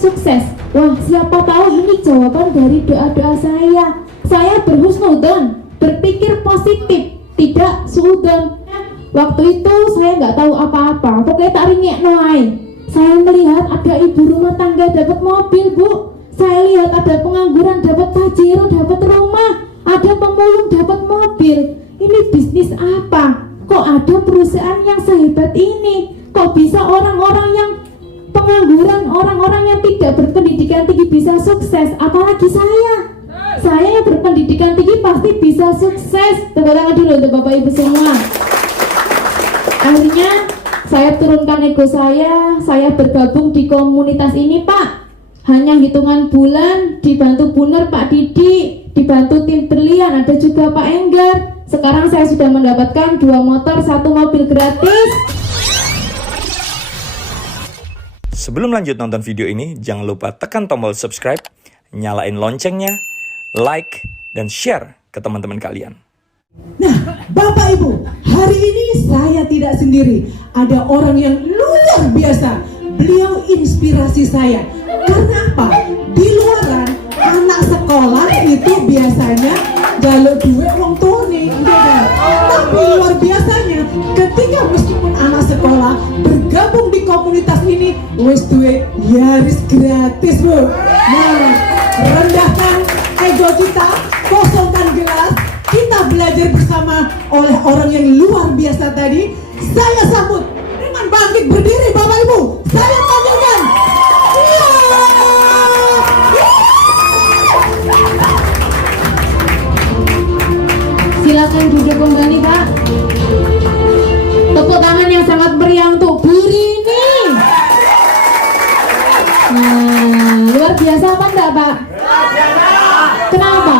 sukses. Wah, siapa tahu ini jawaban dari doa-doa saya. Saya berhusnudzon, berpikir positif, tidak suudzon. Waktu itu saya nggak tahu apa-apa, pokoknya tak ringekno ae. Saya melihat ada ibu rumah tangga dapat mobil, Bu. Saya lihat ada pengangguran dapat pajero, dapat rumah, ada pemulung dapat mobil. Ini bisnis apa? Kok ada perusahaan yang sehebat ini? Kok bisa orang-orang yang pengangguran, orang-orang yang tidak berpendidikan tinggi bisa sukses? Apalagi saya yang berpendidikan tinggi pasti bisa sukses. Tepuk tangan dulu untuk Bapak Ibu semua. Akhirnya saya turunkan ego saya bergabung di komunitas ini, Pak. Hanya hitungan bulan, dibantu Buner Pak Didi, dibantu tim berlian, ada juga Pak Enggar. Sekarang saya sudah mendapatkan 2 motor, 1 mobil gratis. Sebelum lanjut nonton video ini, jangan lupa tekan tombol subscribe, nyalain loncengnya, like, dan share ke teman-teman kalian. Nah, Bapak Ibu, hari ini saya tidak sendiri. Ada orang yang luar biasa. Beliau inspirasi saya. Karena apa? Di luaran, anak sekolah itu biasanya jaluk duit wong tune, tapi luar biasanya ketika meskipun anak sekolah bergabung di komunitas ini, wis duit yaris gratis, Bu. Nah, rendahkan ego kita, kosongkan gelas, kita belajar bersama oleh orang yang luar biasa tadi. Saya sambut dengan bangkit berdiri, Bapak Ibu. Saya panggilkan. Silakan duduk kembali, Pak. Tepuk tangan yang sangat meriah untuk Bu Rini. Nah, luar biasa apa enggak, Pak? Kenapa?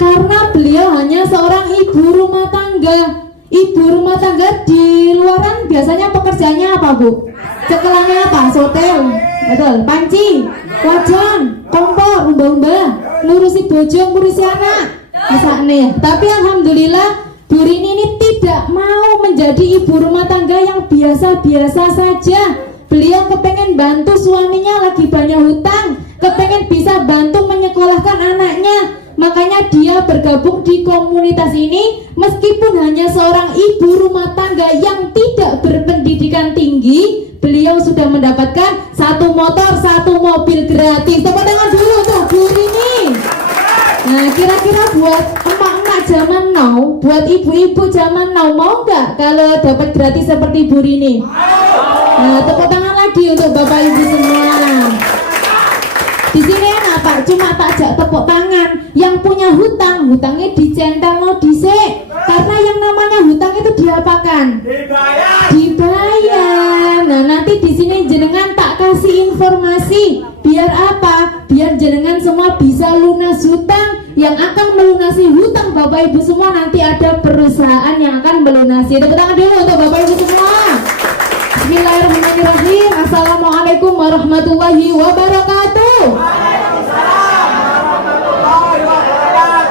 Karena beliau hanya seorang ibu rumah tangga. Ibu rumah tangga di luaran biasanya pekerjaannya apa, Bu? Cekelannya apa? Sotel, betul. Panci, wajan, kompor, umba-umba, ngurusi bojo, ngurusi anak. Misalnya, tapi alhamdulillah Bu Rini ini tidak mau menjadi ibu rumah tangga yang biasa-biasa saja. Beliau kepengen bantu suaminya lagi banyak hutang, kepengen bisa bantu menyekolahkan anaknya. Makanya dia bergabung di komunitas ini. Meskipun hanya seorang ibu rumah tangga yang tidak berpendidikan tinggi, beliau sudah mendapatkan 1 motor, 1 mobil gratis. Tepuk tangan dulu untuk Bu Rini. Nah, kira-kira buat emak-emak zaman now, buat ibu-ibu zaman now, mau nggak kalau dapat gratis seperti Bu Rini? Nah, tepuk tangan lagi untuk Bapak Ibu semua. Di sini enak, Pak, cuma takjak tepuk tangan. Yang punya hutang, hutangnya dicentel no dhisik. Karena yang namanya hutang itu diapakan? Dibayar. Nah, nanti di sini jenengan tak kasih informasi. Biar apa? Biar jenengan semua bisa lunas hutang. Yang akan melunasi hutang Bapak Ibu semua nanti ada perusahaan yang akan melunasi. Tepuk tangan dulu untuk Bapak Ibu semua. Bismillahirrahmanirrahim. Assalamualaikum warahmatullahi wabarakatuh.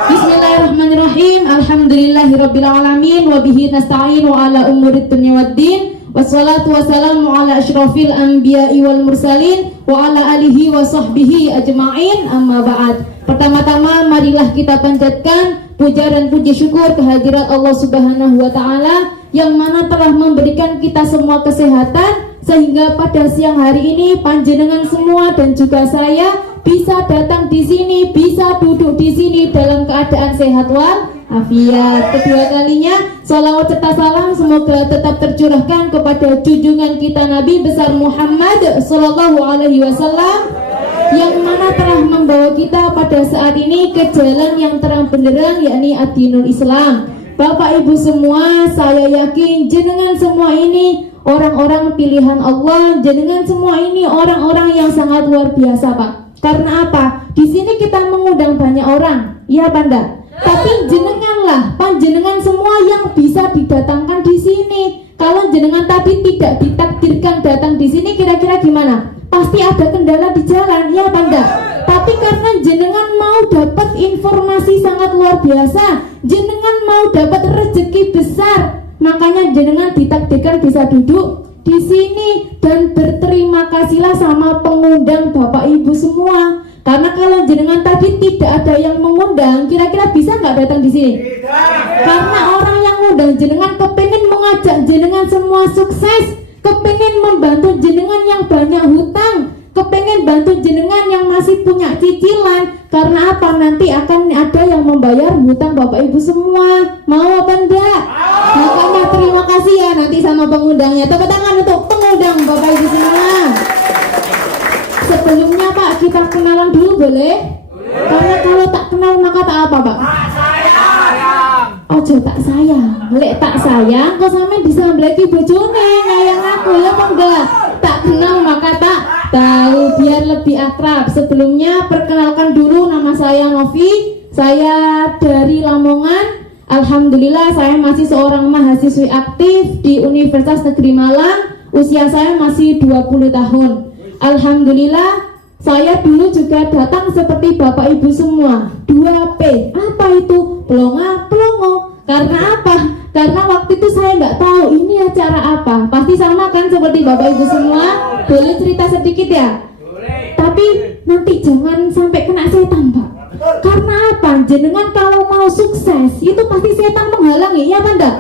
Bismillahirrahmanirrahim. Alhamdulillahirrabbilalamin. Wabihi nasta'inu ala umurid dunya waddin. Wassalatu wassalamu ala asyrafil anbiya'i wal mursalin wa ala alihi wa sahbihi ajma'in, amma ba'd. Pertama-tama marilah kita panjatkan puja dan puji syukur kehadirat Allah Subhanahu wa taala yang mana telah memberikan kita semua kesehatan sehingga pada siang hari ini panjenengan semua dan juga saya bisa datang di sini, bisa duduk di sini dalam keadaan sehat wal afiat. Kedua kalinya salawat serta salam semoga tetap tercurahkan kepada junjungan kita Nabi besar Muhammad sallallahu alaihi wasallam yang mana telah membawa kita pada saat ini ke jalan yang terang benderang, yakni ad-dinul Islam. Bapak Ibu semua, saya yakin jenengan semua ini orang-orang pilihan Allah, jenengan semua ini orang-orang yang sangat luar biasa, Pak. Karena apa? Di sini kita mengundang banyak orang, iya apa enggak? Tapi jenenganlah, panjenengan semua yang bisa didatangkan di sini. Kalau jenengan tadi tidak ditakdirkan datang di sini, kira-kira gimana? Pasti ada kendala di jalan, iya apa enggak? Tapi karena jenengan mau dapat informasi sangat luar biasa, jenengan mau dapat rezeki besar, makanya jenengan ditakdirkan bisa duduk di sini dan berterima kasihlah sama pengundang Bapak Ibu semua. Karena kalau jenengan tadi tidak ada yang mengundang, kira-kira bisa nggak datang di sini? Karena orang yang ngundang jenengan kepengen mengajak jenengan semua sukses, kepengen membantu jenengan yang banyak hutang, kepengen bantu jenengan yang masih punya cicilan. Karena apa? Nanti akan ada yang membayar hutang Bapak Ibu semua. Mau apa enggak? Makanya terima kasih ya nanti sama pengundangnya. Tepuk tangan untuk pengundang Bapak Ibu semua. Sebelumnya Pak, kita kenalan dulu boleh? Karena kalau tak kenal maka tak apa Pak? Ojo tak sayang. Lek tak sayang kok sampe disambleki bojone ngayang aku ya apa enggak? Tak kenal maka tak tahu, biar lebih akrab. Sebelumnya perkenalkan dulu, nama saya Novi. Saya dari Lamongan. Alhamdulillah saya masih seorang mahasiswi aktif di Universitas Negeri Malang. Usia saya masih 20 tahun. Alhamdulillah saya dulu juga datang seperti Bapak Ibu semua. 2P. Apa itu? Pelonga, pelongo. Karena apa? Karena waktu itu saya nggak tahu ini acara apa. Pasti sama kan seperti Bapak Ibu semua. Boleh cerita sedikit ya? Tapi nanti jangan sampai kena setan Pak. Karena apa? Jenengan kalau mau sukses itu pasti setan menghalangi, ya Pak enggak?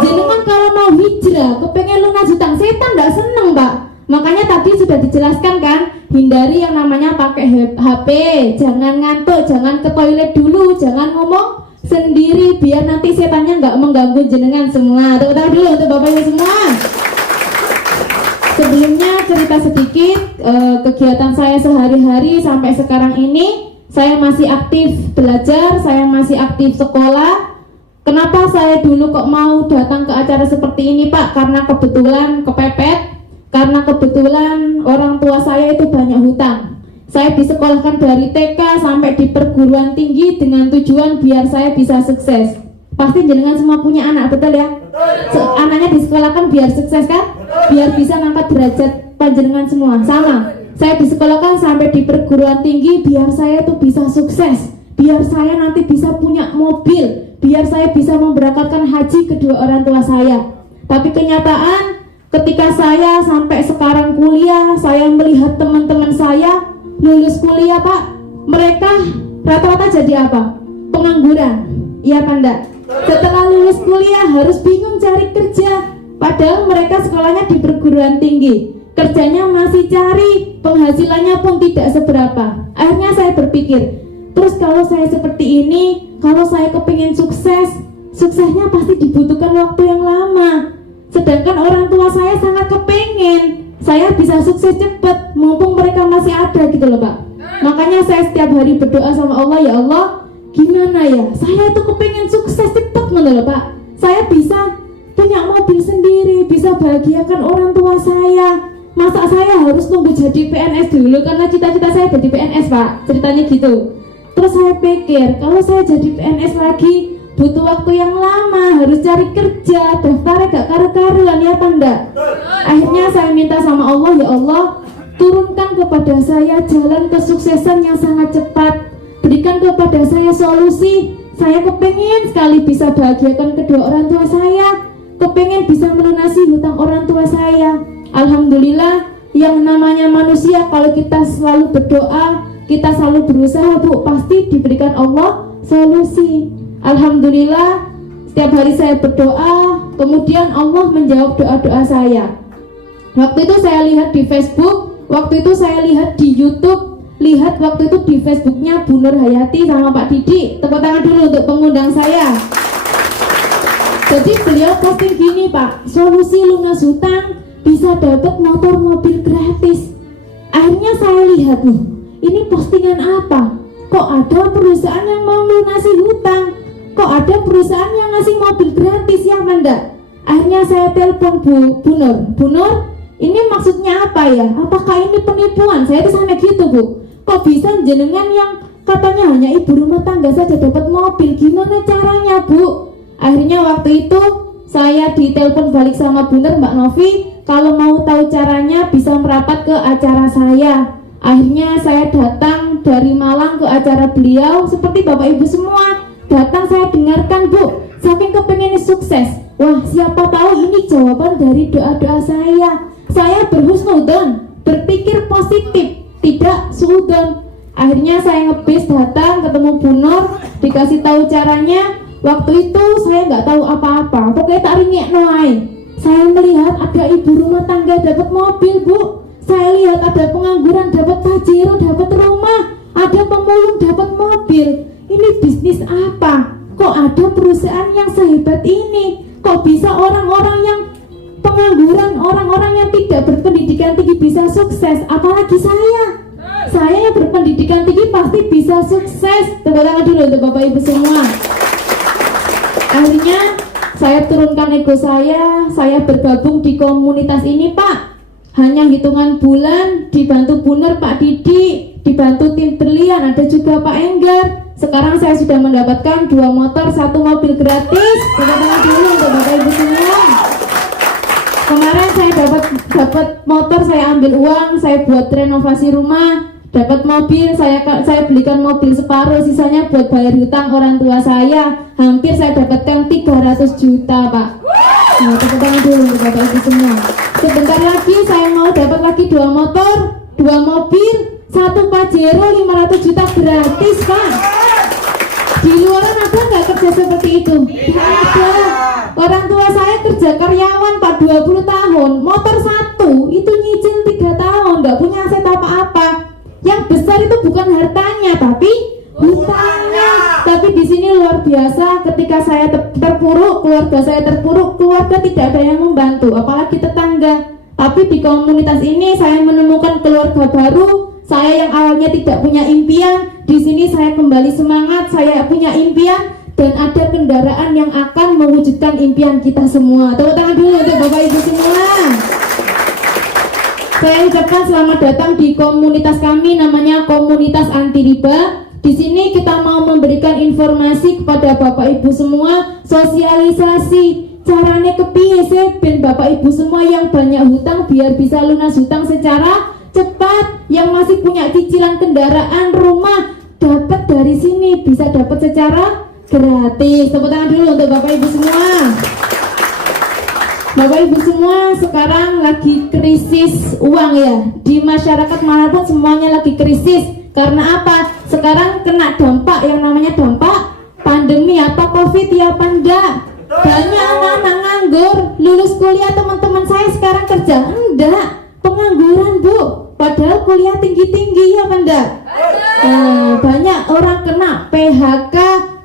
Jenengan kalau mau hijrah, kepengen lunas hutang, setan nggak seneng Pak. Makanya tadi sudah dijelaskan kan, hindari yang namanya pakai HP, jangan ngantuk, jangan ke toilet dulu, jangan ngomong sendiri biar nanti setannya nggak mengganggu jenengan semua. Tepuk tangan dulu untuk Bapak Ibu semua. Sebelumnya cerita sedikit kegiatan saya sehari-hari sampai sekarang ini. Saya masih aktif belajar, saya masih aktif sekolah. Kenapa saya dulu kok mau datang ke acara seperti ini Pak? Karena kebetulan kepepet. Karena kebetulan orang tua saya itu banyak hutang. Saya disekolahkan dari TK sampai di perguruan tinggi dengan tujuan biar saya bisa sukses. Pasti jenengan semua punya anak, betul ya? Anaknya disekolahkan biar sukses kan? Biar bisa ngangkat derajat panjenengan semua. Sama. Saya disekolahkan sampai di perguruan tinggi biar saya tuh bisa sukses. Biar saya nanti bisa punya mobil. Biar saya bisa memberangkatkan haji kedua orang tua saya. Tapi kenyataan ketika saya sampai sekarang kuliah, saya melihat teman-teman saya lulus kuliah Pak, mereka rata-rata jadi apa? Pengangguran, iya Pak enggak? Setelah lulus kuliah harus bingung cari kerja, padahal mereka sekolahnya di perguruan tinggi, kerjanya masih cari, penghasilannya pun tidak seberapa. Akhirnya saya berpikir, terus kalau saya seperti ini, kalau saya kepingin sukses, suksesnya pasti dibutuhkan waktu yang lama. Sedangkan orang tua saya sangat kepengen saya bisa sukses cepat, mumpung mereka masih ada gitu loh Pak. Makanya saya setiap hari berdoa sama Allah, ya Allah, gimana ya, saya itu kepengen sukses cepat gitu loh Pak. Saya bisa punya mobil sendiri, bisa bahagiakan orang tua saya. Masa saya harus tunggu jadi PNS dulu? Karena cita-cita saya jadi PNS Pak, ceritanya gitu. Terus saya pikir, kalau saya jadi PNS lagi butuh waktu yang lama, harus cari kerja, daftarnya gak karu-karuan, ya apa enggak? Akhirnya saya minta sama Allah, ya Allah, turunkan kepada saya jalan kesuksesan yang sangat cepat. Berikan kepada saya solusi. Saya kepengen sekali bisa bahagiakan kedua orang tua saya, kepengen bisa melunasi hutang orang tua saya. Alhamdulillah, yang namanya manusia kalau kita selalu berdoa, kita selalu berusaha Bu, pasti diberikan Allah solusi. Alhamdulillah, setiap hari saya berdoa, kemudian Allah menjawab doa-doa saya. Waktu itu saya lihat di Facebook, waktu itu saya lihat di YouTube, lihat waktu itu di Facebooknya Bu Nur Hayati sama Pak Didi. Tepuk tangan dulu untuk pengundang saya. Jadi beliau posting gini Pak, solusi lunas hutang bisa dapat motor mobil gratis. Akhirnya saya lihat nih, ini postingan apa? Kok ada perusahaan yang mau melunasi hutang? Kok ada perusahaan yang ngasih mobil gratis ya Manda? Akhirnya saya telepon Bu Nur. Bu Nur, ini maksudnya apa ya? Apakah ini penipuan? Saya tuh sampai gitu Bu. Kok bisa jenengan yang katanya hanya ibu rumah tangga saja dapat mobil? Gimana caranya Bu? Akhirnya waktu itu saya ditelepon balik sama Bu Nur, Mbak Novi, kalau mau tahu caranya bisa merapat ke acara saya. Akhirnya saya datang dari Malang ke acara beliau seperti Bapak Ibu semua. Datang saya dengarkan Bu, saking kepengen sukses. Wah, siapa tahu ini jawaban dari doa-doa saya. husnudon, berpikir positif, tidak suudon. Akhirnya saya ngebis datang ketemu Bu Nur, dikasih tahu caranya. Waktu itu saya nggak tahu apa-apa, pokoknya tak ringek noai. Saya melihat ada ibu rumah tangga dapat mobil, Bu. Saya lihat ada pengangguran dapat pajero, dapat rumah, ada pemulung dapat mobil. Ini bisnis apa? Kok ada perusahaan yang sehebat ini? Kok bisa orang-orang yang pengangguran, orang-orang yang tidak berpendidikan tinggi bisa sukses? Apalagi saya yang berpendidikan tinggi pasti bisa sukses. Tepuk tangan dulu untuk Bapak Ibu semua. Akhirnya saya turunkan ego saya bergabung di komunitas ini, Pak. Hanya hitungan bulan, dibantu Bu Nur, Pak Didi, dibantu tim berlian, ada juga Pak Enggar. Sekarang saya sudah mendapatkan 2 motor, 1 mobil gratis. Tepuk tangan dulu untuk Bapak Ibu semua. Kemarin saya dapat motor, saya ambil uang, saya buat renovasi rumah. Dapat mobil, saya belikan mobil separuh, sisanya buat bayar hutang orang tua saya. Hampir saya dapatkan 300 juta, Pak. Nah, tepuk tangan dulu untuk Bapak Ibu semua. Sebentar lagi saya mau dapat lagi 2 motor, 2 mobil, 1 Pajero 500 juta gratis, Pak. Di luaran ada nggak kerja seperti itu? Tidak ada. Orang tua saya kerja karyawan, Pak, 20 tahun, motor 1, itu nyicil 3 tahun, nggak punya aset apa-apa. Yang besar itu bukan hartanya, tapi hutangnya. Tapi di sini luar biasa, ketika saya terpuruk, keluarga saya terpuruk, keluarga tidak ada yang membantu, apalagi tetangga. Tapi di komunitas ini saya menemukan keluarga baru. Saya yang awalnya tidak punya impian, di sini saya kembali semangat, saya punya impian dan ada kendaraan yang akan mewujudkan impian kita semua. Tepuk tangan dulu untuk Bapak Ibu semua. Saya ucapkan selamat datang di komunitas kami, namanya Komunitas Anti Riba. Di sini kita mau memberikan informasi kepada Bapak Ibu semua, sosialisasi. Caranya kepiye sih ben Bapak Ibu semua yang banyak hutang biar bisa lunas hutang secara cepat. Yang masih punya cicilan kendaraan, rumah, dapat dari sini, bisa dapat secara gratis. Tepuk tangan dulu untuk Bapak Ibu semua. Bapak Ibu semua, sekarang lagi krisis uang ya. Di masyarakat manapun semuanya lagi krisis. Karena apa? Sekarang kena dampak yang namanya dampak pandemi atau Covid ya, Panda. Banyak anak-anak nganggur, lulus kuliah, teman-teman saya sekarang kerja enggak, pengangguran, Bu. Padahal kuliah tinggi-tinggi ya, Panda. Banyak orang kena PHK,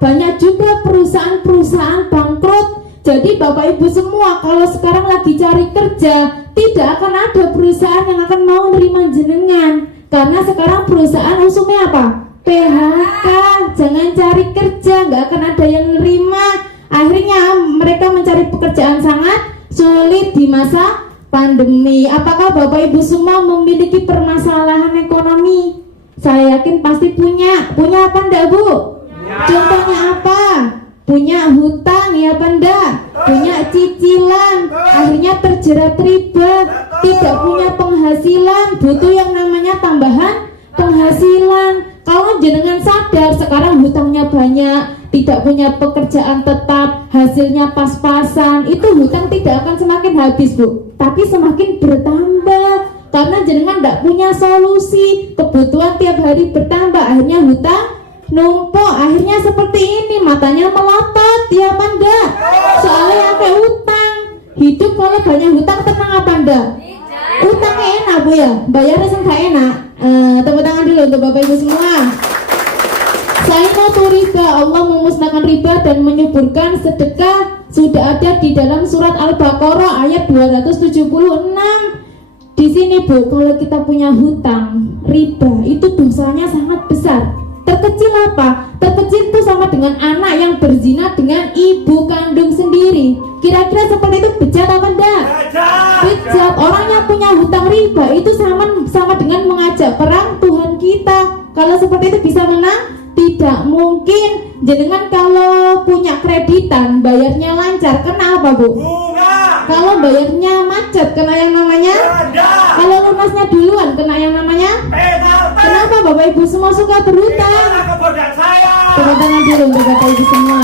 banyak juga perusahaan-perusahaan bangkrut. Jadi Bapak Ibu semua, kalau sekarang lagi cari kerja, tidak akan ada perusahaan yang akan mau nerima jenengan. Karena sekarang perusahaan usumnya apa? PHK, jangan cari kerja, nggak akan ada yang nerima. Akhirnya mereka mencari pekerjaan sangat sulit di masa pandemi. Apakah Bapak Ibu semua memiliki permasalahan ekonomi? Saya yakin pasti punya. Punya apa enggak, Bu? Contohnya apa? Punya hutang ya, Panda. Punya cicilan, akhirnya terjerat riba, tidak punya penghasilan, butuh yang namanya tambahan penghasilan. Kalau jenengan sadar sekarang hutangnya banyak, tidak punya pekerjaan tetap, hasilnya pas-pasan, itu hutang tidak akan semakin habis, Bu, tapi semakin bertambah. Karena jenengan tidak punya solusi, kebutuhan tiap hari bertambah, akhirnya hutang numpuk. Akhirnya seperti ini, matanya melotot ya, Panda. Soalnya apa? Hutang. Hidup kalau banyak hutang tenang apa enggak? Utangnya enak, Bu ya, bayarnya nggak enak. Tepuk tangan dulu untuk Bapak Ibu semua. Saya mau riba, Allah memusnahkan riba dan menyuburkan sedekah. Sudah ada di dalam surat Al-Baqarah ayat 276. Di sini, Bu, kalau kita punya hutang riba itu dosanya sangat besar. Terkecil apa? Terkecil itu sama dengan anak yang berzina dengan ibu kandung sendiri. Kira-kira seperti itu bejat apa enggak? Bejat. Orang yang punya hutang riba itu sama dengan mengajak perang Tuhan kita. Kalau seperti itu bisa menang? Tidak mungkin. Jenengan kalau punya kreditan bayarnya lancar, kena apa, Bu? Kalau bayarnya macet, kena yang namanya? Kalau lunasnya duluan, kena yang namanya? Kenapa Bapak Ibu semua suka berhutang? Tepuk tangan dulu untuk Bapak Ibu semua.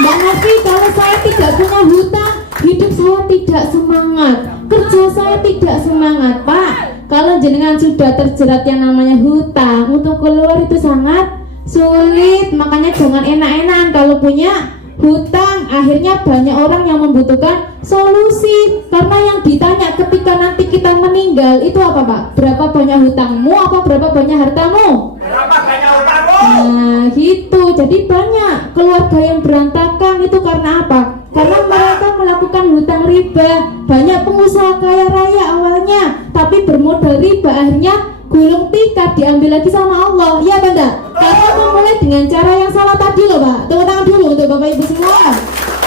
Mbak Novi, kalau saya tidak punya hutang, hidup saya tidak semangat, kerja saya tidak semangat. Pak, kalau jenengan sudah terjerat yang namanya hutang, untuk keluar itu sangat sulit. Makanya jangan enak-enakan kalau punya hutang. Akhirnya banyak orang yang membutuhkan solusi. Karena yang ditanya ketika nanti kita meninggal itu apa Pak? Berapa banyak hutangmu? Apa berapa banyak hartamu? Berapa banyak hutangmu? Nah gitu. Jadi banyak keluarga yang berantakan itu karena apa? Karena mereka melakukan hutang riba. Banyak pengusaha kaya raya awalnya, tapi bermodal riba, akhirnya gulung tikar, diambil lagi sama Allah. Ya Banda? Karena memulai dengan cara yang salah tadi loh Pak. Tepuk tangan dulu untuk Bapak Ibu semua.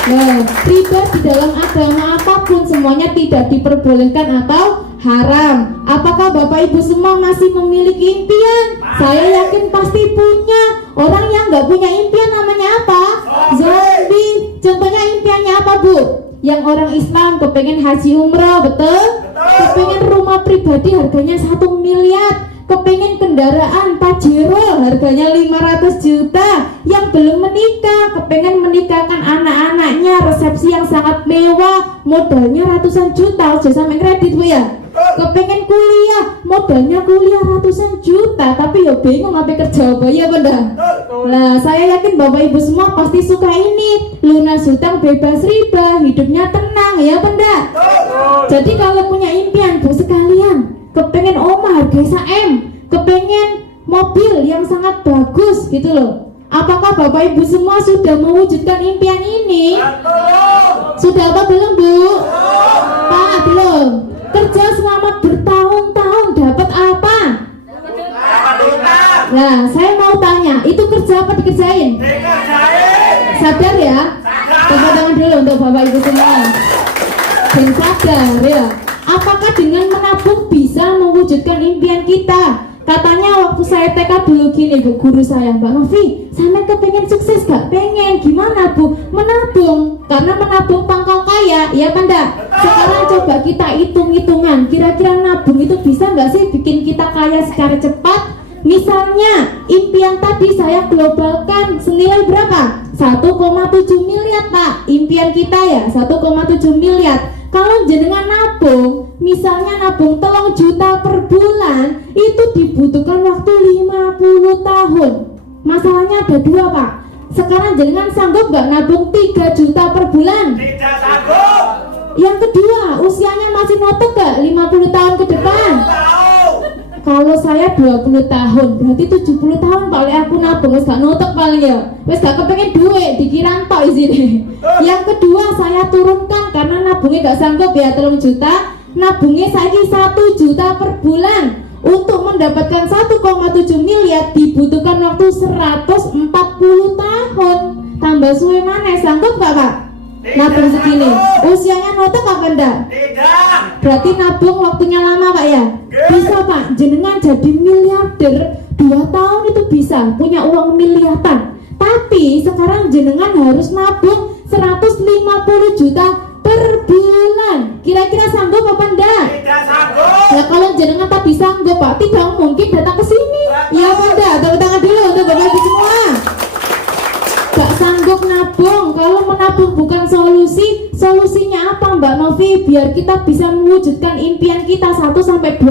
Nah, riba di dalam agama apapun semuanya tidak diperbolehkan atau haram. Apakah Bapak Ibu semua masih memiliki impian? Saya yakin pasti punya. Orang yang nggak punya impian namanya apa? Zombie. Contohnya impiannya apa Bu? Yang orang Islam kepengen haji umrah, betul? Kepengen rumah pribadi harganya 1 miliar, kepengen kendaraan Pajero harganya 500 juta, yang belum menikah kepengen menikahkan anak-anaknya, resepsi yang sangat mewah, modalnya ratusan juta, udah sampai kredit Bu ya. Kepengen kuliah, modalnya kuliah ratusan juta, tapi ya bingung apa kerja apa ya Bunda. Nah, saya yakin Bapak Ibu semua pasti suka ini, lunas hutang, bebas riba, hidupnya tenang ya Bunda. Jadi kalau punya impian Bu sekalian, kepengen rumah harga 1 M, kepengen mobil yang sangat bagus gitu loh. Apakah Bapak Ibu semua sudah mewujudkan impian ini? Sudah apa belum Bu? Pak, belum. Kerja selama bertahun-tahun dapat apa? Nah, saya mau tanya, itu kerja apa dikerjain? Sadar ya? Tepuk tangan dulu untuk Bapak Ibu semua. Dan sadar ya. Apakah dengan menabung bisa mewujudkan impian kita? Katanya waktu saya TK dulu gini Bu, guru saya, Mbak Novi, saya kepengen sukses gak? Pengen. Gimana Bu? Menabung. Karena menabung pangkal kaya, ya kan enggak? Sekarang coba kita hitung-hitungan, kira-kira nabung itu bisa gak sih bikin kita kaya secara cepat? Misalnya impian tadi saya globalkan senilai berapa? 1,7 miliar Pak. Impian kita ya 1,7 miliar. Kalau jenengan nabung, misalnya nabung 3 juta per bulan, itu dibutuhkan waktu 50 tahun. Masalahnya ada 2 Pak. Sekarang jenengan sanggup gak nabung 3 juta per bulan? Tidak sanggup. Yang kedua, usianya masih ngotot gak 50 tahun ke depan? Kalau saya 20 tahun, berarti 70 tahun Pak oleh aku nabung, wis gak nutup paling ya. Wis gak kepengen duit, dikira tok isine. Yang kedua saya turunkan karena nabungnya gak sanggup ya 3 juta, nabungnya saiki 1 juta per bulan. Untuk mendapatkan 1,7 miliar dibutuhkan waktu 140 tahun. Tambah suwe mana, sanggup gak Pak? Nabung segini, usianya nutup apa enggak? Tidak. Berarti nabung waktunya lama Pak ya? Bisa Pak, jenengan jadi miliarder 2 tahun itu bisa punya uang miliaran. Tapi sekarang jenengan harus nabung 150 juta per bulan. Kira-kira sanggup apa enggak? Tidak sanggup. Ya kalau jenengan tadi sanggup Pak, tidak mungkin datang ke sini. Ya apa enggak? Tepuk tangan dulu untuk Bapak Ibu semua. Gak sanggup nabung. Kalau menabung bukan solusi, solusinya apa Mbak Novi? Biar kita bisa mewujudkan impian kita 1-22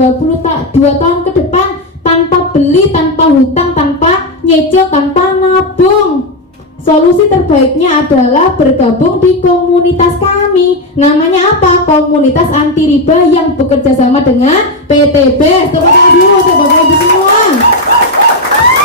tahun ke depan, tanpa beli, tanpa hutang, tanpa nyicil, tanpa nabung. Solusi terbaiknya adalah bergabung di komunitas kami. Namanya apa? Komunitas anti riba yang bekerja sama dengan PTB. Tepuk tangan dulu untuk Bapak Ibu semua.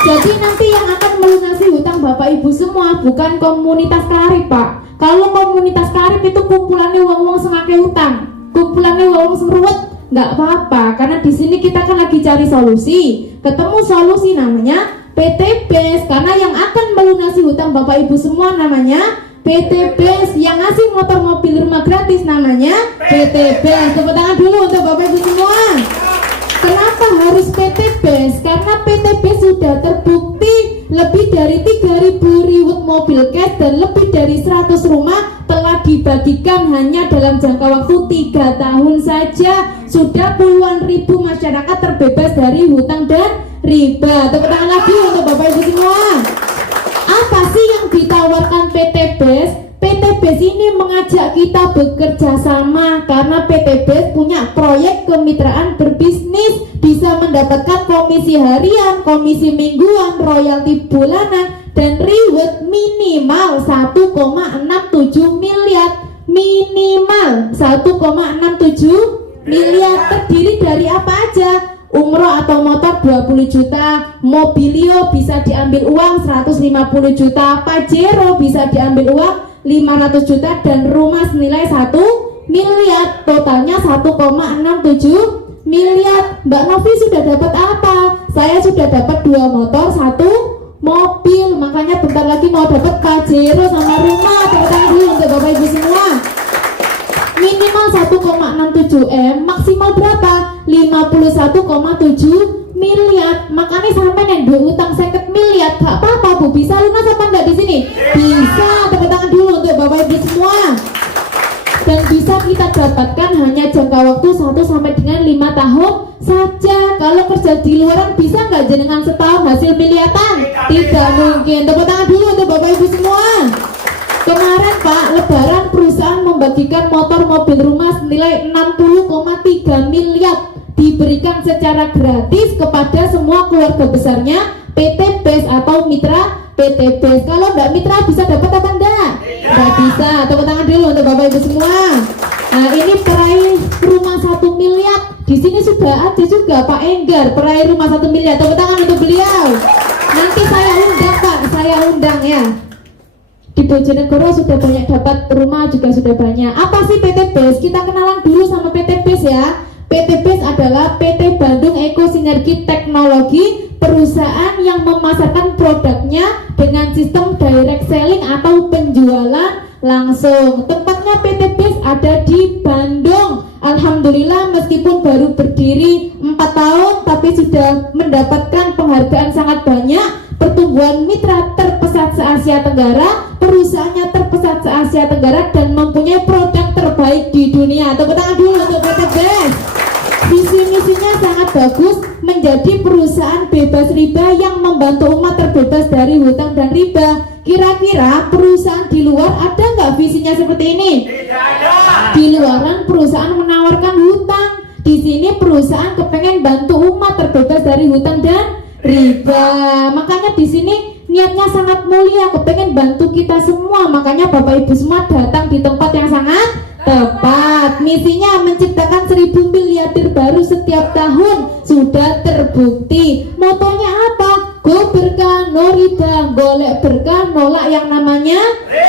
Jadi nanti yang akan melunasi hutang Bapak Ibu semua bukan komunitas karib Pak. Kalau komunitas karib itu kumpulannya wong-wong semakai hutang, kumpulannya wong-wong seruwet, nggak apa-apa. Karena di sini kita kan lagi cari solusi, ketemu solusi namanya PTB. Karena yang akan melunasi hutang Bapak Ibu semua namanya PTB. Yang ngasih motor mobil rumah gratis namanya PTB. Tepuk tangan dulu untuk Bapak Ibu semua. Kenapa harus PTB? Karena PTB sudah terbukti lebih dari 3.000 reward mobil cash dan lebih dari 100 rumah telah dibagikan hanya dalam jangka waktu 3 tahun saja. Sudah puluhan ribu masyarakat terbebas dari hutang dan riba. Tepuk tangan lagi untuk Bapak Ibu semua. Apa sih yang ditawarkan PTB? PTB PTBS ini mengajak kita bekerja sama karena PTBS punya proyek kemitraan berbisnis, bisa mendapatkan komisi harian, komisi mingguan, royalti bulanan, dan reward minimal 1,67 miliar. Minimal 1,67 miliar. Terdiri dari apa aja? Umroh atau motor 20 juta, mobilio bisa diambil uang 150 juta, Pajero bisa diambil uang 500 juta, dan rumah senilai 1 miliar. Totalnya 1,67 miliar. Mbak Novi sudah dapat apa? Saya sudah dapat 2 motor, 1 mobil. Makanya bentar lagi mau dapat Pajero sama rumah. Tepuk tangan dulu untuk Bapak Ibu semua. Minimal 1,67 M, maksimal berapa? 51,7 miliar. Makanya sampai yang dua utang 50 miliar, gak apa-apa Bu, bisa lunas apa enggak di sini? Bisa. Tepuk tangan dulu untuk Bapak Ibu semua. Dan bisa kita dapatkan hanya jangka waktu 1 sampai dengan 5 tahun saja. Kalau kerja di luaran bisa nggak jenengan setahun hasil miliatan? Tidak mungkin. Tepuk tangan dulu untuk Bapak Ibu semua. Kemarin Pak, Lebaran perusahaan membagikan motor, mobil, rumah senilai 60,3 miliar, diberikan secara gratis kepada semua keluarga besarnya PTBS atau mitra PTBS. Kalau enggak mitra bisa dapat apa enggak? Enggak bisa. Tepuk tangan dulu untuk Bapak Ibu semua. Nah, ini peraih rumah 1 miliar. Di sini sudah ada juga Pak Enggar, peraih rumah 1 miliar. Tepuk tangan untuk beliau. Nanti saya undang Pak, saya undang ya. Di Bojonegoro sudah banyak dapat rumah, juga sudah banyak. Apa sih PTBS? Kita kenalan dulu sama PTBS ya. PTBS adalah PT Bandung Eko Sinergi Teknologi, perusahaan yang memasarkan produknya dengan sistem direct selling atau penjualan langsung. Tempatnya PTBS ada di Bandung. Alhamdulillah meskipun baru berdiri 4 tahun tapi sudah mendapatkan penghargaan sangat banyak. Pertumbuhan mitra terpesat se-Asia Tenggara, perusahaannya terpesat se-Asia Tenggara, dan mempunyai produk terbaik di dunia. Tepuk tangan dulu untuk PTBS. Visi misinya sangat bagus, menjadi perusahaan bebas riba yang membantu umat terbebas dari hutang dan riba. Kira-kira perusahaan di luar ada nggak visinya seperti ini? Tidak ada. Di luaran perusahaan menawarkan hutang, di sini perusahaan kepengen bantu umat terbebas dari hutang dan riba. Makanya di sini niatnya sangat mulia, kepengen bantu kita semua. Makanya Bapak Ibu semua datang di tempat yang sangat tepat. Misinya menciptakan 1000 miliarder baru setiap tahun, sudah terbukti. Motonya apa? Go berkah no riba, golek berkah nolak yang namanya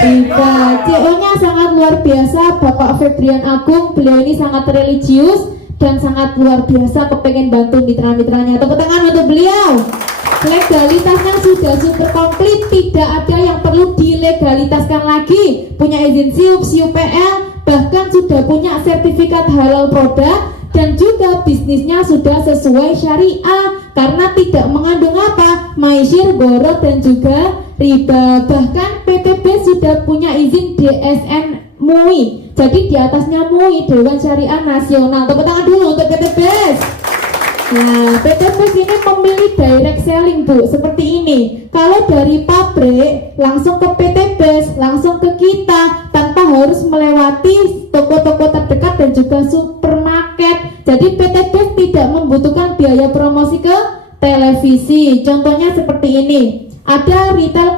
riba. CEO-nya sangat luar biasa, Bapak Febrian Agung. Beliau ini sangat religius dan sangat luar biasa, kepengen bantu mitra-mitranya. Tepuk tangan untuk beliau. Legalitasnya sudah super komplit, tidak ada yang perlu dilegalitaskan lagi. Punya izin SIUP, SIUPL, bahkan sudah punya sertifikat halal produk, dan juga bisnisnya sudah sesuai syariah karena tidak mengandung apa? Maisir, borot, dan juga riba. Bahkan PTBS sudah punya izin DSN MUI. Jadi di atasnya MUI, Dewan Syariah Nasional. Tepuk tangan dulu untuk PTBS. Nah, PTBS ini memilih direct selling Bu, seperti ini. Kalau dari pabrik langsung ke PTBS, langsung ke kita, tanpa harus melewati toko-toko terdekat dan juga supermarket. Jadi PTBS tidak membutuhkan biaya promosi ke televisi. Contohnya seperti ini. Ada retail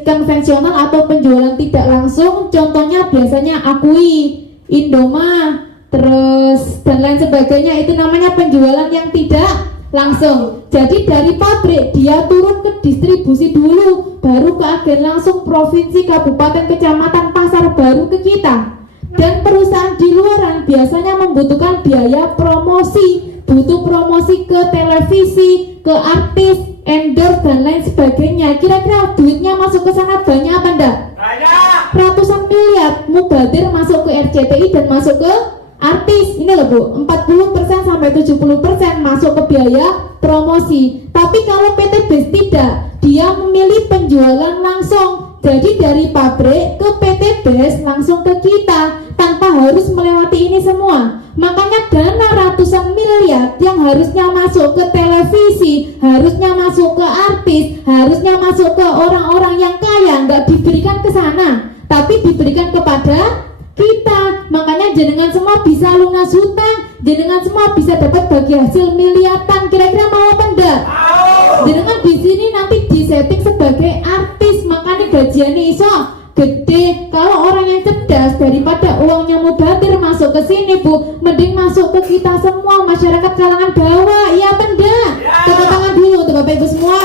konvensional atau penjualan tidak langsung, contohnya biasanya Akui, Indomart, terus dan lain sebagainya. Itu namanya penjualan yang tidak langsung. Jadi dari pabrik dia turun ke distribusi dulu, baru ke agen langsung provinsi, kabupaten, kecamatan, pasar, baru ke kita. Dan perusahaan di luaran biasanya membutuhkan biaya promosi, butuh promosi ke televisi, ke artis, endorse, dan lain sebagainya. Kira-kira duitnya masuk ke sana banyak apa enggak? Banyak. Ratusan miliar. Mubadir masuk ke RCTI dan masuk ke artis. Ini loh Bu, 40% sampai 70% masuk ke biaya promosi. Tapi kalau PTBS tidak, dia memilih penjualan langsung. Jadi dari pabrik ke PTBS langsung ke kita, tanpa harus melewati ini semua. Makanya dana ratusan miliar yang harusnya masuk ke televisi, harusnya masuk ke artis, harusnya masuk ke orang-orang yang kaya, nggak diberikan ke sana, tapi diberikan kepada kita. Makanya jenengan semua bisa lunas hutang, jenengan semua bisa dapat bagi hasil miliatan. Kira-kira mau apa enggak? Jenengan di sini nanti disetting sebagai artis, makanya gajiannya iso gede. Kalau orang yang cerdas, daripada uangnya mubadir masuk ke sini Bu, mending masuk ke kita semua, masyarakat kalangan bawah. Iya apa enggak? Tepuk tangan dulu untuk Bapak Ibu semua.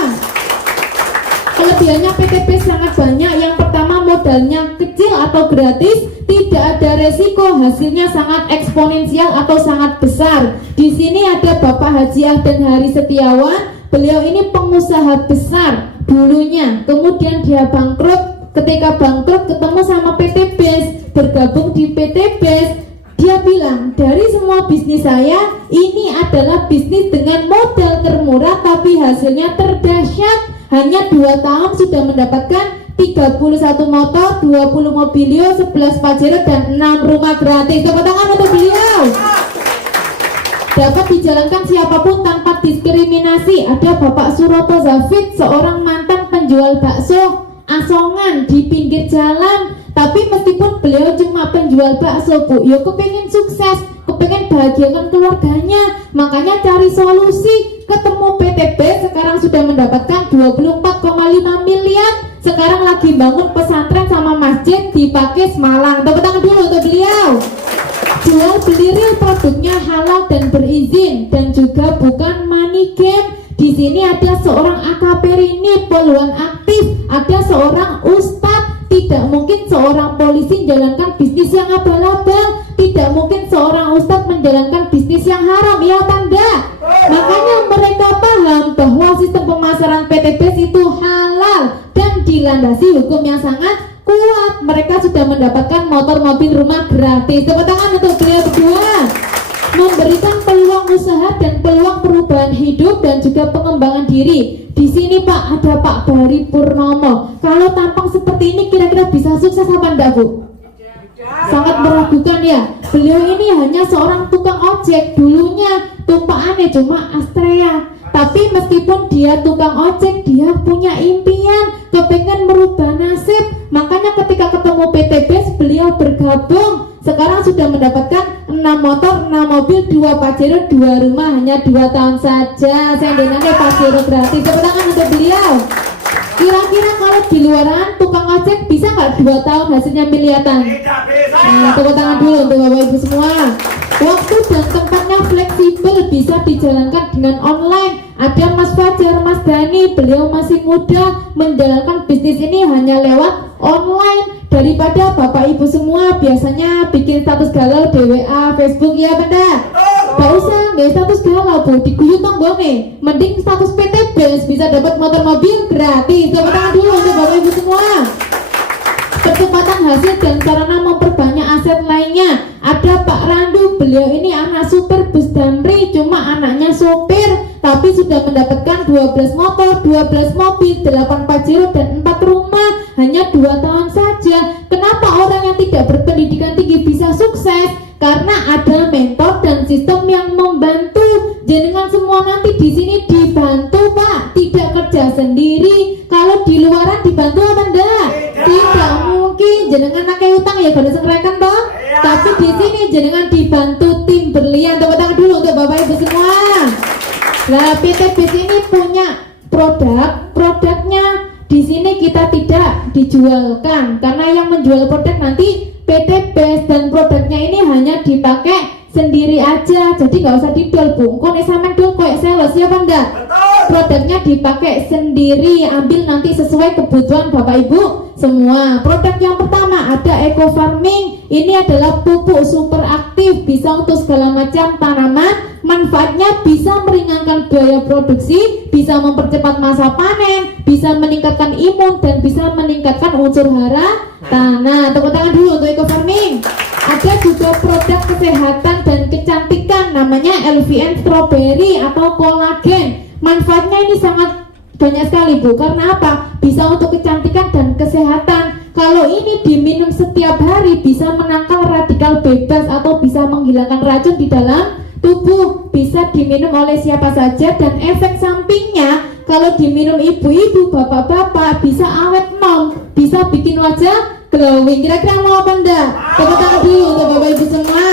Kelebihannya PTP sangat banyak. Yang pertama, modalnya kecil atau gratis, tidak ada resiko, hasilnya sangat eksponensial atau sangat besar. Di sini ada Bapak Haji Ahdan Hari Setiawan. Beliau ini pengusaha besar dulunya, kemudian dia bangkrut. Ketika bangkrut ketemu sama PT BES, bergabung di PT BES. Dia bilang, dari semua bisnis saya, ini adalah bisnis dengan modal termurah tapi hasilnya terdahsyat. Hanya 2 tahun sudah mendapatkan 31 motor, 20 mobilio, 11 Pajero, dan 6 rumah gratis. Tepuk tangan untuk beliau. Dapat dijalankan siapapun tanpa diskriminasi. Ada Bapak Suroto Zafid, seorang mantan penjual bakso asongan di pinggir jalan, tapi meskipun beliau cuma penjual bakso Bu, ya kepengen sukses, kepengen bahagiakan keluarganya, makanya cari solusi, ketemu PTB, sekarang sudah mendapatkan 24,5 miliar, sekarang lagi bangun pesantren sama masjid di Pakis Malang. Tepuk tangan dulu untuk beliau. Jual beli real, produknya halal dan berizin, dan juga bukan money game. Di sini ada seorang AKP ini poluan aktif, ada seorang ustadz. Tidak mungkin seorang polisi menjalankan bisnis yang abal-abal, tidak mungkin seorang ustadz menjalankan bisnis yang haram, ya apa enggak? Makanya mereka paham bahwa sistem pemasaran PTBES itu halal dan dilandasi hukum yang sangat kuat. Mereka sudah mendapatkan motor, mobil, rumah gratis. Tepuk tangan untuk beliau berdua. Memberikan peluang usaha dan peluang perubahan hidup dan juga pengembangan diri. Di sini Pak ada Pak Bari Purnomo. Kalau tampang seperti ini kira-kira bisa sukses apa enggak Bu? Sangat meragukan ya. Beliau ini hanya seorang tukang ojek. Dulunya tumpaannya cuma Astrea. Tapi meskipun dia tukang ojek, dia punya impian, kepengen merubah nasib. Makanya ketika ketemu PT BES, beliau bergabung. Sekarang sudah mendapatkan 6 motor, 6 mobil, 2 Pajero, 2 rumah, hanya 2 tahun saja. Sendengannya Pajero gratis. Tepuk tangan untuk beliau. Kira-kira kalau di luaran tukang ojek bisa nggak 2 tahun hasilnya miliatan? Tidak bisa. Nah, tepuk tangan dulu untuk Bapak Ibu semua. Waktu dan tempatnya fleksibel, bisa dijalankan dengan online. Ada Mas Fajar, Mas Dani, beliau masih muda, menjalankan bisnis ini hanya lewat online. Daripada Bapak Ibu semua biasanya bikin status galau di WA, Facebook, ya benda. Gak usah, gak status galau Bu, diguyur tonggone. Mending status PT BES, bisa dapat motor mobil gratis. Tepuk tangan dulu untuk Bapak Ibu semua. Percepatan hasil dan sarana memperbanyak aset lainnya. Ada Pak Randu, beliau ini anak supir bus Damri, cuma anaknya supir, tapi sudah mendapatkan 12 motor, 12 mobil, 8 Pajero, dan 4 rumah, hanya 2 tahun saja. Kenapa orang yang tidak berpendidikan tinggi bisa sukses? Karena ada mentor dan sistem yang membantu. Jenengan semua nanti di sini dibantu Pak, tidak kerja sendiri. Kalau di luaran dibantu apa enggak? Tidak mungkin. Jenengan pakai utang ya gak disengrekan toh. Tapi di sini jenengan dibantu tim berlian. Tepuk tangan dulu untuk Bapak Ibu semua. Nah, PT BES ini punya produknya di sini kita tidak dijualkan karena yang menjual produk nanti PT BES, dan produknya ini hanya dipakai sendiri aja, jadi nggak usah didol Bu. Kok nih sampean dol koek sales ya apa enggak? Produknya dipakai sendiri, ambil nanti sesuai kebutuhan Bapak Ibu semua. Produk yang pertama ada Eco Farming. Ini adalah pupuk super aktif, bisa untuk segala macam tanaman. Manfaatnya bisa meringankan biaya produksi, bisa mempercepat masa panen, bisa meningkatkan imun, dan bisa meningkatkan unsur hara tanah. Tepuk tangan dulu untuk Eco Farming. Ada juga produk kesehatan dan kecantikan, namanya LVN Strawberry atau kolagen. Manfaatnya ini sangat banyak sekali Bu. Karena apa? Bisa untuk kecantikan dan kesehatan. Kalau ini diminum setiap hari bisa menangkal radikal bebas atau bisa menghilangkan racun di dalam tubuh. Bisa diminum oleh siapa saja, dan efek sampingnya kalau diminum ibu-ibu, bapak-bapak, bisa awet mom, bisa bikin wajah drawing. Kira-kira mau apa enggak? Tepuk tangan dulu untuk Bapak Ibu semua.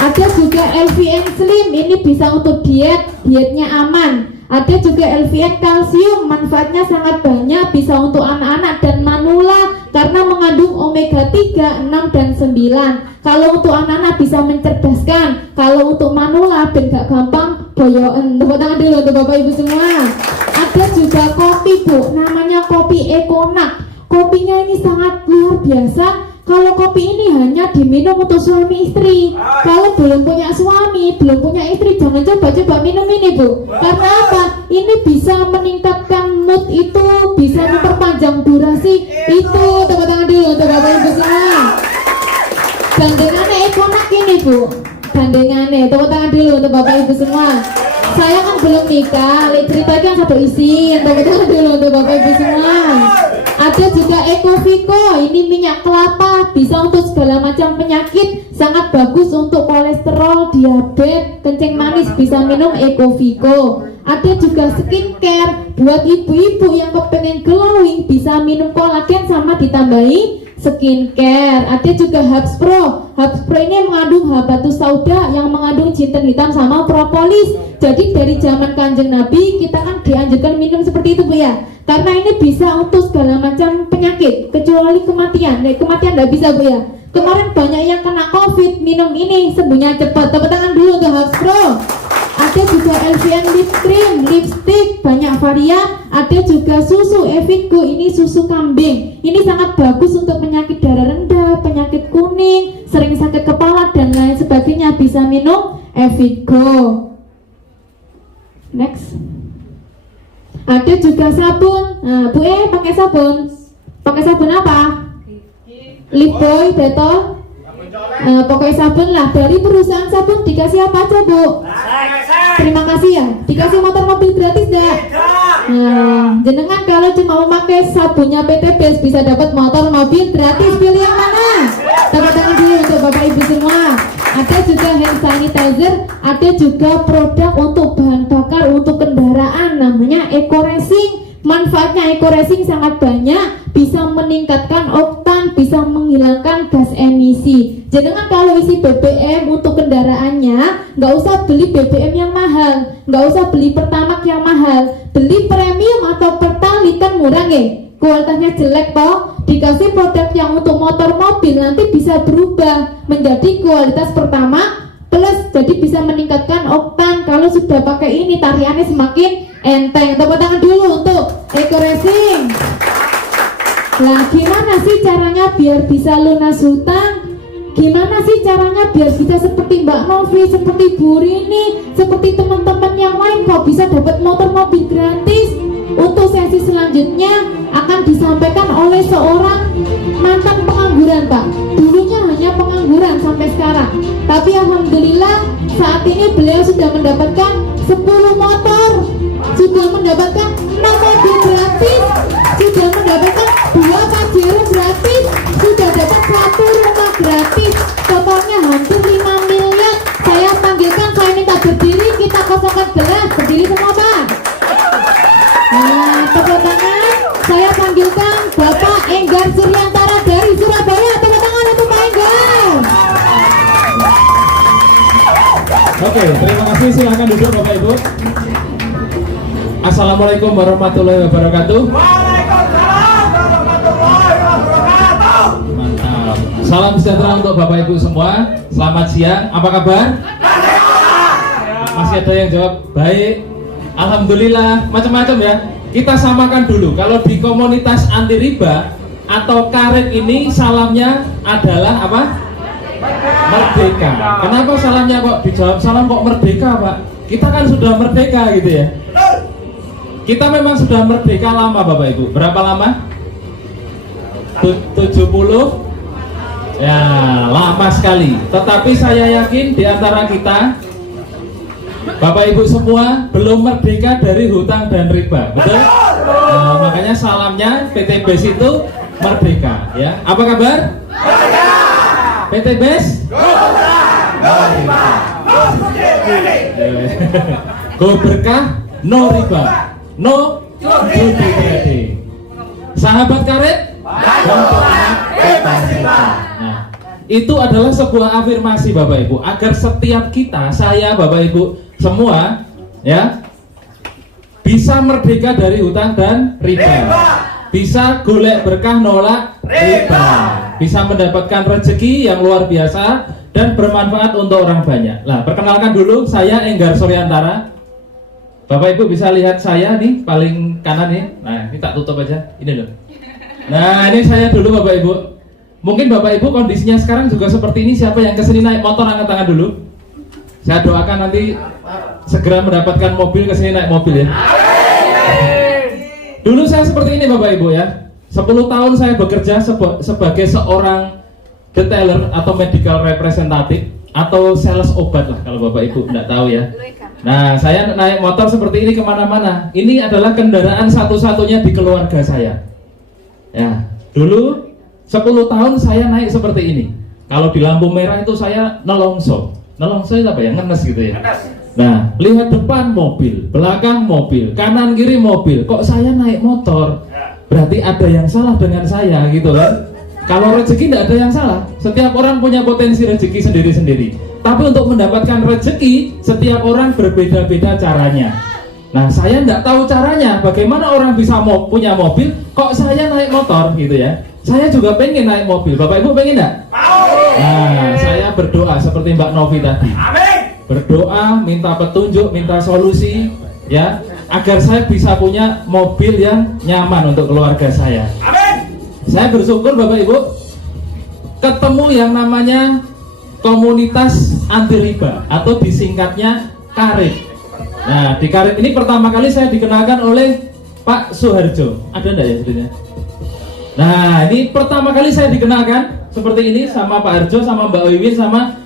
Ada juga LVN Slim, ini bisa untuk dietnya aman. Ada juga LVN Kalsium, manfaatnya sangat banyak, bisa untuk anak-anak dan manula karena mengandung omega 3, 6 dan 9. Kalau untuk anak-anak bisa mencerdaskan, kalau untuk manula ben gak gampang boyoen. Tepuk tangan dulu untuk Bapak Ibu semua. Ada juga kopi Bu, namanya kopi Ekonak. Kopinya ini sangat luar biasa. Kalau kopi ini hanya diminum untuk suami istri. Kalau belum punya suami, belum punya istri, jangan coba-coba minum ini Bu. Karena apa? Ini bisa meningkatkan mood itu, bisa memperpanjang durasi itu. Tepuk tangan dulu untuk Bapak Ibu semua. Gandengannya Ekonak ini Bu. Gandengannya, tepuk tangan dulu untuk Bapak Ibu semua. Saya kan belum nikah, ceritanya satu isi. Tepuk tangan dulu untuk Bapak Ibu semua. Ada juga Ecoviko, ini minyak kelapa, bisa untuk segala macam penyakit, sangat bagus untuk kolesterol, diabetes, kencing manis, bisa minum Ecoviko. Ada juga skincare, buat ibu-ibu yang kepengen glowing, bisa minum kolagen sama ditambahi skincare. Ada juga Hubs Pro. Hubs Pro ini mengandung habatus sauda yang mengandung jinten hitam sama propolis. Jadi dari zaman Kanjeng Nabi kita kan dianjurkan minum seperti itu Bu ya. Karena ini bisa untuk segala macam penyakit kecuali kematian. Kematian tidak bisa Bu ya. Kemarin banyak yang kena COVID, minum ini sembuhnya cepat. Tepuk tangan dulu untuk Hubs Pro. Ada juga LVN Lip Cream, lipstick, banyak varian. Ada juga susu Evigo, ini susu kambing. Ini sangat bagus untuk penyakit darah rendah, penyakit kuning, sering sakit kepala dan lain sebagainya. Bisa minum Evigo. Next. Ada juga sabun. Nah, Bu pakai sabun. Pakai sabun apa? Lifebuoy, Dettol. Pokoknya sabun lah. Dari perusahaan sabun dikasih apa aja Bu? Terima kasih ya. Dikasih motor mobil gratis dah. Nah, jenengan kalau cuma memakai sabunnya PT Best bisa dapat motor mobil gratis. Pilih yang mana? Tepuk tangan dulu untuk Bapak Ibu semua. Ada juga hand sanitizer, ada juga produk untuk bahan bakar untuk kendaraan namanya Eco Racing. Manfaatnya Eco Racing sangat banyak, bisa meningkatkan oktan, bisa menghilangkan gas emisi. Jangan kalau isi BBM untuk kendaraannya, nggak usah beli BBM yang mahal, nggak usah beli Pertamax yang mahal, beli premium atau Pertalite kan murah ya. Kualitasnya jelek toh, dikasih produk yang untuk motor mobil nanti bisa berubah menjadi kualitas Pertamax plus, jadi bisa meningkatkan oktan. Kalau sudah pakai ini tariannya semakin enteng. Tepuk tangan dulu untuk Eco Racing. Nah, gimana sih caranya biar bisa lunas hutang? Gimana sih caranya biar bisa seperti Mbak Novi, seperti Bu Rini, seperti teman-teman yang lain kok bisa dapat motor mobil gratis? Untuk sesi selanjutnya akan disampaikan oleh seorang mantan pengangguran Pak. Dulunya hanya pengangguran sampai sekarang, tapi alhamdulillah saat ini beliau sudah mendapatkan 10 motor, sudah mendapatkan 6 mobil gratis, sudah mendapatkan 2 Pajero gratis, sudah dapat 1 rumah gratis, totalnya hampir 5 miliar. Saya panggilkan, saya minta berdiri, kita kosongkan gelas, berdiri semua Pak. Nah, tepuk tangan. Saya panggilkan Bapak Enggar Suryantara dari Surabaya. Tepuk tangan untuk Pak Enggar. Oke, terima kasih. Silakan duduk Bapak Ibu. Assalamualaikum warahmatullahi wabarakatuh. Waalaikumsalam warahmatullahi wabarakatuh. Mantap. Salam sejahtera untuk Bapak Ibu semua. Selamat siang. Apa kabar? Masih ada yang jawab baik. Alhamdulillah, macam-macam ya. Kita samakan dulu. Kalau di komunitas anti riba atau karet ini salamnya adalah apa? Merdeka. Kenapa salamnya kok dijawab salam kok merdeka, Pak? Kita kan sudah merdeka gitu ya. Kita memang sudah merdeka lama Bapak Ibu. Berapa lama? 70? Ya, lama sekali. Tetapi saya yakin di antara kita Bapak Ibu semua belum merdeka dari hutang dan riba, betul? Nah, makanya salamnya PT Best itu merdeka, ya. Apa kabar? PT Best? Go berkah, no riba, no judi. Sahabat karet? Nah, itu adalah sebuah afirmasi Bapak Ibu, agar setiap kita, saya Bapak Ibu semua ya, bisa merdeka dari hutang dan riba. Bisa golek berkah nolak riba. Bisa mendapatkan rezeki yang luar biasa dan bermanfaat untuk orang banyak. Nah, perkenalkan dulu, saya Enggar Suryantara. Bapak Ibu bisa lihat saya nih, paling kanan nih. Nah, ini tak tutup aja, ini loh. Nah, ini saya dulu Bapak Ibu. Mungkin Bapak Ibu kondisinya sekarang juga seperti ini. Siapa yang kesini naik motor, angkat tangan dulu. Saya doakan nanti segera mendapatkan mobil, kesini naik mobil ya. Dulu saya seperti ini Bapak Ibu ya. 10 tahun saya bekerja sebagai seorang detailer atau medical representative atau sales obat lah kalau Bapak Ibu tidak tahu ya. Nah, saya naik motor seperti ini kemana-mana. Ini adalah kendaraan satu-satunya di keluarga saya. Ya, dulu 10 tahun saya naik seperti ini. Kalau di lampu merah itu saya nelongso. Nelongso itu apa ya? Ngenes gitu ya. Nah, lihat depan mobil, belakang mobil, kanan kiri mobil. Kok saya naik motor? Berarti ada yang salah dengan saya gitu kan? Kalau rezeki tidak ada yang salah. Setiap orang punya potensi rezeki sendiri-sendiri. Tapi untuk mendapatkan rezeki, setiap orang berbeda-beda caranya. Nah, saya tidak tahu caranya. Bagaimana orang bisa punya mobil, kok saya naik motor gitu ya? Saya juga pengen naik mobil. Bapak Ibu pengen nggak? Nah, saya berdoa seperti Mbak Novi tadi. Berdoa, minta petunjuk, minta solusi, ya, agar saya bisa punya mobil yang nyaman untuk keluarga saya. Saya bersyukur Bapak Ibu ketemu yang namanya komunitas anti riba atau disingkatnya Karib. Nah, di Karib ini pertama kali saya dikenalkan oleh Pak Suharjo. Ada enggak ya sebenarnya? Nah, ini pertama kali saya dikenalkan seperti ini sama Pak Harjo, sama Mbak Wiwin, sama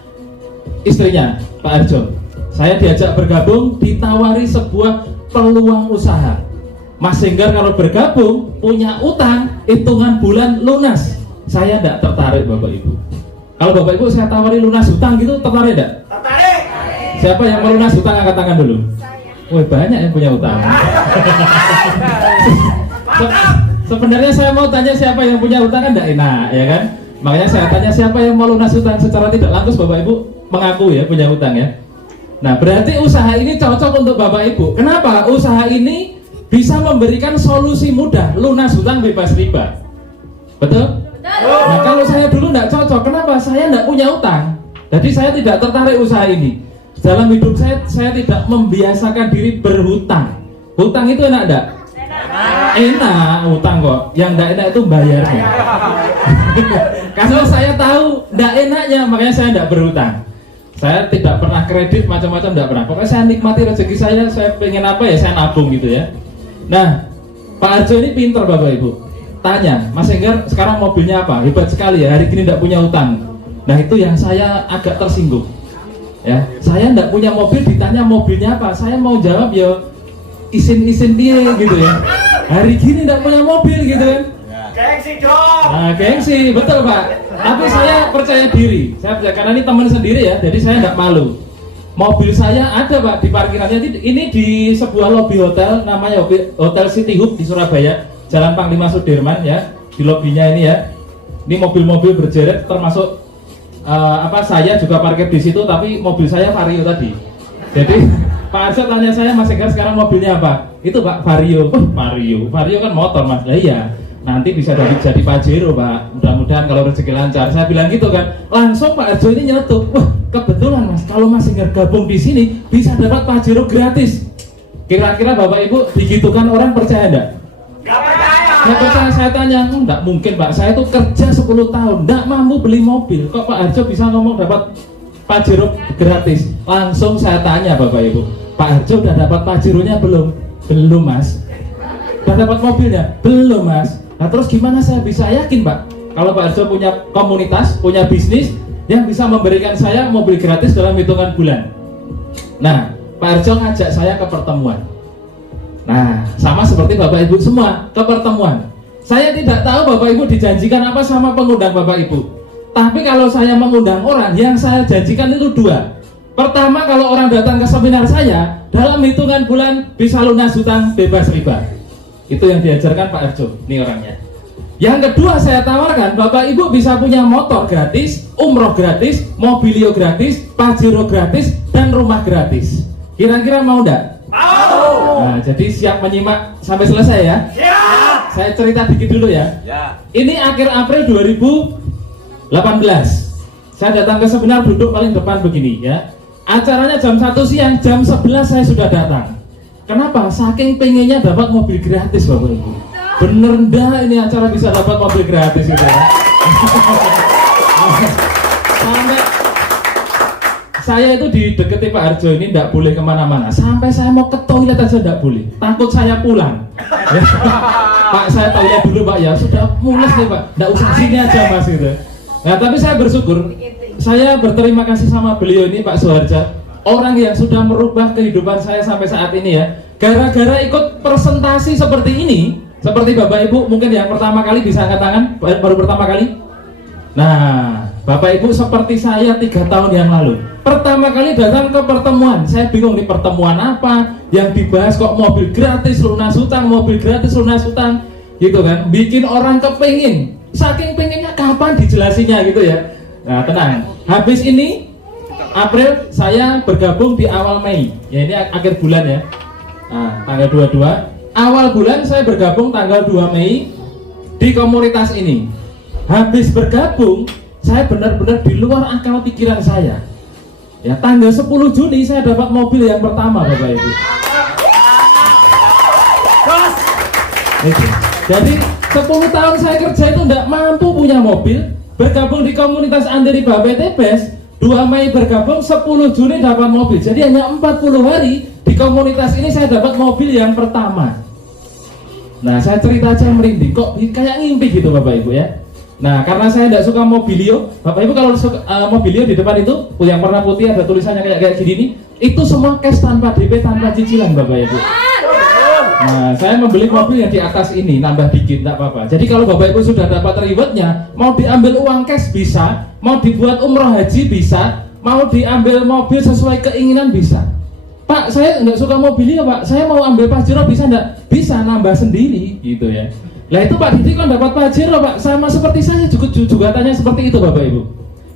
istrinya Pak Harjo. Saya diajak bergabung, ditawari sebuah peluang usaha. Mas Enggar kalau bergabung punya utang hitungan bulan lunas. Saya tidak tertarik Bapak Ibu. Kalau Bapak Ibu saya tawari lunas hutang gitu, tertarik tidak? Tertarik. Siapa yang mau lunas hutang angkat tangan dulu. Wah, banyak yang punya utang. Sebenarnya saya mau tanya siapa yang punya utang kan tidak enak ya kan. Makanya saya tanya siapa yang mau lunas hutang secara tidak langsung. Bapak Ibu mengaku ya punya utang ya. Nah, berarti usaha ini cocok untuk Bapak Ibu. Kenapa? Usaha ini bisa memberikan solusi mudah, lunas hutang bebas riba. Betul? Nah, kalau saya dulu tidak cocok, kenapa? Saya tidak punya utang. Jadi saya tidak tertarik usaha ini. Dalam hidup saya tidak membiasakan diri berhutang. Hutang itu enak enggak? Enak hutang kok. Yang enggak enak itu bayarnya. Karena saya tahu enggak enaknya, makanya saya enggak berhutang. Saya tidak pernah kredit macam-macam, enggak pernah. Pokoknya saya nikmati rezeki saya pengen apa ya saya nabung gitu ya. Nah, Pak Harjo ini pintar Bapak Ibu. Tanya, Mas Enggar sekarang mobilnya apa? Hebat sekali ya, hari ini enggak punya utang. Nah, itu yang saya agak tersinggung. Ya, saya enggak punya mobil, ditanya mobilnya apa? Saya mau jawab ya isin-isin dia gitu ya. Hari gini enggak punya mobil gitu kan. Gengsi dong. Nah, gengsi, betul Pak. Tapi saya percaya diri. Saya percaya karena ini teman sendiri ya, jadi saya enggak malu. Mobil saya ada Pak di parkirannya. Ini di sebuah lobi hotel namanya Hotel City Hub di Surabaya, Jalan Panglima Sudirman ya. Di lobinya ini ya. Ini mobil-mobil berjeret termasuk saya juga parkir di situ, tapi mobil saya Vario tadi. Jadi Pak Arsyad tanya saya, Mas Enggar sekarang mobilnya apa? Itu Pak Vario. Vario kan motor Mas. Nah, iya. Nanti bisa jadi Pajero Pak. Mudah-mudahan kalau rezeki lancar. Saya bilang gitu kan. Langsung Pak Arjo ini nyetuk. Wah, kebetulan Mas, kalau Mas Enggar gabung di sini bisa dapat Pajero gratis. Kira-kira Bapak Ibu digitukan orang percaya enggak? Gak percaya. Gak percaya. Saya tanya, enggak mungkin Pak. Saya tuh kerja 10 tahun, enggak mampu beli mobil. Kok Pak Arjo bisa ngomong dapat Pajero gratis? Langsung saya tanya Bapak Ibu, Pak Arjo udah dapat Pajeronya belum? Belum Mas. Udah dapat mobilnya? Belum Mas. Nah, terus gimana saya bisa yakin Pak kalau Pak Arjo punya komunitas, punya bisnis yang bisa memberikan saya mobil gratis dalam hitungan bulan? Nah, Pak Arjo ngajak saya ke pertemuan. Nah, sama seperti Bapak Ibu semua, ke pertemuan. Saya tidak tahu Bapak Ibu dijanjikan apa sama pengundang Bapak Ibu. Tapi kalau saya mengundang orang, yang saya janjikan itu 2. Pertama, kalau orang datang ke seminar saya, dalam hitungan bulan bisa lunas hutang bebas riba. Itu yang diajarkan Pak Arjo, ini orangnya. Yang kedua saya tawarkan, Bapak Ibu bisa punya motor gratis, umroh gratis, mobilio gratis, pajero gratis, dan rumah gratis. Kira-kira mau enggak? Mau. Nah, jadi siap menyimak sampai selesai ya. Siap. Saya cerita dikit dulu ya. Ya. Ini akhir April 2018. Saya datang ke seminar, duduk paling depan begini ya. Acaranya jam 1 siang, jam 11 saya sudah datang. Kenapa? Saking pengennya dapat mobil gratis Bapak Ibu. Bener dah ini acara bisa dapat mobil gratis gitu ya. Sampai saya itu dideketi Pak Harjo ini tidak boleh kemana-mana. Sampai saya mau ke toilet aja tidak boleh. Takut saya pulang. Pak saya toilet dulu Pak ya. Sudah mules nih Pak. Tidak usah sini aja Mas gitu. Nah tapi saya bersyukur. Saya berterima kasih sama beliau ini Pak Suharja, orang yang sudah merubah kehidupan saya sampai saat ini ya. Gara-gara ikut presentasi seperti ini, seperti Bapak Ibu mungkin yang pertama kali bisa angkat tangan, baru pertama kali. Nah, Bapak Ibu seperti saya 3 tahun yang lalu, pertama kali datang ke pertemuan, saya bingung nih pertemuan apa, yang dibahas kok mobil gratis lunas hutang, mobil gratis lunas hutang, gitu kan, bikin orang kepengin, saking pengennya kapan dijelasinnya gitu ya. Nah tenang, habis ini April saya bergabung di awal Mei, ya ini akhir bulan ya. Nah tanggal 22, awal bulan saya bergabung tanggal 2 Mei di komunitas ini. Habis bergabung, saya benar-benar di luar akal pikiran saya. Ya tanggal 10 Juni saya dapat mobil yang pertama Bapak Ibu. Itu. Jadi 10 tahun saya kerja itu tidak mampu punya mobil. Bergabung di komunitas Andiriba PTBes, 2 Mei bergabung, 10 Juni dapat mobil. Jadi hanya 40 hari di komunitas ini saya dapat mobil yang pertama. Nah saya cerita aja merinding, kok kayak ngimpi gitu Bapak Ibu ya. Nah karena saya tidak suka mobilio, Bapak Ibu kalau suka mobilio di depan itu yang warna putih ada tulisannya kayak gini nih, itu semua cash tanpa DP, tanpa cicilan Bapak Ibu. Nah, saya membeli mobil yang di atas ini, nambah dikit, tak apa-apa. Jadi kalau Bapak Ibu sudah dapat rewardnya, mau diambil uang cash bisa, mau dibuat umroh haji bisa, mau diambil mobil sesuai keinginan bisa. Pak, saya nggak suka mobilnya Pak, saya mau ambil Pajero bisa nggak? Bisa, nambah sendiri, gitu ya. Lah itu Pak Didi kan dapat Pajero Pak, sama seperti saya juga tanya seperti itu Bapak Ibu.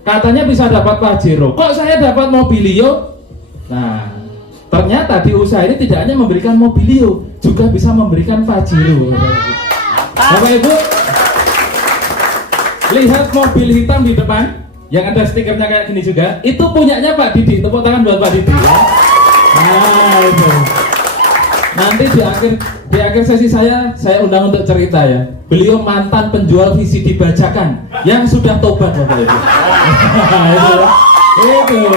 Katanya bisa dapat Pajero, kok saya dapat mobilio? Nah, ternyata di usaha ini tidak hanya memberikan mobilio, juga bisa memberikan Pajero. Bapak Ibu, lihat mobil hitam di depan yang ada stikernya kayak gini juga, itu punyanya Pak Didi. Tepuk tangan buat Pak Didi ya. Nah itu. Nanti di akhir sesi saya undang untuk cerita ya. Beliau mantan penjual VCD bajakan yang sudah tobat Bapak Ibu. Itu.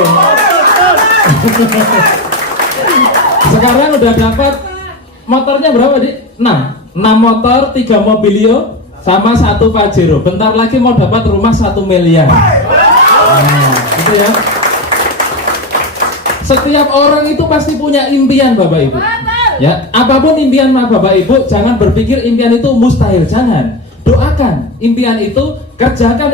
Sekarang udah dapat motornya berapa Dik? 6 motor, 3 mobilio, sama 1 Pajero. Bentar lagi mau dapat rumah 1 miliar. Nah, itu ya. Setiap orang itu pasti punya impian Bapak Ibu. Ya, apapun impian Bapak Ibu, jangan berpikir impian itu mustahil, jangan. Doakan impian itu, kerjakan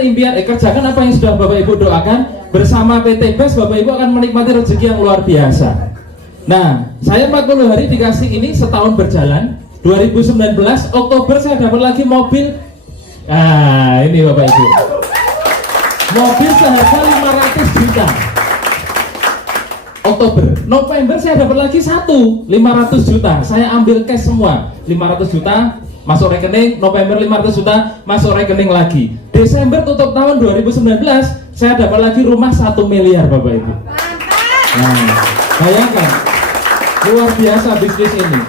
apa yang sudah Bapak Ibu doakan. Bersama PTBes Bapak Ibu akan menikmati rezeki yang luar biasa. Nah, saya 40 hari dikasih ini setahun berjalan. 2019 Oktober saya dapat lagi mobil. Nah, ini Bapak Ibu. Mobil seharga 500 juta. Oktober, November saya dapat lagi 500 juta. Saya ambil cash semua. 500 juta masuk rekening, November 500 juta masuk rekening lagi. Desember tutup tahun 2019 saya dapat lagi rumah 1 miliar Bapak Ibu. Nah, bayangkan luar biasa bisnis ini.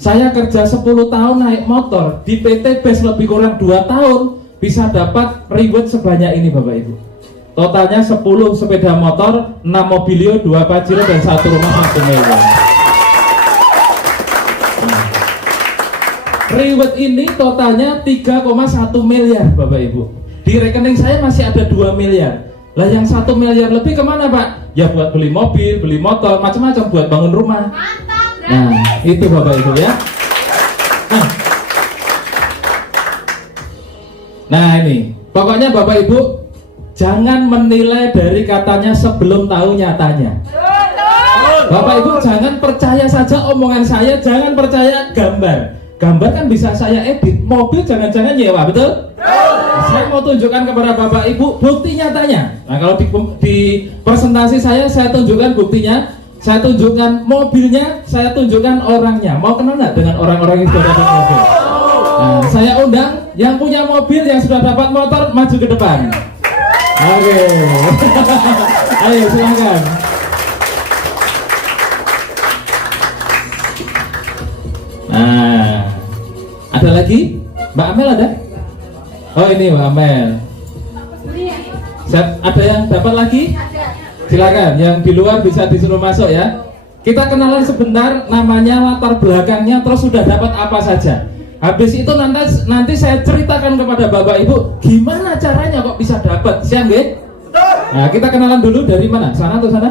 Saya kerja 10 tahun naik motor di PTBes lebih kurang 2 tahun bisa dapat reward sebanyak ini Bapak Ibu. Totalnya 10 sepeda motor, 6 mobilio, 2 Pajero dan 1 rumah 1 miliar. Reward ini totalnya 3,1 miliar Bapak Ibu. Di rekening saya masih ada 2 miliar. Lah yang 1 miliar lebih kemana Pak? Ya buat beli mobil, beli motor, macam-macam, buat bangun rumah. Nah itu Bapak Ibu ya. Nah ini, pokoknya Bapak Ibu jangan menilai dari katanya sebelum tahu nyatanya. Bapak Ibu jangan percaya saja omongan saya, jangan percaya gambar. gambar kan bisa saya edit, mobil jangan-jangan nyewa, betul? Saya mau tunjukkan kepada Bapak Ibu bukti nyatanya. Nah, kalau di presentasi saya tunjukkan buktinya, saya tunjukkan mobilnya, saya tunjukkan orangnya. Mau kenal nggak dengan orang-orang yang sudah dapat mobil? Nah, saya undang yang punya mobil, yang sudah dapat motor, maju ke depan. Oke. Ayo silakan. Nah, ada lagi? Mbak Amel ada? Oh ini Mbak Amel. Ada yang dapat lagi? Silakan, yang di luar bisa disuruh masuk ya. Kita kenalan sebentar, namanya, latar belakangnya, terus sudah dapat apa saja. Habis itu nanti saya ceritakan kepada Bapak Ibu gimana caranya kok bisa dapat. Siap nggih? Nah, kita kenalan dulu dari mana? Sana atau sana?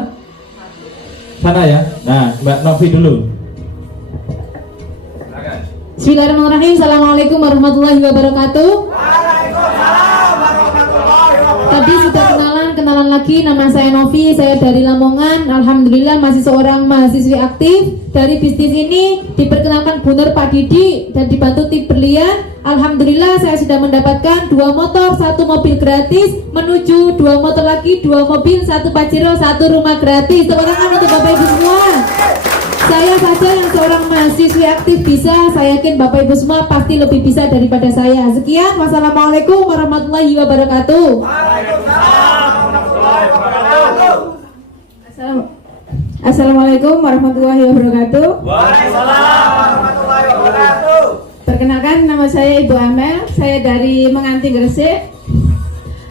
Sana ya. Nah, Mbak Novi dulu. Bismillahirrahmanirrahim. Assalamualaikum warahmatullahi wabarakatuh. Tadi sudah kenalan lagi, nama saya Novi, saya dari Lamongan. Alhamdulillah masih seorang mahasiswi aktif. Dari bisnis ini diperkenalkan Bu Nur, Pak Didi, dan dibantu tim berlian. Alhamdulillah saya sudah mendapatkan 2 motor, 1 mobil gratis, menuju 2 motor lagi, 2 mobil, 1 Pajero, 1 rumah gratis. Tepuk tangan untuk Bapak Ibu semua. Saya saja yang seorang mahasiswi aktif bisa, saya yakin Bapak Ibu semua pasti lebih bisa daripada saya. Sekian, wassalamualaikum warahmatullahi wabarakatuh. Assalamualaikum warahmatullahi wabarakatuh. Perkenalkan, nama saya Ibu Amel, saya dari Menganti, Gresik.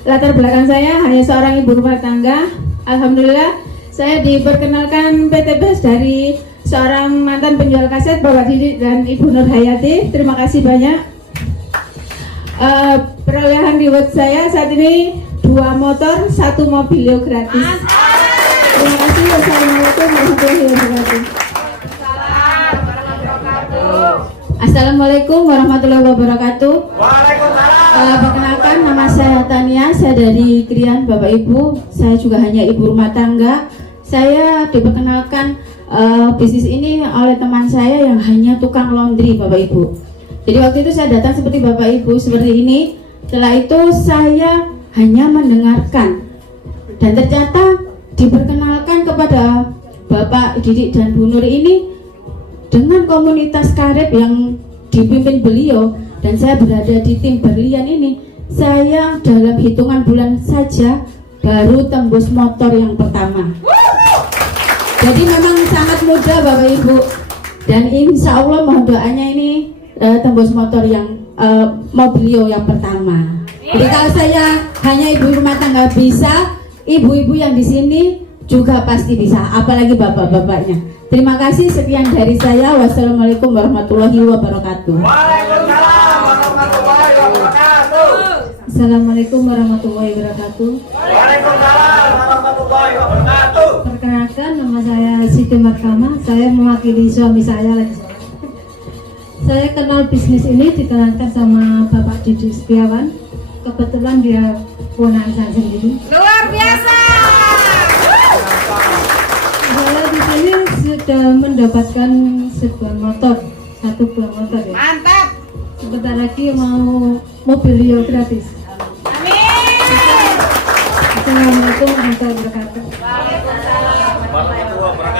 Latar belakang saya hanya seorang ibu rumah tangga. Alhamdulillah saya diperkenalkan PT BES dari seorang mantan penjual kaset, Bapak Didi dan Ibu Nur Hayati. Terima kasih banyak. Perolehan reward saya saat ini 2 motor, 1 mobil gratis. Terima kasih. Wassalamualaikum warahmatullahi wabarakatuh. Assalamualaikum warahmatullahi wabarakatuh. Perkenalkan, nama saya Tania, saya dari Krian, Bapak Ibu. Saya juga hanya ibu rumah tangga. Saya diperkenalkan bisnis ini oleh teman saya yang hanya tukang laundry, Bapak Ibu. Jadi waktu itu saya datang seperti Bapak Ibu seperti ini. Setelah itu saya hanya mendengarkan dan ternyata diperkenalkan kepada Bapak Didi dan Bu Nur ini dengan komunitas karib yang dipimpin beliau, dan saya berada di tim berlian ini. Saya dalam hitungan bulan saja baru tembus motor yang pertama. Jadi memang sangat mudah Bapak Ibu, dan insya Allah mohon doanya ini tembus motor yang mobilio yang pertama. Jadi kalau saya hanya ibu rumah tangga bisa, ibu-ibu yang di sini juga pasti bisa, apalagi bapak-bapaknya. Terima kasih, sekian dari saya. Wassalamualaikum warahmatullahi wabarakatuh. Waalaikumsalam warahmatullahi wabarakatuh. Assalamualaikum warahmatullahi wabarakatuh. Waalaikumsalam warahmatullahi wabarakatuh. Perkenalkan, nama saya Siti Markama, saya mewakili suami saya lagi. Saya kenal bisnis ini dikenalkan sama Bapak Didi Setiawan. Kebetulan dia ponakan saya sendiri. Luar biasa. Saya di sini sudah mendapatkan sebuah motor, 1 buah motor ya. Mantap. Sebentar lagi mau mobilio gratis. Amin. Assalamualaikum warahmatullahi wabarakatuh.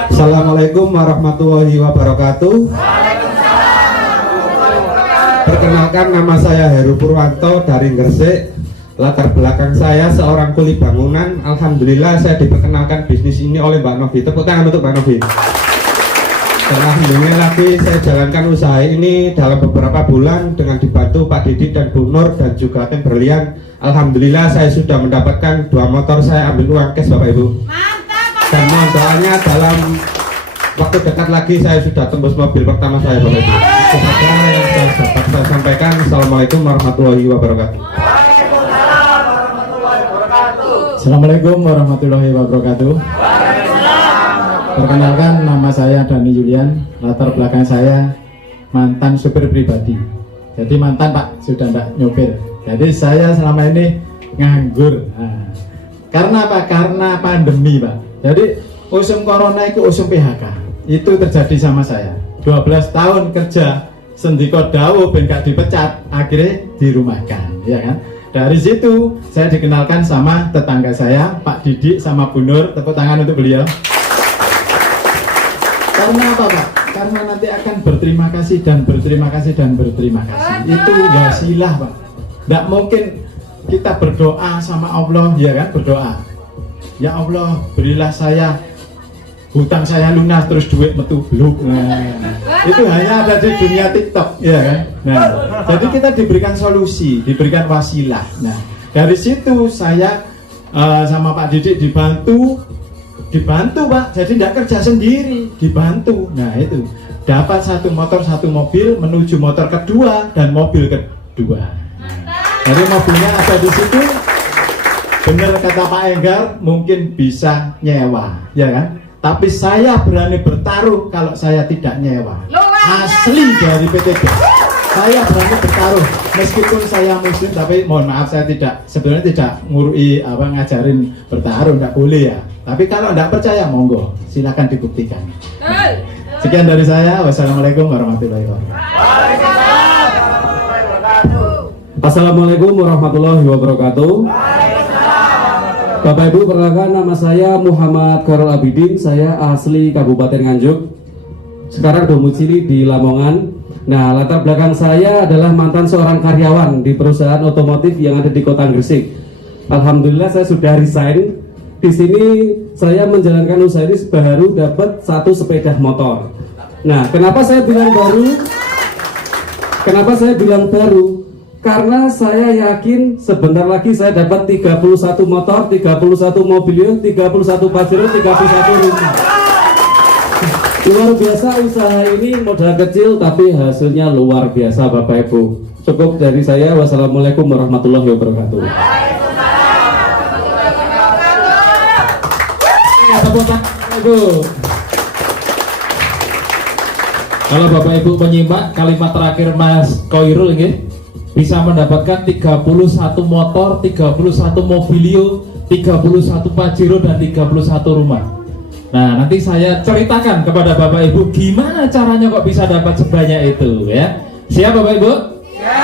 Assalamualaikum warahmatullahi wabarakatuh. Perkenalkan, nama saya Heru Purwanto dari Gresik. Latar belakang saya seorang kuli bangunan. Alhamdulillah saya diperkenalkan bisnis ini oleh Mbak Novi. Tepuk tangan untuk Mbak Novi. Dan alhamdulillah lagi saya jalankan usaha ini dalam beberapa bulan dengan dibantu Pak Didi dan Bu Nur dan juga tim berlian. Alhamdulillah saya sudah mendapatkan 2 motor, saya ambil uang cash Bapak Ibu. Mantap. Dan mohon doanya dalam waktu dekat lagi saya sudah tembus mobil pertama saya Bapak Ibu. Itu saja yang dapat saya sampaikan. Assalamualaikum warahmatullahi wabarakatuh. Assalamualaikum warahmatullahi wabarakatuh. Perkenalkan, nama saya Dani Julian. Latar belakang saya mantan supir pribadi. Jadi mantan Pak, sudah tidak nyopir. Jadi saya selama ini nganggur. Nah, karena apa? Karena pandemi Pak. Jadi usum corona itu usum PHK. Itu terjadi sama saya. 12 tahun kerja sendiko dawuh ben gak dipecat, akhirnya dirumahkan, ya kan? Dari situ saya dikenalkan sama tetangga saya, Pak Didik sama Bu Nur. Tepuk tangan untuk beliau. Karena apa, Pak? Karena nanti akan berterima kasih dan berterima kasih dan berterima kasih. Itu wasilah, Pak. Tidak mungkin kita berdoa sama Allah, ya kan? Berdoa, ya Allah berilah saya hutang saya lunas, terus duit metu bluk. Nah, itu hanya ada di dunia TikTok, ya kan? Nah, jadi kita diberikan solusi, diberikan wasilah. Nah, dari situ saya sama Pak Didik dibantu Pak. Jadi tidak kerja sendiri, dibantu. Nah, itu dapat satu motor, satu mobil, menuju motor kedua dan mobil kedua. Jadi mobilnya ada di situ. Benar kata Pak Enggar, mungkin bisa nyewa, ya kan? Tapi saya berani bertaruh kalau saya tidak nyewa. Asli dari PTB. Saya berani bertaruh, meskipun saya muslim, tapi mohon maaf saya sebenarnya tidak ngurui ngajarin bertaruh, tidak boleh ya. Tapi kalau tidak percaya, monggo, silakan dibuktikan. Sekian dari saya. Wassalamualaikum warahmatullahi wabarakatuh. Assalamualaikum warahmatullahi wabarakatuh. Bapak Ibu, perkenalkan nama saya Muhammad Khairul Abidin. Saya asli Kabupaten Nganjuk. Sekarang domisili di Lamongan. Nah, latar belakang saya adalah mantan seorang karyawan di perusahaan otomotif yang ada di Kota Gresik. Alhamdulillah saya sudah resign. Di sini saya menjalankan usaha ini baru dapat satu sepeda motor. Nah, kenapa saya bilang baru? Kenapa saya bilang baru? Karena saya yakin sebentar lagi saya dapat 31 motor, 31 mobil, 31 Pajero, 31 rumah. Luar biasa usaha ini, modal kecil tapi hasilnya luar biasa Bapak Ibu. Cukup dari saya. Wassalamualaikum warahmatullahi wabarakatuh. Kalau Bapak Ibu menyimak kalimat terakhir Mas Koirul ini, bisa mendapatkan 31 motor, 31 mobilio, 31 Pajero dan 31 rumah. Nah, nanti saya ceritakan kepada Bapak Ibu gimana caranya kok bisa dapat sebanyak itu, ya. Siap Bapak Ibu? Ya.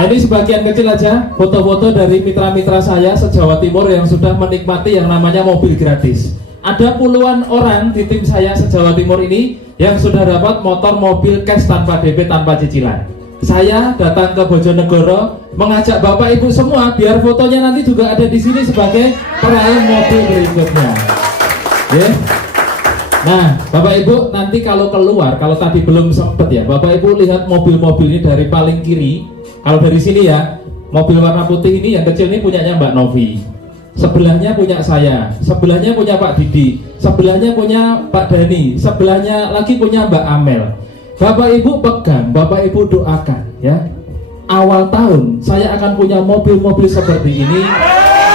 Nah, ini sebagian kecil aja foto-foto dari mitra-mitra saya se-Jawa Timur yang sudah menikmati yang namanya mobil gratis. Ada puluhan orang di tim saya se-Jawa Timur ini yang sudah dapat motor mobil cash tanpa DP, tanpa cicilan. Saya datang ke Bojonegoro mengajak Bapak Ibu semua biar fotonya nanti juga ada di sini sebagai peraih mobil berikutnya. Yeah. Nah, Bapak Ibu nanti kalau keluar, kalau tadi belum sempet ya, Bapak Ibu lihat mobil-mobil ini dari paling kiri. Kalau dari sini ya, mobil warna putih ini yang kecil ini punyanya Mbak Novi. Sebelahnya punya saya, sebelahnya punya Pak Didi, sebelahnya punya Pak Dani, sebelahnya lagi punya Mbak Amel. Bapak Ibu pegang, Bapak Ibu doakan ya. Awal tahun saya akan punya mobil-mobil seperti ini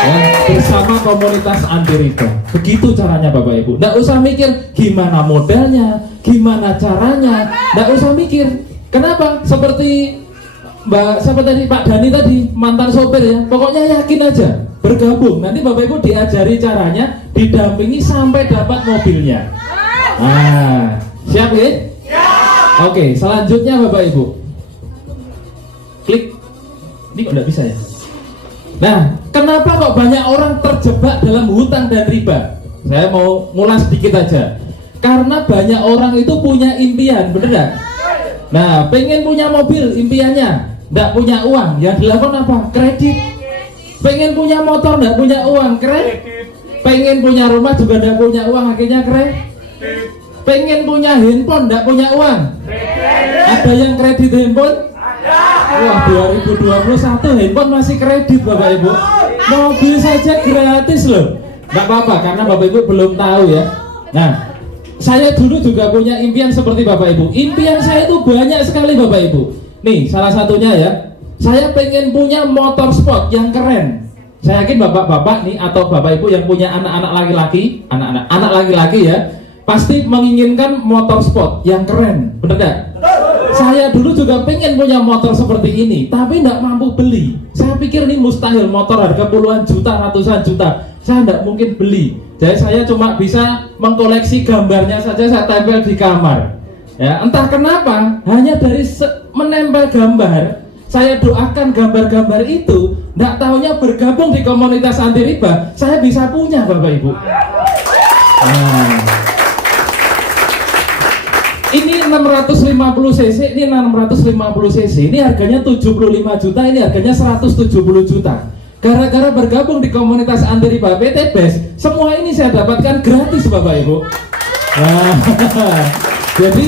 ya, bersama komunitas anti riba. Begitu caranya Bapak Ibu. Nggak usah mikir gimana modelnya, gimana caranya. Nggak usah mikir. Kenapa? Seperti tadi Pak Dani tadi, mantan sopir ya. Pokoknya yakin aja, bergabung. Nanti Bapak Ibu diajari caranya, didampingi sampai dapat mobilnya. Nah, siap ya? Oke, selanjutnya Bapak Ibu klik. Ini kok nggak bisa ya? Nah, kenapa kok banyak orang terjebak dalam hutang dan riba? Saya mau ngulas sedikit aja. Karena banyak orang itu punya impian, bener gak? Nah, pengen punya mobil, impiannya nggak punya uang, yang dilakukan apa? Kredit. Pengen punya motor, nggak punya uang, kredit. Pengen punya rumah juga nggak punya uang, akhirnya kredit. Pengen punya handphone, nggak punya uang. Ada yang kredit handphone? Wah, 2021 handphone masih kredit Bapak Ibu. Mobil saja gratis loh. Nggak apa-apa, karena Bapak Ibu belum tahu ya. Nah, saya dulu juga punya impian seperti Bapak Ibu. Impian saya itu banyak sekali Bapak Ibu. Nih, salah satunya ya, saya pengen punya motor sport yang keren. Saya yakin bapak-bapak nih atau Bapak Ibu yang punya anak-anak laki-laki, anak laki-laki ya, pasti menginginkan motor sport yang keren, bener gak? Saya dulu juga pengen punya motor seperti ini, tapi tidak mampu beli. Saya pikir ini mustahil, motor harga puluhan juta, ratusan juta, saya tidak mungkin beli. Jadi saya cuma bisa mengkoleksi gambarnya saja, saya tempel di kamar. Ya, entah kenapa hanya dari menempel gambar, saya doakan gambar-gambar itu, nggak taunya bergabung di komunitas anti riba, saya bisa punya Bapak Ibu. Nah, ini 650 cc, ini 650 cc, ini harganya 75 juta, ini harganya 170 juta. Gara-gara bergabung di komunitas anti riba PT BES, semua ini saya dapatkan gratis Bapak Ibu. Nah, jadi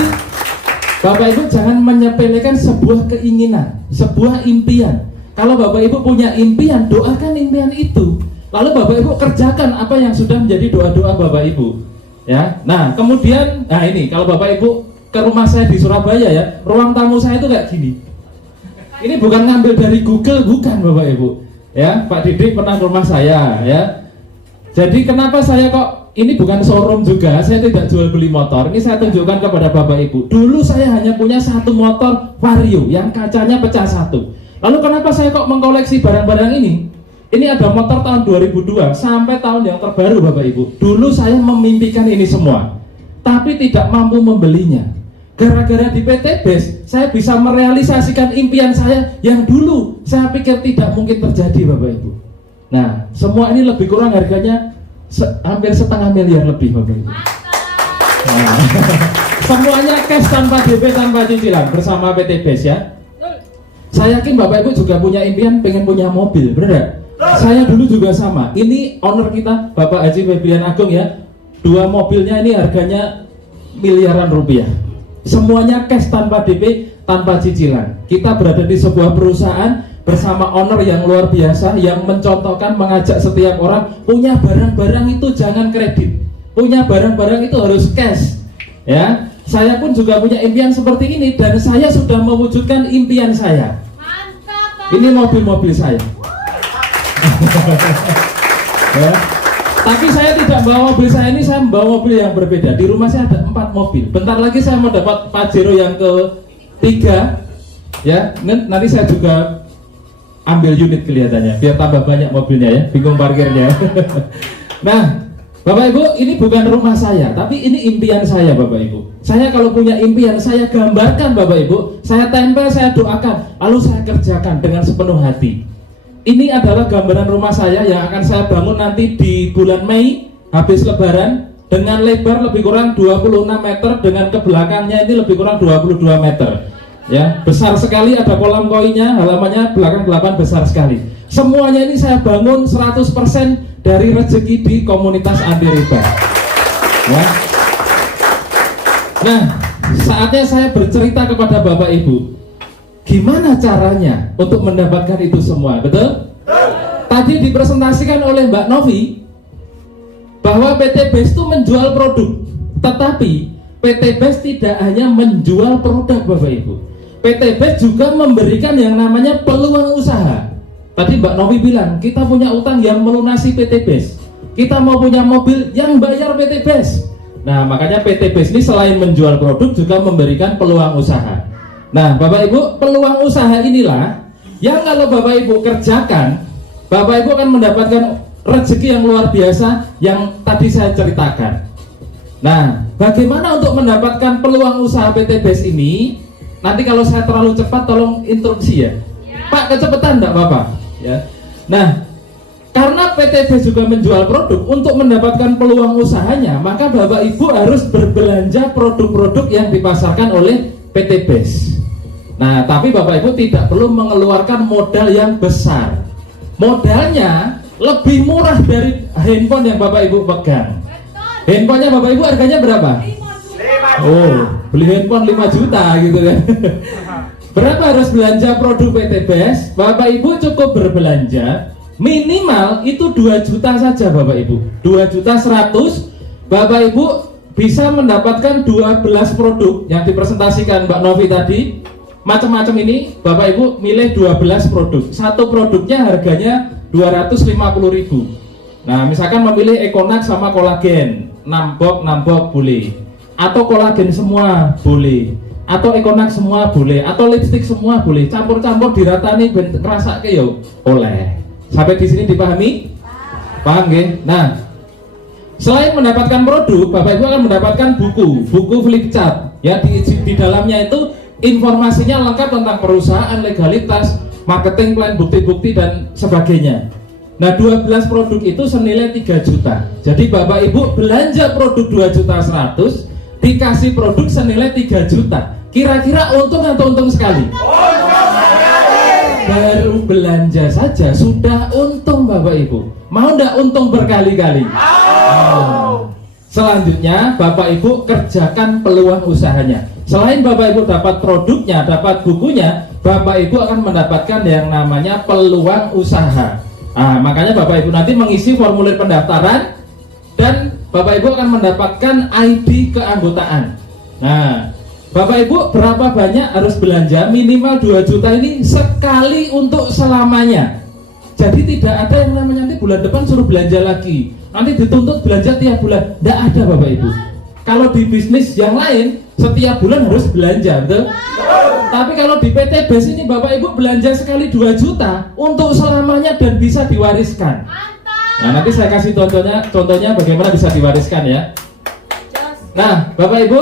Bapak Ibu jangan menyepelekan sebuah keinginan, sebuah impian. Kalau Bapak Ibu punya impian, doakan impian itu. Lalu Bapak Ibu kerjakan apa yang sudah menjadi doa-doa Bapak Ibu. Ya. Nah, kemudian, nah ini kalau Bapak Ibu ke rumah saya di Surabaya ya, ruang tamu saya itu kayak gini. Ini bukan ngambil dari Google, bukan Bapak Ibu. Ya, Pak Didik pernah ke rumah saya ya. Jadi kenapa saya kok ini bukan showroom juga, saya tidak jual beli motor. Ini saya tunjukkan kepada Bapak Ibu. Dulu saya hanya punya satu motor Vario yang kacanya pecah satu. Lalu kenapa saya kok mengkoleksi barang-barang ini? Ini ada motor tahun 2002 sampai tahun yang terbaru Bapak Ibu. Dulu saya memimpikan ini semua, tapi tidak mampu membelinya. Gara-gara di PT BES, saya bisa merealisasikan impian saya yang dulu saya pikir tidak mungkin terjadi Bapak Ibu. Nah, semua ini lebih kurang harganya hampir setengah miliar lebih Bapak Ibu. Nah, semuanya cash tanpa DP, tanpa cicilan bersama PT BES ya. Saya yakin Bapak Ibu juga punya impian pengen punya mobil, benar? Saya dulu juga sama. Ini owner kita Bapak Haji Febrian Agung ya. 2 mobilnya ini harganya miliaran rupiah. Semuanya cash tanpa DP, tanpa cicilan. Kita berada di sebuah perusahaan bersama owner yang luar biasa, yang mencontohkan, mengajak setiap orang punya barang-barang itu jangan kredit, punya barang-barang itu harus cash. Ya, saya pun juga punya impian seperti ini dan saya sudah mewujudkan impian saya. Mantap. Ini mobil-mobil saya. Ya. Tapi saya tidak bawa mobil saya ini, saya membawa mobil yang berbeda. Di rumah saya ada 4 mobil. Bentar lagi saya mau dapat Pajero yang ke-3. Ya, nanti saya juga ambil unit kelihatannya, biar tambah banyak mobilnya ya, bingung parkirnya. Nah, Bapak Ibu, ini bukan rumah saya, tapi ini impian saya Bapak Ibu. Saya kalau punya impian, saya gambarkan Bapak Ibu, saya tempel, saya doakan, lalu saya kerjakan dengan sepenuh hati. Ini adalah gambaran rumah saya yang akan saya bangun nanti di bulan Mei habis Lebaran, dengan lebar lebih kurang 26 meter, dengan ke belakangnya ini lebih kurang 22 meter. Ya, besar sekali, ada kolam koinnya, halamannya belakang 8 besar sekali. Semuanya ini saya bangun 100% dari rezeki di komunitas anti riba. Ya. Nah, saatnya saya bercerita kepada Bapak Ibu. Gimana caranya untuk mendapatkan itu semua, betul? Tadi dipresentasikan oleh Mbak Novi bahwa PT BES itu menjual produk, tetapi PT BES tidak hanya menjual produk Bapak Ibu. PT BES juga memberikan yang namanya peluang usaha. Tadi Mbak Novi bilang kita punya utang yang melunasi PT BES, kita mau punya mobil yang bayar PT BES. Nah, makanya PT BES ini selain menjual produk juga memberikan peluang usaha. Nah, Bapak Ibu, peluang usaha inilah yang kalau Bapak Ibu kerjakan, Bapak Ibu akan mendapatkan rezeki yang luar biasa yang tadi saya ceritakan. Nah, bagaimana untuk mendapatkan peluang usaha PT BES ini? Nanti kalau saya terlalu cepat, tolong instruksi ya. Pak, kecepatan enggak Bapak? Ya. Nah, karena PT BES juga menjual produk, untuk mendapatkan peluang usahanya, maka Bapak Ibu harus berbelanja produk-produk yang dipasarkan oleh PT BES. Nah, tapi Bapak Ibu tidak perlu mengeluarkan modal yang besar. Modalnya lebih murah dari handphone yang Bapak Ibu pegang. Handphonenya Bapak Ibu harganya berapa? 5 Oh, beli handphone 5 juta gitu kan. Berapa harus belanja produk PT BES? Bapak Ibu cukup berbelanja minimal itu 2 juta saja Bapak Ibu. 2.100.000 Bapak Ibu bisa mendapatkan 12 produk yang dipresentasikan Mbak Novi tadi. Macam-macam ini Bapak Ibu milih 12 produk. Satu produknya harganya 250.000. Nah, misalkan memilih Econax sama kolagen, 6 box boleh. Atau kolagen semua boleh. Atau Econax semua boleh. Atau lipstick semua boleh. Campur-campur diratani ngerasake yo oleh. Sampai di sini dipahami? Paham nggih? Nah, selain mendapatkan produk, Bapak Ibu akan mendapatkan buku flip chart. Ya, di dalamnya itu informasinya lengkap tentang perusahaan, legalitas, marketing plan, bukti-bukti dan sebagainya. Nah, 12 produk itu senilai 3 juta. Jadi Bapak Ibu belanja produk 2.100.000, dikasih produk senilai 3 juta. Kira-kira untung atau untung sekali? Baru belanja saja sudah untung Bapak Ibu. Mau ndak untung berkali-kali? Selanjutnya Bapak Ibu kerjakan peluang usahanya. Selain Bapak Ibu dapat produknya, dapat bukunya, Bapak Ibu akan mendapatkan yang namanya peluang usaha. Nah, makanya Bapak Ibu nanti mengisi formulir pendaftaran dan Bapak Ibu akan mendapatkan ID keanggotaan. Nah, Bapak Ibu berapa banyak harus belanja? Minimal 2 juta ini sekali untuk selamanya. Jadi tidak ada yang namanya nanti bulan depan suruh belanja lagi, nanti dituntut belanja tiap bulan. Tidak ada Bapak Ibu. Kalau di bisnis yang lain setiap bulan harus belanja, betul? Tapi kalau di PT BES ini Bapak Ibu belanja sekali 2 juta untuk selamanya dan bisa diwariskan. Nah, nanti saya kasih contohnya bagaimana bisa diwariskan ya. Nah, Bapak Ibu,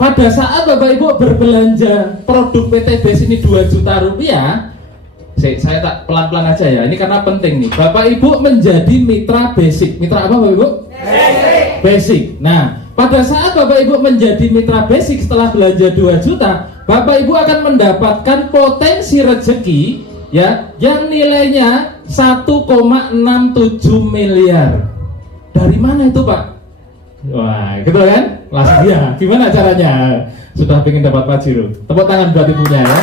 pada saat Bapak Ibu berbelanja produk PT BES ini 2 juta rupiah, saya tak pelan-pelan aja ya, ini karena penting nih. Bapak Ibu menjadi mitra basic. Mitra apa Bapak Ibu? Basic. Nah, pada saat Bapak Ibu menjadi mitra basic setelah belanja 2 juta, Bapak Ibu akan mendapatkan potensi rezeki ya yang nilainya 1,67 miliar. Dari mana itu Pak? Wah, gitu kan? Langsung ya. Gimana caranya? Sudah pengen dapat Pajero. Tepuk tangan buat ibunya ya.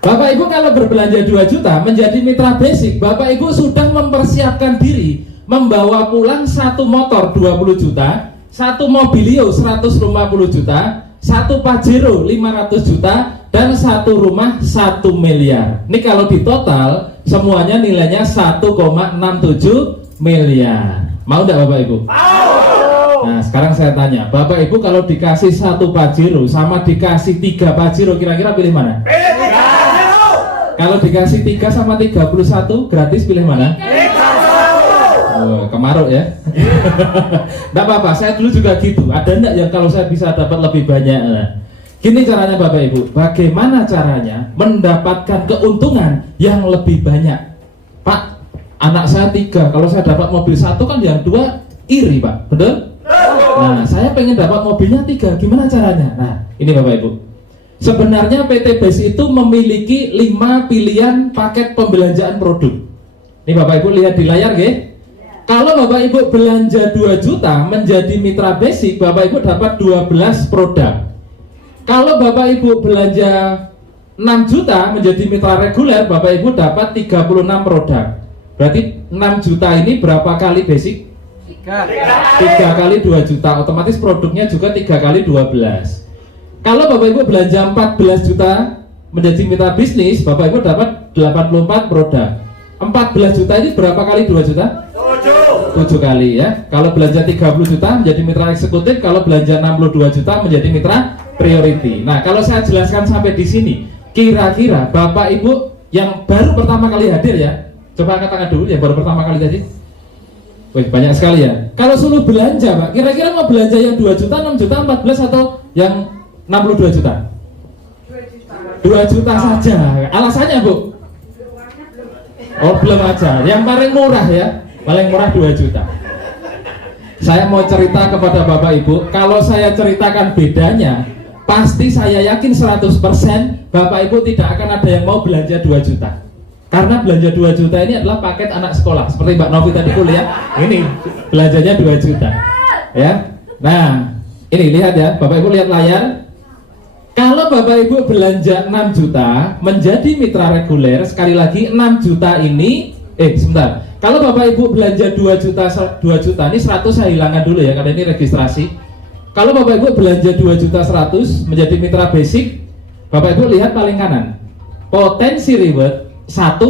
Bapak Ibu kalau berbelanja 2 juta menjadi mitra basic, Bapak Ibu sudah mempersiapkan diri membawa pulang 1 motor 20 juta, 1 mobilio 150 juta, 1 Pajero 500 juta, dan 1 rumah 1 miliar. Ini kalau di total semuanya nilainya 1,67 miliar. Mau enggak Bapak Ibu? Nah, sekarang saya tanya, Bapak Ibu kalau dikasih 1 Pajero sama dikasih 3 Pajero, kira-kira pilih mana? Kalau dikasih 3 sama 31 gratis, pilih mana? Oh, kemaruk ya. Nggak apa-apa, saya dulu juga gitu. Ada enggak yang kalau saya bisa dapat lebih banyak? Nah, gini caranya Bapak Ibu. Bagaimana caranya mendapatkan keuntungan yang lebih banyak? Pak, anak saya 3, kalau saya dapat mobil 1 kan yang 2 iri Pak, betul? Nah, saya pengen dapat mobilnya 3, gimana caranya? Nah, ini Bapak Ibu. Sebenarnya PT BES itu memiliki 5 pilihan paket pembelanjaan produk. Ini Bapak Ibu lihat di layar nggih. Kalau Bapak Ibu belanja 2 juta menjadi mitra basic, Bapak Ibu dapat 12 produk. Kalau Bapak Ibu belanja 6 juta menjadi mitra reguler, Bapak Ibu dapat 36 produk. Berarti 6 juta ini berapa kali basic? 3 kali 2 juta, otomatis produknya juga 3 kali 12. Kalau Bapak Ibu belanja 14 juta menjadi mitra bisnis, Bapak Ibu dapat 84 produk. 14 juta ini berapa kali 2 juta? 7 kali ya. Kalau belanja 30 juta menjadi mitra eksekutif, kalau belanja 62 juta menjadi mitra priority. Nah, kalau saya jelaskan sampai di sini, kira-kira Bapak Ibu yang baru pertama kali hadir ya, coba angkat tangan dulu yang baru pertama kali tadi. Wih, banyak sekali ya. Kalau suruh belanja Pak, kira-kira mau belanja yang 2 juta, 6 juta, 14 atau yang 62 juta? 2 juta saja. Alasannya Bu? Oh, belum aja. Yang paling murah ya, paling murah 2 juta. Saya mau cerita kepada Bapak Ibu, kalau saya ceritakan bedanya, pasti saya yakin 100% Bapak Ibu tidak akan ada yang mau belanja 2 juta. Karena belanja 2 juta ini adalah paket anak sekolah. Seperti Mbak Novi tadi kuliah, ini belanjanya 2 juta. Ya. Nah, ini lihat ya, Bapak Ibu lihat layar. Kalau Bapak Ibu belanja 6 juta menjadi mitra reguler, sekali lagi 6 juta ini, sebentar. Kalau Bapak Ibu belanja 2 juta ini 100 saya hilangkan dulu ya, karena ini registrasi. Kalau Bapak Ibu belanja 2 juta 100 menjadi mitra basic, Bapak Ibu lihat paling kanan. Potensi reward 1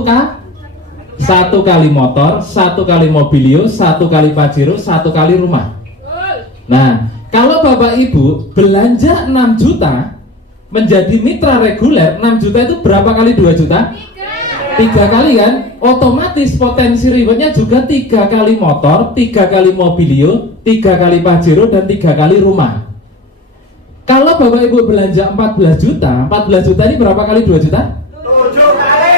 kali motor, 1 kali mobilio, 1 kali Pajero, 1 kali rumah. Nah, kalau Bapak Ibu belanja 6 juta menjadi mitra reguler, 6 juta itu berapa kali 2 juta? 3 kali kan? Otomatis potensi rewardnya juga 3 kali motor, 3 kali mobilio, 3 kali Pajero, dan 3 kali rumah. Kalau Bapak Ibu belanja 14 juta, 14 juta ini berapa kali 2 juta? 7 kali.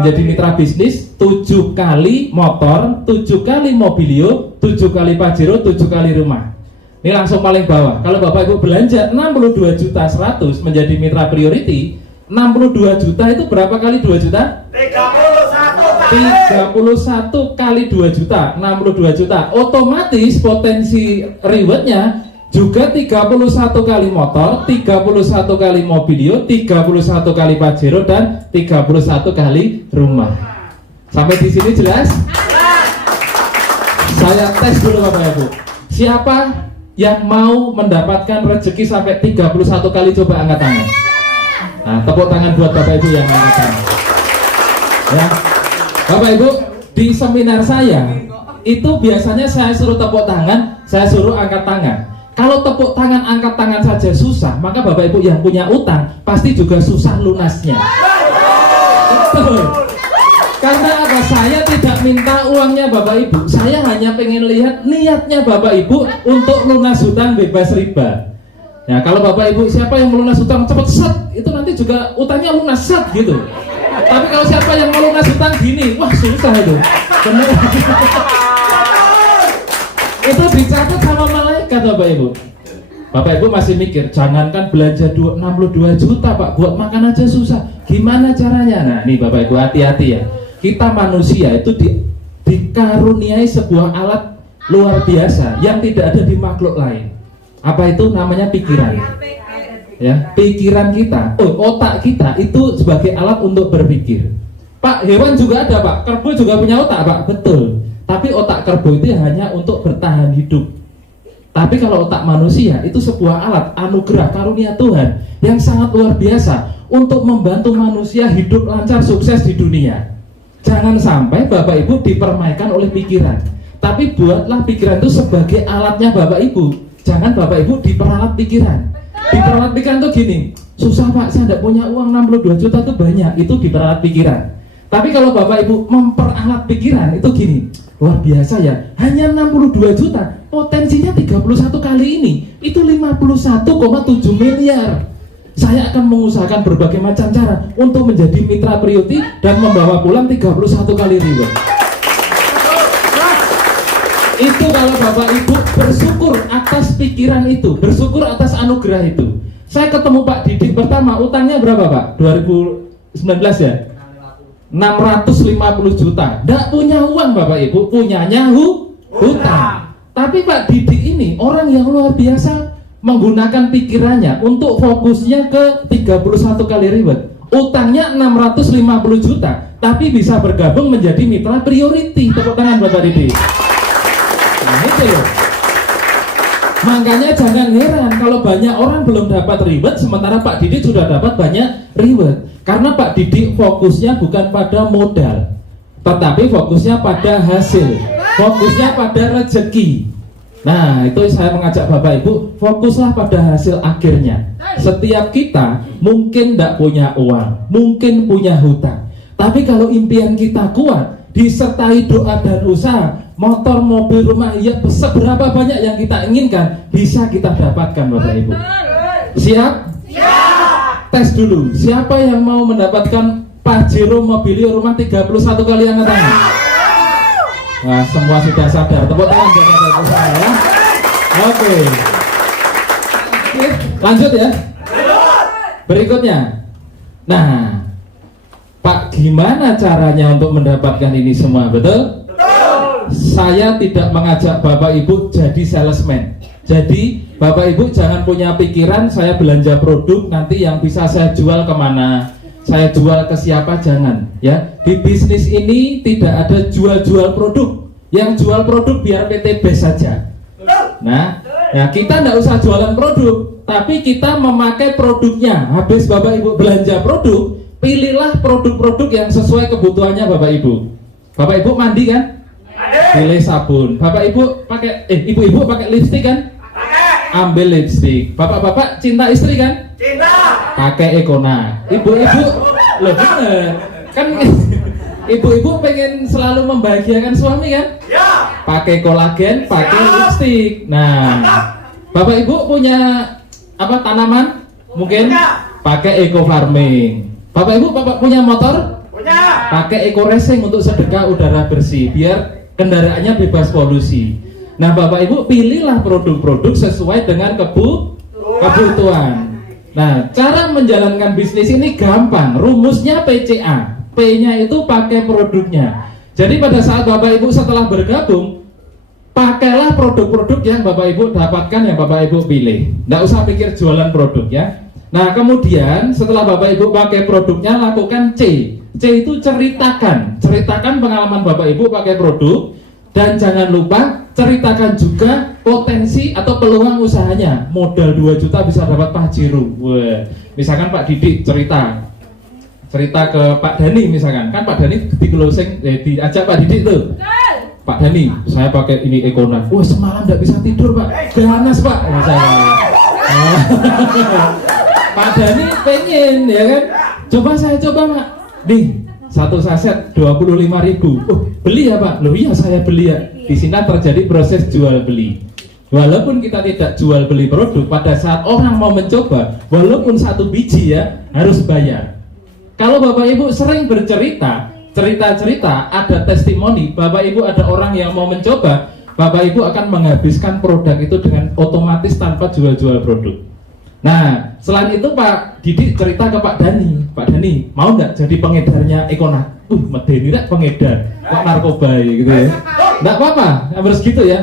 Menjadi mitra bisnis 7 kali motor, 7 kali mobilio, 7 kali Pajero, 7 kali rumah. Ini langsung paling bawah. Kalau Bapak Ibu belanja 62 juta 100 menjadi mitra priority, 62 juta itu berapa kali 2 juta? 31 kali. 31 kali 2 juta, 62 juta. Otomatis potensi rewardnya juga 31 kali motor, 31 kali mobilio, 31 kali Pajero, dan 31 kali rumah. Sampai di sini jelas? Saya tes dulu Bapak Ibu. Siapa yang mau mendapatkan rezeki sampai 31 kali, coba angkat tangan. Nah, tepuk tangan buat Bapak Ibu yang angkat tangan. Ya. Bapak Ibu, di seminar saya itu biasanya saya suruh tepuk tangan, saya suruh angkat tangan. Kalau tepuk tangan, angkat tangan saja susah, maka Bapak Ibu yang punya utang pasti juga susah lunasnya. Betul. Karena apa? Saya tidak minta uangnya Bapak Ibu, saya hanya pengen lihat niatnya Bapak Ibu untuk lunas hutang bebas riba. Ya, kalau Bapak Ibu siapa yang melunas hutang cepet set, itu nanti juga utangnya lunas set gitu. Tapi kalau siapa yang melunas hutang gini, wah susah itu. Benar. Itu dicatat sama malaikat Bapak Ibu. Bapak Ibu masih mikir, jangankan belanja 62 juta Pak, buat makan aja susah. Gimana caranya? Nah, nih Bapak Ibu hati-hati ya. Kita manusia itu dikaruniai sebuah alat luar biasa yang tidak ada di makhluk lain. Apa itu? Namanya pikiran. Ya, pikiran kita, otak kita itu sebagai alat untuk berpikir. Pak, hewan juga ada Pak, kerbau juga punya otak Pak, betul. Tapi otak kerbau itu hanya untuk bertahan hidup. Tapi kalau otak manusia itu sebuah alat anugerah karunia Tuhan yang sangat luar biasa untuk membantu manusia hidup lancar sukses di dunia. Jangan sampai Bapak Ibu dipermainkan oleh pikiran. Tapi buatlah pikiran itu sebagai alatnya Bapak Ibu. Jangan Bapak Ibu diperalat pikiran. Diperalat pikiran tuh gini, susah Pak, saya tidak punya uang 62 juta itu banyak, itu diperalat pikiran. Tapi kalau Bapak Ibu memperalat pikiran itu gini, luar biasa ya, hanya 62 juta, potensinya 31 kali ini, itu 51,7 miliar. Saya akan mengusahakan berbagai macam cara untuk menjadi mitra priority dan membawa pulang 31 kali reward. Itu kalau Bapak Ibu bersyukur atas pikiran itu, bersyukur atas anugerah itu. Saya ketemu Pak Didik pertama, utangnya berapa Pak? 2019 ya? 650 juta. Nggak punya uang Bapak Ibu, punyanya hutang. Tapi Pak Didik ini orang yang luar biasa, menggunakan pikirannya untuk fokusnya ke 31 kali reward. Utangnya 650 juta, tapi bisa bergabung menjadi mitra priority. Tepuk tangan Bapak Didik. Nah itu loh. Makanya jangan heran kalau banyak orang belum dapat reward, sementara Pak Didik sudah dapat banyak reward. Karena Pak Didik fokusnya bukan pada modal, tetapi fokusnya pada hasil, fokusnya pada rezeki. Nah itu saya mengajak Bapak Ibu, fokuslah pada hasil akhirnya. Setiap kita mungkin tidak punya uang, mungkin punya hutang, tapi kalau impian kita kuat, disertai doa dan usaha, motor, mobil, rumah, ya seberapa banyak yang kita inginkan bisa kita dapatkan Bapak Ibu. Siap? Siap. Tes dulu, siapa yang mau mendapatkan Pajero, mobilio, rumah 31 kali angkat tangan? Wah, semua sudah sadar. Tepuk tangan buat Bapak Ibu ya. Oke, lanjut ya. Berikutnya. Nah, Pak, gimana caranya untuk mendapatkan ini semua? Betul? Saya tidak mengajak Bapak Ibu jadi salesman. Jadi Bapak Ibu jangan punya pikiran saya belanja produk nanti yang bisa saya jual kemana, saya jual ke siapa, jangan ya. Di bisnis ini tidak ada jual-jual produk. Yang jual produk biar PT BES saja. Nah, ya kita tidak usah jualan produk, tapi kita memakai produknya. Habis Bapak Ibu belanja produk, pilihlah produk-produk yang sesuai kebutuhannya Bapak Ibu. Bapak Ibu mandi kan? Pilih sabun. Bapak Ibu pakai ibu-ibu pakai lipstik kan? Ambil lipstik. Bapak-bapak cinta istri kan? Cinta. Pakai Econa. Ibu-ibu loh bener kan? Ibu-ibu pengen selalu membahagiakan suami kan? Ya. pakai kolagen, pakai lipstick. Nah, Bapak Ibu punya apa tanaman? Mungkin pakai eco farming. Bapak Ibu punya motor? Punya. Pakai eco racing untuk sedekah udara bersih biar kendaraannya bebas polusi. Nah, Bapak Ibu pilihlah produk-produk sesuai dengan kebutuhan. Nah, cara menjalankan bisnis ini gampang. Rumusnya PCA. P-nya itu pakai produknya. Jadi pada saat Bapak Ibu setelah bergabung, pakailah produk-produk yang Bapak Ibu dapatkan, yang Bapak Ibu pilih. Nggak usah pikir jualan produk ya. Nah, kemudian setelah Bapak Ibu pakai produknya, lakukan C. C itu ceritakan. Ceritakan pengalaman Bapak Ibu pakai produk. Dan jangan lupa ceritakan juga potensi atau peluang usahanya. Modal 2 juta bisa dapat Pajero. Wah, misalkan Pak Didik cerita ke Pak Dani misalkan. Kan Pak Dani di closing diajak Pak Didik tuh. Pak Dani, saya pakai ini Econak. Wah, semalam nggak bisa tidur Pak. Ganas Pak. Pak Dani pengen ya kan. Coba saya coba Pak. Nih, 1 saset 25.000. Oh, beli ya Pak? Loh iya saya beli ya. Di sini terjadi proses jual beli. Walaupun kita tidak jual beli produk, pada saat orang mau mencoba, walaupun 1 biji ya harus bayar. Kalau Bapak Ibu sering bercerita, cerita-cerita, ada testimoni, Bapak Ibu ada orang yang mau mencoba, Bapak Ibu akan menghabiskan produk itu dengan otomatis tanpa jual-jual produk. Nah, selain itu Pak Didik cerita ke Pak Dani, Pak Dani mau nggak jadi pengedarnya Econak? Medeni rek pengedar, kok narkoba gitu ya? Nggak apa-apa, harus gitu ya.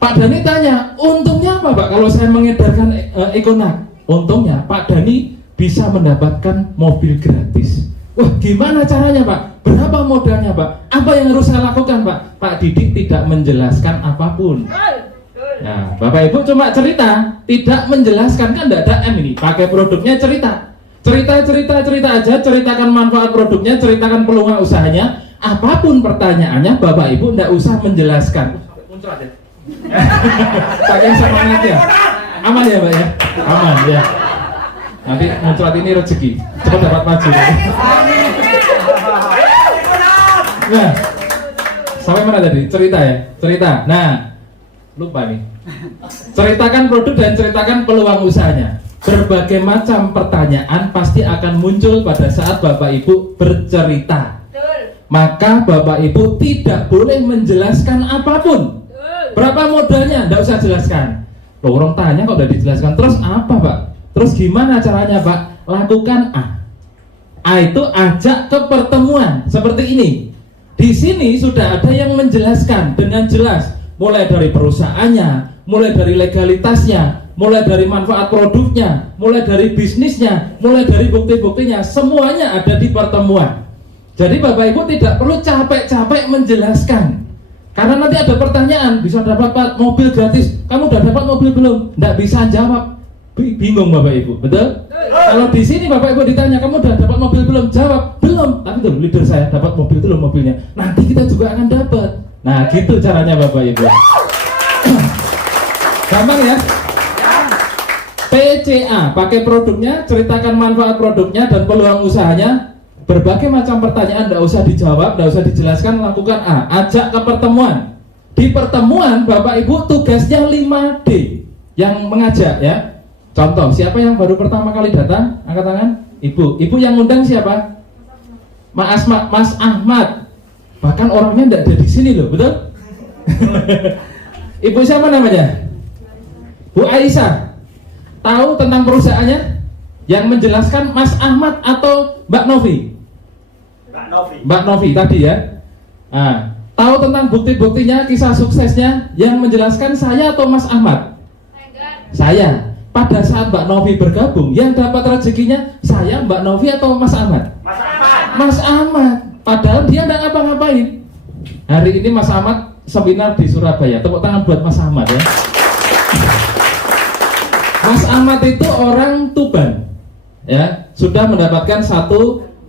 Pak Dani tanya, untungnya apa Pak kalau saya mengedarkan Econak? Untungnya Pak Dani bisa mendapatkan mobil gratis. Wah, gimana caranya Pak? Berapa modalnya Pak? Apa yang harus saya lakukan Pak? Pak Didik tidak menjelaskan apapun. Nah, Bapak Ibu cuma cerita, tidak menjelaskan, kan tidak ada M ini. Pakai produknya cerita aja, ceritakan manfaat produknya, ceritakan peluang usahanya. Apapun pertanyaannya, Bapak Ibu tidak usah menjelaskan. Muncrat ya. Pakai semangat ya. Aman ya Pak ya? Aman ya. Nanti muncrat ini rezeki, cepat dapat maju. Nah, sampai mana tadi? Cerita ya? Cerita. Nah, lupa nih. Ceritakan produk dan ceritakan peluang usahanya. Berbagai macam pertanyaan pasti akan muncul pada saat Bapak Ibu bercerita. Maka Bapak Ibu tidak boleh menjelaskan apapun. Berapa modalnya? Tidak usah jelaskan. Loh, orang tanya kok udah dijelaskan. Terus apa Pak? Terus gimana caranya Pak? Lakukan A. A itu ajak ke pertemuan seperti ini. Di sini sudah ada yang menjelaskan dengan jelas. Mulai dari perusahaannya, mulai dari legalitasnya, mulai dari manfaat produknya, mulai dari bisnisnya, mulai dari bukti-buktinya, semuanya ada di pertemuan. Jadi Bapak Ibu tidak perlu capek-capek menjelaskan. Karena nanti ada pertanyaan, bisa dapat mobil gratis, kamu udah dapat mobil belum? Nggak bisa jawab, bingung Bapak Ibu, betul? Kalau di sini Bapak Ibu ditanya, kamu udah dapat mobil belum? Jawab, belum. Tapi tuh leader saya dapat mobil belum mobilnya. Nanti kita juga akan dapat. Nah, gitu caranya Bapak Ibu. Gampang ya? PCA, pakai produknya, ceritakan manfaat produknya dan peluang usahanya. Berbagai macam pertanyaan tidak usah dijawab, tidak usah dijelaskan, lakukan A. Ajak ke pertemuan. Di pertemuan Bapak Ibu tugasnya 5D yang mengajak ya. Contoh, siapa yang baru pertama kali datang? Angkat tangan. Ibu. Ibu yang undang siapa? Mas Ahmad. Bahkan orangnya tidak ada di sini loh, betul? Ibu siapa namanya? Bu Aisyah. Tahu tentang perusahaannya? Yang menjelaskan Mas Ahmad atau Mbak Novi? Mbak Novi tadi ya. Nah, tahu tentang bukti-buktinya, kisah suksesnya? Yang menjelaskan saya atau Mas Ahmad? Saya. Pada saat Mbak Novi bergabung, yang dapat rezekinya saya, Mbak Novi atau Mas Ahmad? Mas Ahmad. Padahal dia tidak ngapa-ngapain. Hari ini Mas Ahmad seminar di Surabaya. Tepuk tangan buat Mas Ahmad ya. Mas Ahmad itu orang Tuban, ya, sudah mendapatkan 1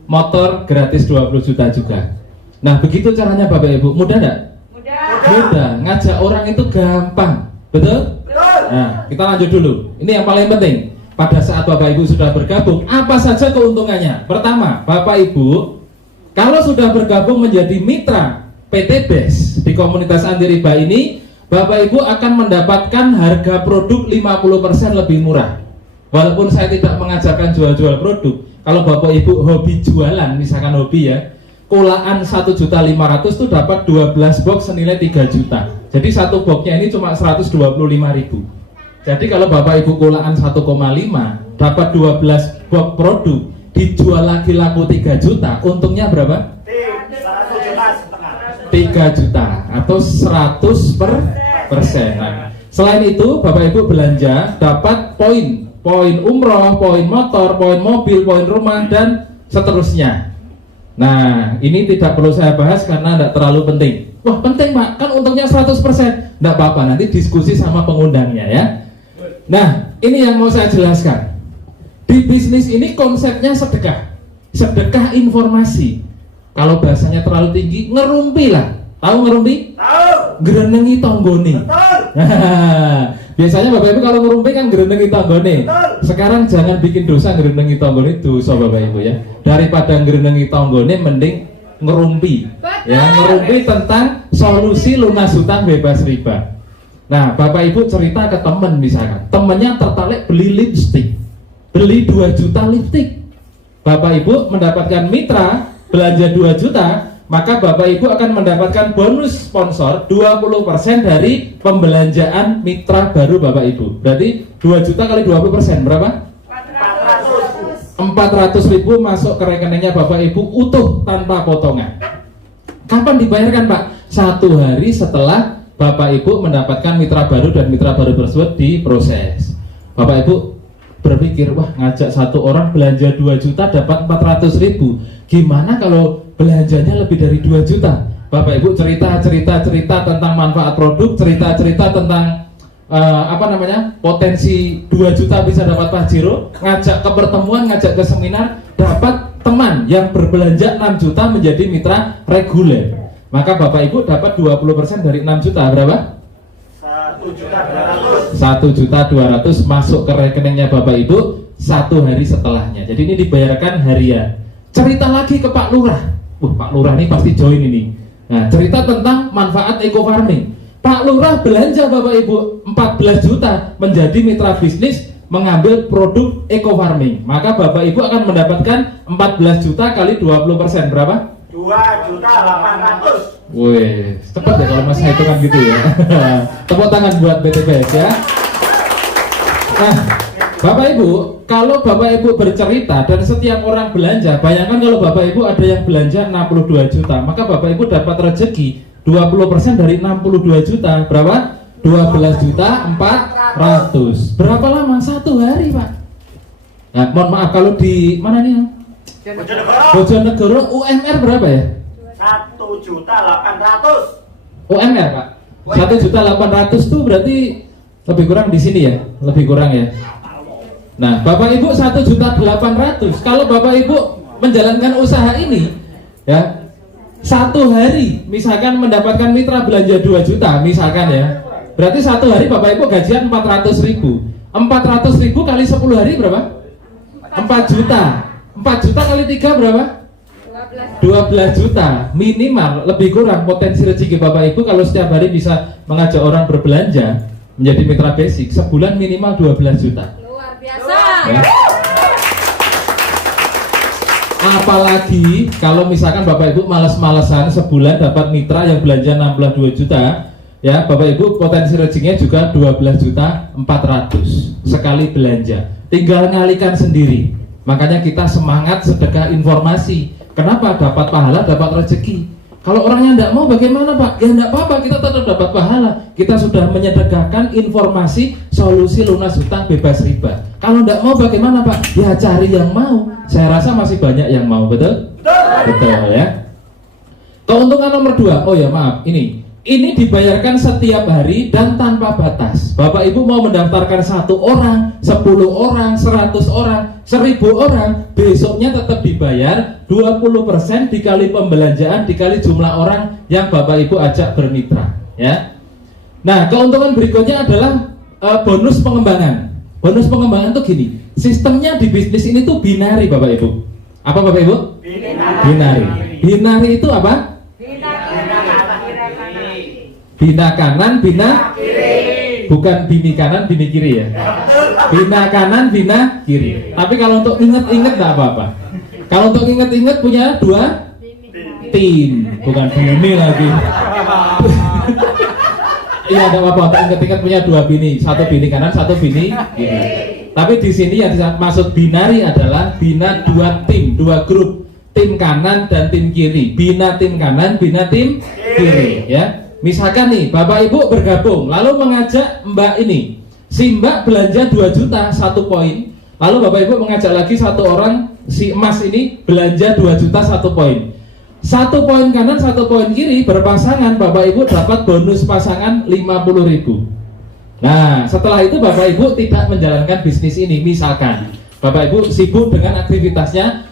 motor gratis 20 juta juga. Nah, begitu caranya Bapak Ibu. Mudah enggak? Mudah. Ngajak orang itu gampang, betul? Nah, kita lanjut dulu. Ini yang paling penting. Pada saat Bapak Ibu sudah bergabung, apa saja keuntungannya? Pertama, Bapak Ibu kalau sudah bergabung menjadi mitra PT BES di Di komunitas anti riba ini Bapak Ibu akan mendapatkan harga produk 50% lebih murah. Walaupun saya tidak mengajarkan jual-jual produk, kalau Bapak Ibu hobi jualan, misalkan hobi ya, kulaan 1.500.000 itu dapat 12 box senilai 3 juta. Jadi satu boxnya ini cuma 125.000. Jadi kalau Bapak Ibu kulaan 1,5 dapat 12 box produk, dijual lagi laku 3 juta, untungnya berapa? 3 juta atau 100%. Nah, selain itu Bapak Ibu belanja dapat poin umroh, poin motor, poin mobil, poin rumah, dan seterusnya. Nah, ini tidak perlu saya bahas karena tidak terlalu penting. Wah, penting Pak, kan untungnya 100%. Tidak apa-apa, nanti diskusi sama pengundangnya ya. Nah, ini yang mau saya jelaskan. Di bisnis ini konsepnya sedekah informasi. Kalau bahasanya terlalu tinggi, ngerumpi lah. Tahu ngerumpi? Tahu. Gerenengi tonggone. Betul. Biasanya Bapak Ibu kalau ngerumpi kan gerenengi tonggone. Sekarang jangan bikin dosa gerenengi tonggone, dosa Bapak Ibu ya. Daripada gerenengi tonggone, mending ngerumpi. Ya, ngerumpi tentang solusi lunas hutang bebas riba. Nah, Bapak Ibu cerita ke teman misalkan, temannya tertarik beli lipstik, beli 2 juta lipstik. Bapak Ibu mendapatkan mitra belanja 2 juta, maka Bapak Ibu akan mendapatkan bonus sponsor 20% dari pembelanjaan mitra baru Bapak Ibu. Berarti 2 juta kali 20% berapa? 400.000 masuk ke rekeningnya Bapak Ibu utuh tanpa potongan. Kapan dibayarkan Pak? 1 hari setelah Bapak Ibu mendapatkan mitra baru dan mitra baru tersebut diproses. Bapak Ibu berpikir, wah ngajak satu orang belanja 2 juta dapat 400.000. Gimana kalau belanjanya lebih dari 2 juta? Bapak Ibu cerita tentang manfaat produk, cerita tentang potensi 2 juta bisa dapat Pajero, ngajak ke pertemuan, ngajak ke seminar, dapat teman yang berbelanja 6 juta menjadi mitra reguler. Maka Bapak Ibu dapat 20% dari 6 juta berapa? 1.200.000 masuk ke rekeningnya Bapak Ibu 1 hari setelahnya. Jadi ini dibayarkan harian. Cerita lagi ke Pak Lurah. Pak Lurah ini pasti join ini. Nah, cerita tentang manfaat eco farming. Pak Lurah belanja Bapak Ibu 14 juta menjadi mitra bisnis mengambil produk eco farming. Maka Bapak Ibu akan mendapatkan 14 juta kali 20% berapa? 2.800.000. Wih, cepat ya kalau mas hitungan gitu ya. Tepuk tangan buat BTPS ya. Nah, Bapak Ibu, kalau Bapak Ibu bercerita dan setiap orang belanja, bayangkan kalau Bapak Ibu ada yang belanja 62 juta, maka Bapak Ibu dapat rezeki 20% dari 62 juta, berapa? 12.400.000. Berapa lama? 1 hari Pak. Nah, mohon maaf kalau di mana nih? Bojonegoro UMR berapa ya? 1.800.000. UMR Pak. 1.800.000 itu berarti lebih kurang di sini ya, lebih kurang ya. Nah, Bapak Ibu 1.800.000. Kalau Bapak Ibu menjalankan usaha ini, ya, 1 hari misalkan mendapatkan mitra belanja 2 juta, misalkan ya, berarti 1 hari Bapak Ibu gajian 400.000. 400.000 kali 10 hari berapa? 4 juta. 4 juta kali 3 berapa? 12 juta minimal, lebih kurang potensi rezeki Bapak Ibu kalau setiap hari bisa mengajak orang berbelanja menjadi mitra basic, sebulan minimal 12 juta. Luar biasa. Ya. Apalagi kalau misalkan Bapak Ibu malas-malasan sebulan dapat mitra yang belanja 62 juta, ya Bapak Ibu potensi rezekinya juga 12.400.000 sekali belanja. Tinggal ngalihkan sendiri. Makanya kita semangat sedekah informasi. Kenapa? Dapat pahala, dapat rezeki. Kalau orangnya tidak mau bagaimana Pak? Ya tidak apa-apa, kita tetap dapat pahala. Kita sudah menyedekahkan informasi solusi lunas hutang bebas riba. Kalau tidak mau bagaimana Pak? Ya cari yang mau. Saya rasa masih banyak yang mau, betul? Betul ya. Keuntungan nomor 2, oh ya maaf, ini dibayarkan setiap hari dan tanpa batas. Bapak Ibu mau mendaftarkan 1 orang, 10 orang, 100 orang, 1000 orang, besoknya tetap dibayar 20% dikali pembelanjaan dikali jumlah orang yang Bapak Ibu ajak bermitra, ya. Nah, keuntungan berikutnya adalah bonus pengembangan. Bonus pengembangan itu gini, sistemnya di bisnis ini tuh binari Bapak Ibu. Apa Bapak Ibu? Binari. Binari itu apa? Bina kanan, bina Kiri. bukan bini kanan, bini kiri ya. Bina kanan, bina kiri. Tapi kalau untuk inget-inget nggak apa-apa. Kalau untuk inget-inget punya dua tim, bukan bini lagi. Iya, ada apa-apa. Untuk inget-inget punya dua bini, satu bini kanan, satu bini kiri. Tapi di sini yang maksud binari adalah bina dua tim, dua grup, tim kanan dan tim kiri. Bina tim kanan, bina tim kiri, ya. Misalkan nih, Bapak Ibu bergabung, lalu mengajak Mbak ini, si Mbak belanja 2 juta 1 poin, lalu Bapak Ibu mengajak lagi satu orang, si Mas ini belanja 2 juta 1 poin. 1 poin kanan, 1 poin kiri berpasangan, Bapak Ibu dapat bonus pasangan 50.000. Nah, setelah itu Bapak Ibu tidak menjalankan bisnis ini. Misalkan Bapak Ibu sibuk dengan aktivitasnya,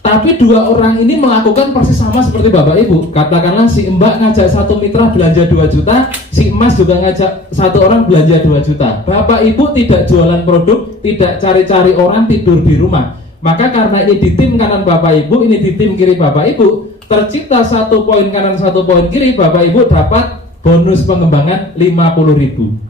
tapi 2 orang ini melakukan persis sama seperti Bapak Ibu. Katakanlah si Mbak ngajak satu mitra belanja 2 juta, si Mas juga ngajak satu orang belanja 2 juta. Bapak Ibu tidak jualan produk, tidak cari-cari orang, tidur di rumah. Maka karena ini di tim kanan Bapak Ibu, ini di tim kiri Bapak Ibu, tercipta 1 poin kanan 1 poin kiri, Bapak Ibu dapat bonus pengembangan 50.000.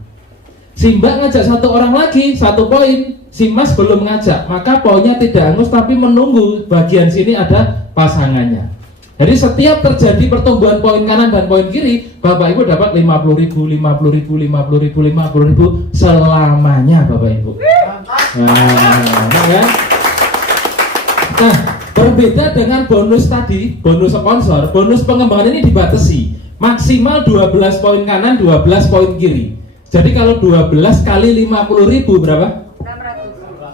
Si Mbak ngajak satu orang lagi 1 poin, si Mas belum ngajak, maka poinnya tidak hangus tapi menunggu bagian sini ada pasangannya. Jadi setiap terjadi pertumbuhan poin kanan dan poin kiri, Bapak Ibu dapat 50.000, 50.000, 50.000, 50.000 selamanya Bapak Ibu. Nah, ya. Nah, berbeda dengan bonus tadi, bonus sponsor, bonus pengembangan ini dibatasi maksimal 12 poin kanan, 12 poin kiri. Jadi kalau 12 kali 50.000 berapa?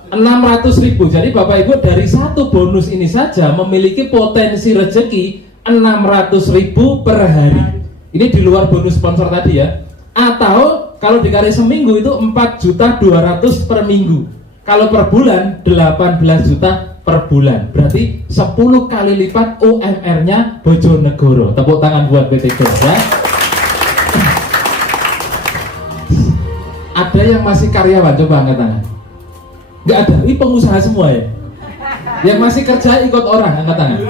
600.000. Jadi Bapak Ibu dari satu bonus ini saja memiliki potensi rezeki 600.000 per hari. Ini di luar bonus sponsor tadi ya. Atau kalau dikali seminggu itu 4.200.000 per minggu. Kalau per bulan 18 juta per bulan. Berarti 10 kali lipat UMR-nya Bojonegoro. Tepuk tangan buat PT Gor ya. Ada yang masih karyawan, coba angkat tangan. Nggak ada, ini pengusaha semua ya. Yang masih kerja ikut orang, angkat tangan.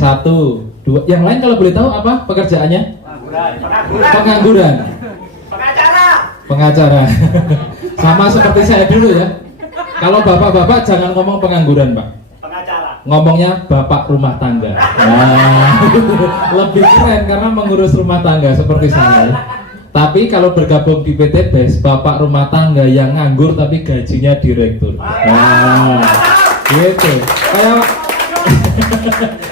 1, 2, yang lain kalau boleh tahu apa pekerjaannya? Pengangguran. Pengacara. Sama seperti saya dulu ya. Kalau bapak-bapak jangan ngomong pengangguran Pak. Ngomongnya bapak rumah tangga. Nah, lebih keren karena mengurus rumah tangga seperti saya. Tapi kalau bergabung di PT BES, bapak rumah tangga yang nganggur tapi gajinya direktur. Nah, gitu. Kayak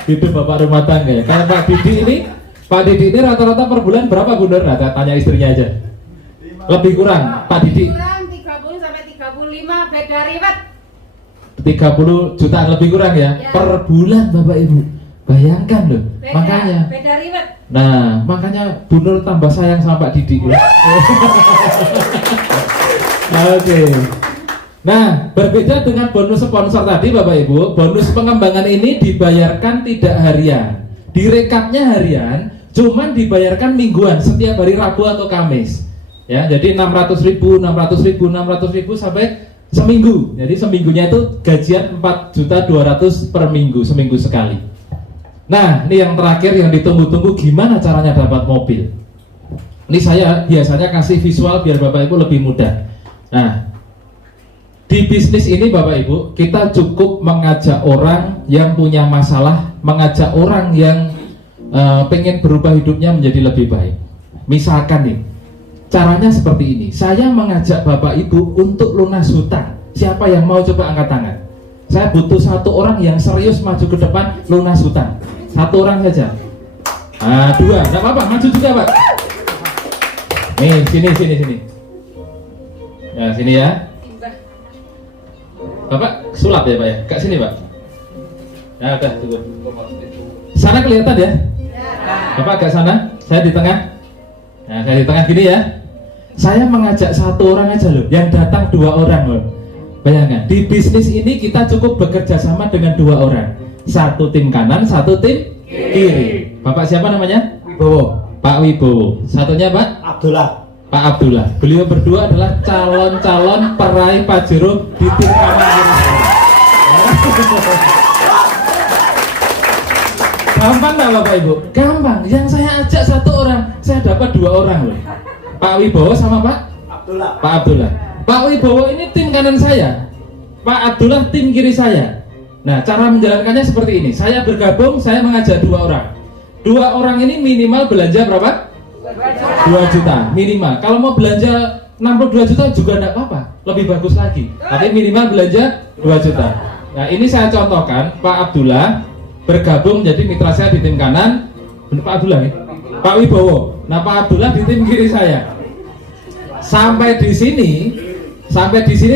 itu bapak rumah tangga ya. Kayak Pak Didi ini, Pak Didi ini rata-rata per bulan berapa Bu Nur? Nah, tanya istrinya aja. Lebih kurang, Pak Didi. Kurang 30 sampai 35 beda ribet. 30 juta lebih kurang ya, Ya. per bulan Bapak Ibu. Bayangkan loh. Beda, Makanya. beda ribet. Nah, makanya Bu Nur tambah sayang sama Pak Didi ya. Oke. Nah, berbeda dengan bonus sponsor tadi Bapak Ibu, bonus pengembangan ini dibayarkan tidak harian. Direkapnya harian, cuman dibayarkan mingguan setiap hari Rabu atau Kamis. Ya, jadi 600.000, 600.000, 600.000 sampai seminggu. Jadi seminggunya itu gajian 4.200.000 per minggu, seminggu sekali. Nah, ini yang terakhir yang ditunggu-tunggu, gimana caranya dapat mobil. Ini saya biasanya kasih visual biar Bapak Ibu lebih mudah. Nah, di bisnis ini Bapak Ibu, kita cukup mengajak orang yang punya masalah, mengajak orang yang pengen berubah hidupnya menjadi lebih baik. Misalkan nih, caranya seperti ini. Saya mengajak Bapak Ibu untuk lunas hutang. Siapa yang mau coba angkat tangan? Saya butuh satu orang yang serius maju ke depan lunas hutang. Satu orang saja. Nah, 2, enggak apa-apa, maju juga Pak. Nih, sini. Nah, sini ya. Bapak sulap ya Pak ya? Ke sini Pak. Nah, udah tunggu. Sana kelihatan ya? Bapak agak sana, saya di tengah. Nah, saya di tengah gini ya. Saya mengajak satu orang aja loh, yang datang 2 orang loh. Bayangkan, di bisnis ini kita cukup bekerja sama dengan 2 orang. Satu tim kanan, satu tim kiri. Bapak siapa namanya? Wibowo. Pak Wibowo. Satunya Pak? Abdullah. Pak Abdullah. Beliau berdua adalah calon-calon peraih Pajero di tim kanan kiri. Gampang nggak Bapak Ibu? Gampang. Yang saya ajak 1 orang, saya dapat 2 orang loh. Pak Wibowo sama Pak Abdullah. Pak Wibowo ini tim kanan saya, Pak Abdullah tim kiri saya. Nah, cara menjalankannya seperti ini. Saya bergabung, saya mengajak 2 orang. 2 orang ini minimal belanja berapa? 2 juta minimal. Kalau mau belanja 62 juta juga enggak apa-apa, lebih bagus lagi. Tapi minimal belanja 2 juta. Nah, ini saya contohkan, Pak Abdullah bergabung menjadi mitra saya di tim kanan. Pak Abdullah ya? Pak Wibowo. Nah, Pak Abdullah di tim kiri saya. Sampai di sini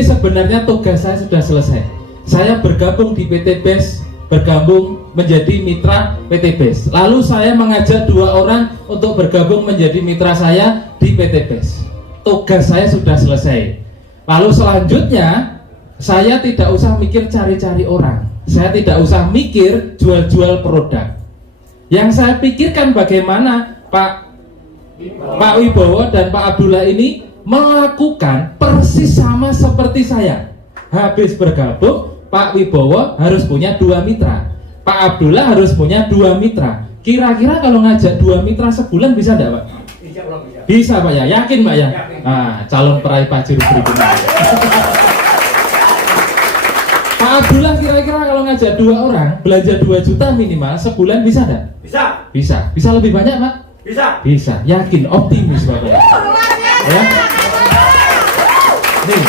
sebenarnya tugas saya sudah selesai. Saya bergabung di PT BES, bergabung menjadi mitra PT BES. Lalu saya mengajak 2 orang untuk bergabung menjadi mitra saya di PT BES. Tugas saya sudah selesai. Lalu selanjutnya saya tidak usah mikir cari-cari orang. Saya tidak usah mikir jual-jual produk. Yang saya pikirkan bagaimana Pak Wibowo dan Pak Abdullah ini melakukan persis sama seperti saya. Habis bergabung, Pak Wibowo harus punya 2 mitra, Pak Abdullah harus punya 2 mitra. Kira-kira kalau ngajak 2 mitra sebulan bisa enggak Pak? Bisa Pak ya? Yakin Pak ya? Nah, calon peraih Pajero berikutnya. Pak Abdullah kira-kira kalau ngajak 2 orang belanja 2 juta minimal sebulan bisa enggak? Bisa. Bisa lebih banyak Pak? Bisa. Yakin, optimis Bapak. Ya. Nih.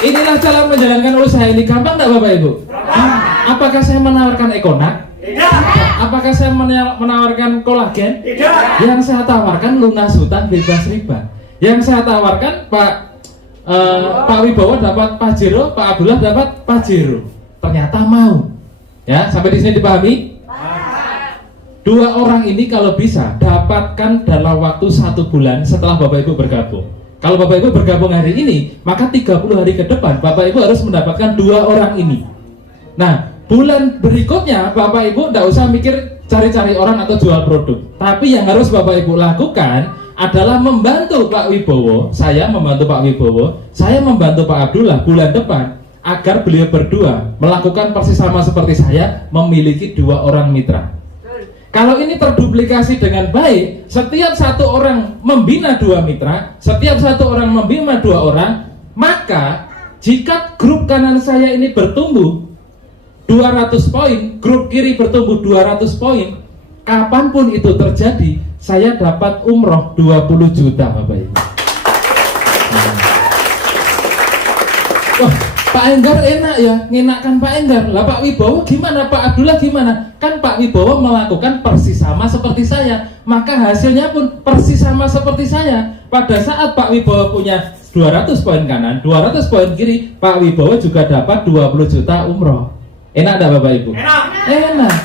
Inilah cara menjalankan usaha ini. Gampang enggak Bapak Ibu? Apakah saya menawarkan ekonak? Tidak. Apakah saya menawarkan kolagen? Tidak. Yang saya tawarkan lunas hutang bebas riba. Yang saya tawarkan Pak Wibowo dapat Pajero, Pak Abdullah dapat Pajero. Ternyata mau. Ya, sampai di sini dipahami? 2 orang ini kalau bisa dapatkan dalam waktu 1 bulan setelah Bapak Ibu bergabung. Kalau Bapak Ibu bergabung hari ini, maka 30 hari ke depan Bapak Ibu harus mendapatkan 2 orang ini. Nah, bulan berikutnya Bapak Ibu tidak usah mikir cari-cari orang atau jual produk. Tapi yang harus Bapak Ibu lakukan adalah membantu Pak Wibowo. Saya membantu Pak Wibowo, saya membantu Pak Abdullah bulan depan agar beliau berdua melakukan persis sama seperti saya, memiliki 2 orang mitra. Kalau ini terduplikasi dengan baik, setiap 1 orang membina 2 mitra, setiap 1 orang membina 2 orang, maka jika grup kanan saya ini bertumbuh 200 poin, grup kiri bertumbuh 200 poin, kapanpun itu terjadi, saya dapat umroh 20 juta Bapak Ibu. Wah, Pak Enggar enak ya, ngenakkan Pak Enggar. Lah Pak Wibowo gimana, Pak Abdullah gimana? Kan Pak Wibowo melakukan persis sama seperti saya, maka hasilnya pun persis sama seperti saya. Pada saat Pak Wibowo punya 200 poin kanan, 200 poin kiri, Pak Wibowo juga dapat 20 juta umroh. Enak enggak Bapak Ibu? Enak.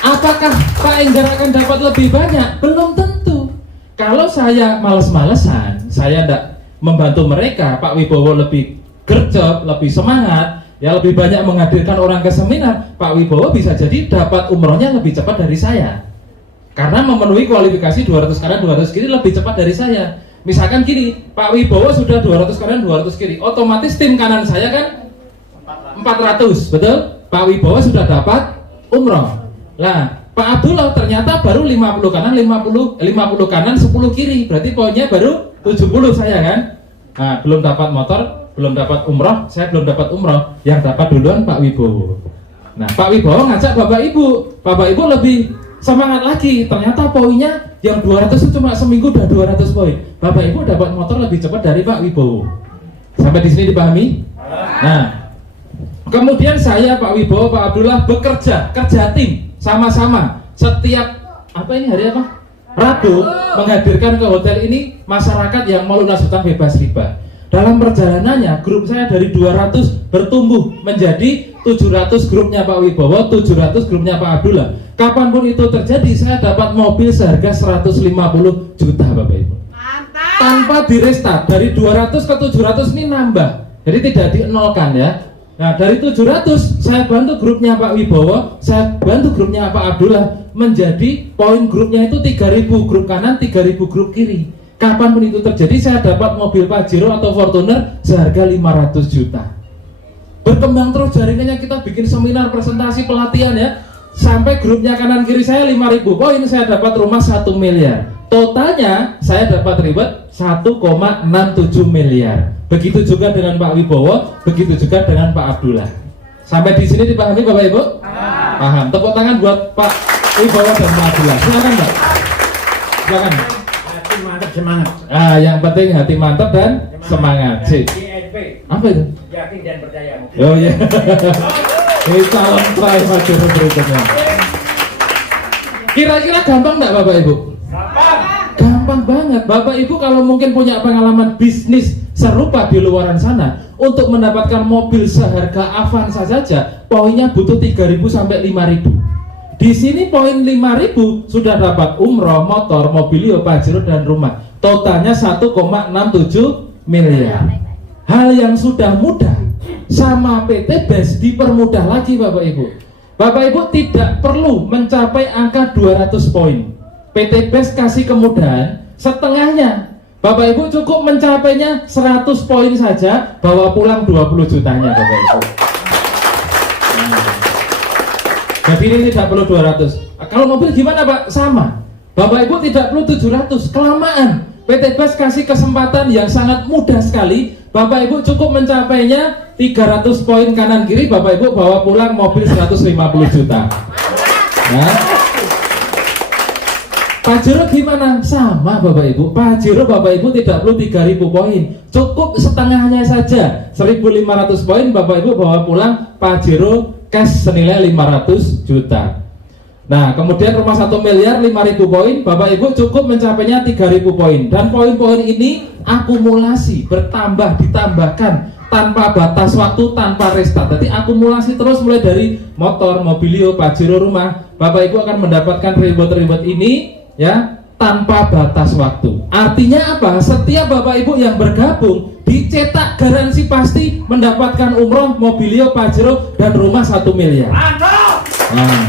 Apakah Pak Enggar akan dapat lebih banyak? Belum tentu. Kalau saya males-malesan, saya tidak membantu mereka, Pak Wibowo lebih gercep, lebih semangat, ya lebih banyak menghadirkan orang ke seminar, Pak Wibowo bisa jadi dapat umrohnya lebih cepat dari saya. Karena memenuhi kualifikasi 200 kanan 200 kiri lebih cepat dari saya. Misalkan gini, Pak Wibowo sudah 200 kanan 200 kiri, otomatis tim kanan saya kan 400, betul? Pak Wibowo sudah dapat umroh. Nah, Pak Abdullah ternyata baru 50 kanan 50 kanan 10 kiri, berarti poinnya baru 70 saya kan. Nah, belum dapat motor, belum dapat umroh, saya belum dapat umroh, yang dapat duluan Pak Wibowo. Nah, Pak Wibowo ngajak Bapak Ibu lebih semangat lagi, ternyata poinnya yang 200 itu cuma seminggu udah 200 poin. Bapak Ibu dapat motor lebih cepat dari Pak Wibowo. Sampai di sini dipahami? Nah, kemudian saya, Pak Wibowo, Pak Abdullah kerja tim sama-sama. Setiap hari apa? Rabu menghadirkan ke hotel ini masyarakat yang mau lunas hutang bebas riba. Dalam perjalanannya, grup saya dari 200 bertumbuh menjadi 700 grupnya Pak Wibowo, 700 grupnya Pak Abdullah. Kapanpun itu terjadi, saya dapat mobil seharga 150 juta Bapak Ibu. Mantap. Tanpa di restart, dari 200 ke 700 ini nambah. Jadi tidak dienolkan ya. Nah, dari 700 saya bantu grupnya Pak Wibowo, saya bantu grupnya Pak Abdullah menjadi poin grupnya itu 3000 grup kanan, 3000 grup kiri. Kapanpun itu terjadi, saya dapat mobil Pajero atau Fortuner seharga 500 juta. Berkembang terus jaringannya, kita bikin seminar, presentasi, pelatihan ya. sampai grupnya kanan kiri saya 5.000 poin, saya dapat rumah 1 miliar. Totalnya saya dapat reward 1,67 miliar. Begitu juga dengan Pak Wibowo, begitu juga dengan Pak Abdullah. Sampai di sini dipahami Bapak Ibu? Paham. Tepuk tangan buat Pak Wibowo dan Pak Abdullah. Silakan Mbak. Silakan. Hati mantap semangat. Yang penting hati mantap dan semangat. INP. Apa itu? Yakin dan percaya. Oh iya. Ini calon private guru berikutnya. Kira-kira gampang nggak Bapak Ibu? Gampang banget. Bapak Ibu kalau mungkin punya pengalaman bisnis serupa di luaran sana, untuk mendapatkan mobil seharga Avanza saja poinnya butuh 3.000 sampai 5.000. Di sini poin 5.000 sudah dapat umroh, motor, mobilio, pajero dan rumah. Totalnya 1,67 miliar. Hal yang sudah mudah sama PT BES dipermudah lagi Bapak Ibu. Bapak Ibu tidak perlu mencapai angka 200 poin. PT BES kasih kemudahan setengahnya. Bapak Ibu cukup mencapainya 100 poin saja, bawa pulang 20 jutanya Bapak Ibu. Jadi ini tidak perlu 200. Kalau mobil gimana Pak? Sama. Bapak Ibu tidak perlu 700, kelamaan. PT BES kasih kesempatan yang sangat mudah sekali. Bapak Ibu cukup mencapainya 300 poin kanan kiri, Bapak Ibu bawa pulang mobil 150 juta. Nah, Pajero gimana? Sama Bapak Ibu. Pajero Bapak Ibu tidak perlu 3.000 poin, cukup setengahnya saja, 1.500 poin Bapak Ibu bawa pulang Pajero cash senilai 500 juta. Nah, kemudian rumah 1 miliar 5.000 poin, Bapak Ibu cukup mencapainya 3.000 poin. Dan poin-poin ini akumulasi, bertambah, ditambahkan tanpa batas waktu, tanpa restart. Jadi akumulasi terus mulai dari motor, mobilio, pajero, rumah. Bapak Ibu akan mendapatkan reward-reward ini ya tanpa batas waktu. Artinya apa? Setiap Bapak Ibu yang bergabung dicetak garansi pasti mendapatkan umroh, mobilio, pajero dan rumah 1 miliar. Nah,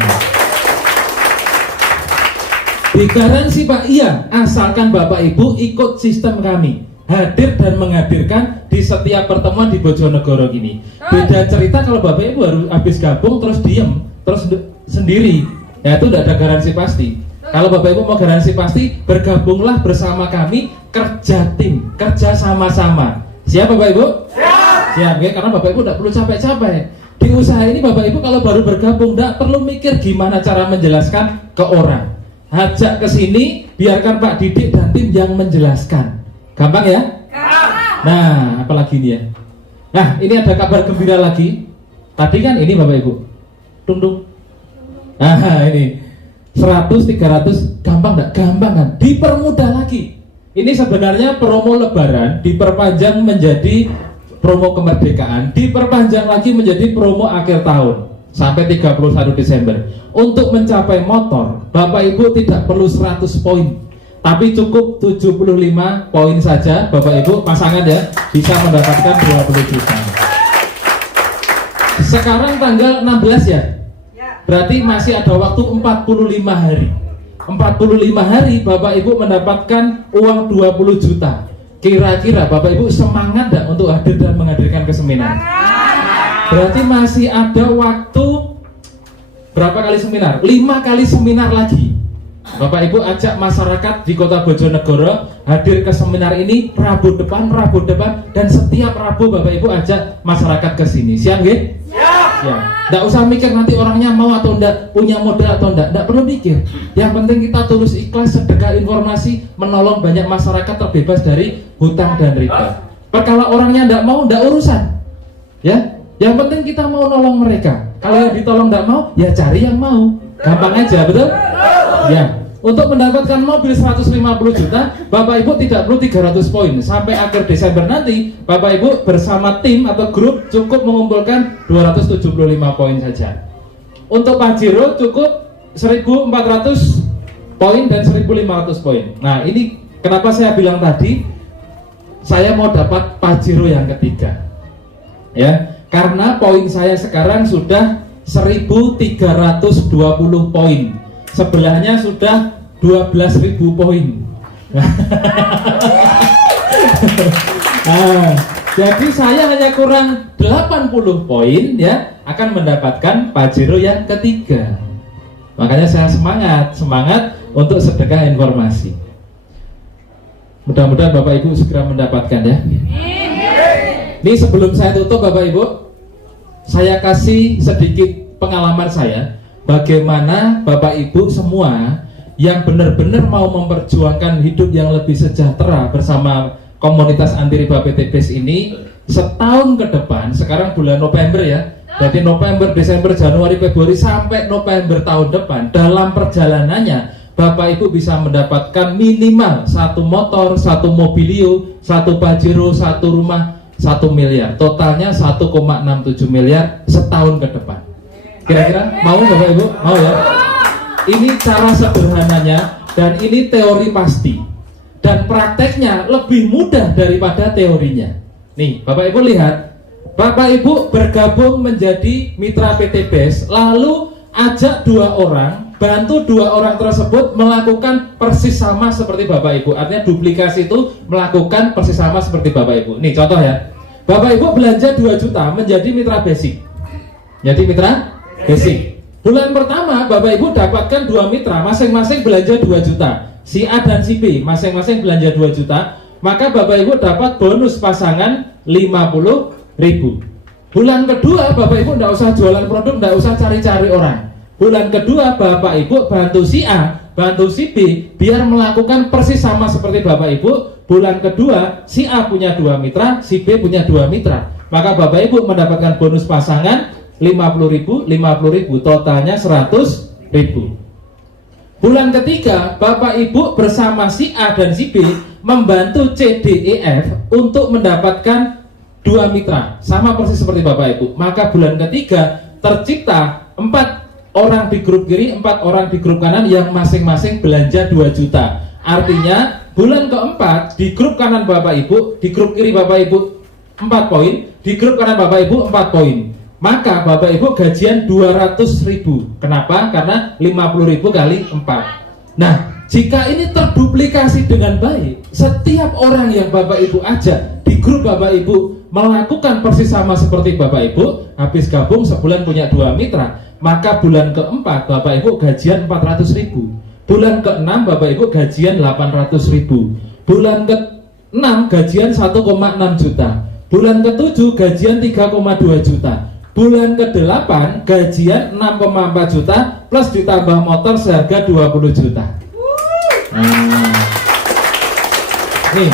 digaransi Pak, iya, asalkan Bapak Ibu ikut sistem kami, hadir dan menghadirkan di setiap pertemuan di Bojonegoro gini. Beda cerita kalau Bapak Ibu harus habis gabung terus diem, terus sendiri, ya itu tidak ada garansi pasti. Kalau Bapak Ibu mau garansi pasti, bergabunglah bersama kami, kerja tim, kerja sama-sama. Siap Bapak Ibu? Siap. Siap ya, karena Bapak Ibu tidak perlu capek-capek. Di usaha ini Bapak Ibu kalau baru bergabung tidak perlu mikir gimana cara menjelaskan ke orang. Ajak ke sini, biarkan Pak Didik dan tim yang menjelaskan. Gampang ya? Nah, apalagi ini ya. Nah, ini ada kabar gembira lagi. Tadi kan ini Bapak Ibu. Tung. Nah, ini 100, 300, gampang enggak? Gampang kan? Dipermudah lagi. Ini sebenarnya promo lebaran diperpanjang menjadi promo kemerdekaan, diperpanjang lagi menjadi promo akhir tahun sampai 31 Desember. Untuk mencapai motor, Bapak Ibu tidak perlu 100 poin, tapi cukup 75 poin saja. Bapak Ibu pasangan ya bisa mendapatkan 20 juta. Sekarang tanggal 16 ya? Berarti masih ada waktu 45 hari. 45 hari Bapak Ibu mendapatkan uang 20 juta. Kira-kira Bapak Ibu semangat enggak untuk hadir dan menghadirkan ke seminar? Berarti masih ada waktu berapa kali seminar? 5 kali seminar lagi. Bapak Ibu ajak masyarakat di Kota Bojonegoro hadir ke seminar ini Rabu depan, dan setiap Rabu Bapak Ibu ajak masyarakat ke sini. Siap nggih? Siap. Ya. Nggak usah mikir nanti orangnya mau atau enggak, punya modal atau enggak perlu mikir. Yang penting kita tulus ikhlas, sedekah informasi, menolong banyak masyarakat terbebas dari hutang dan riba. Perkara orangnya enggak mau, enggak urusan. Ya. Yang penting kita mau nolong mereka. Kalau yang ditolong enggak mau, ya cari yang mau. Gampang aja, betul? Ya. Untuk mendapatkan mobil 150 juta, Bapak Ibu tidak perlu 300 poin. Sampai akhir Desember nanti, Bapak Ibu bersama tim atau grup cukup mengumpulkan 275 poin saja. Untuk Pajero cukup 1.400 poin dan 1.500 poin. Nah, ini kenapa saya bilang tadi saya mau dapat Pajero yang ketiga. Ya, karena poin saya sekarang sudah 1.320 poin. Sebelahnya sudah 12.000 poin. Nah, jadi saya hanya kurang 80 poin ya akan mendapatkan Pajero yang ketiga. Makanya saya semangat untuk sedekah informasi. Mudah-mudahan Bapak Ibu segera mendapatkan ya. Ini sebelum saya tutup Bapak Ibu, saya kasih sedikit pengalaman saya bagaimana Bapak Ibu semua yang benar-benar mau memperjuangkan hidup yang lebih sejahtera bersama komunitas anti riba PTBS ini setahun ke depan. Sekarang bulan November ya, jadi November, Desember, Januari, Februari sampai November tahun depan, dalam perjalanannya Bapak Ibu bisa mendapatkan minimal 1 motor, 1 mobilio, 1 Pajero, 1 rumah, 1 miliar. Totalnya 1,67 miliar setahun ke depan. Kira-kira mau Bapak Ibu? Mau ya? Ini cara sederhananya dan ini teori pasti. Dan prakteknya lebih mudah daripada teorinya. Nih, Bapak Ibu lihat. Bapak Ibu bergabung menjadi mitra PTBS, lalu ajak 2 orang, bantu 2 orang tersebut melakukan persis sama seperti Bapak Ibu. Artinya duplikasi itu melakukan persis sama seperti Bapak Ibu. Nih contoh ya, Bapak Ibu belanja 2 juta menjadi mitra basic. Jadi mitra basic. Bulan pertama Bapak Ibu dapatkan 2 mitra, masing-masing belanja 2 juta. Si A dan si B masing-masing belanja 2 juta. Maka Bapak Ibu dapat bonus pasangan 50.000. Bulan kedua Bapak Ibu tidak usah jualan produk, tidak usah cari-cari orang. Bulan kedua Bapak Ibu bantu si A, bantu si B biar melakukan persis sama seperti Bapak Ibu. Bulan kedua si A punya 2 mitra, si B punya 2 mitra. Maka Bapak Ibu mendapatkan bonus pasangan 50.000, totalnya 100.000. Bulan ketiga Bapak Ibu bersama si A dan si B membantu C, D, E, F untuk mendapatkan 2 mitra, sama persis seperti Bapak Ibu. Maka bulan ketiga tercipta 4 orang di grup kiri, 4 orang di grup kanan yang masing-masing belanja 2 juta. Artinya bulan keempat di grup kanan Bapak Ibu, di grup kiri Bapak Ibu 4 poin, di grup kanan Bapak Ibu 4 poin. Maka Bapak Ibu gajian 200.000. Kenapa? Karena 50.000 kali 4. Nah, jika ini terduplikasi dengan baik, setiap orang yang Bapak Ibu ajak di grup Bapak Ibu melakukan persis sama seperti Bapak Ibu, habis gabung sebulan punya 2 mitra, maka bulan keempat Bapak Ibu gajian 400.000. Bulan ke-6 Bapak Ibu gajian 800.000. Bulan ke-6 gajian 1,6 juta. Bulan ke-7 gajian 3,2 juta. Bulan ke-8 gajian 6,4 juta plus ditambah motor seharga 20 juta. Nih,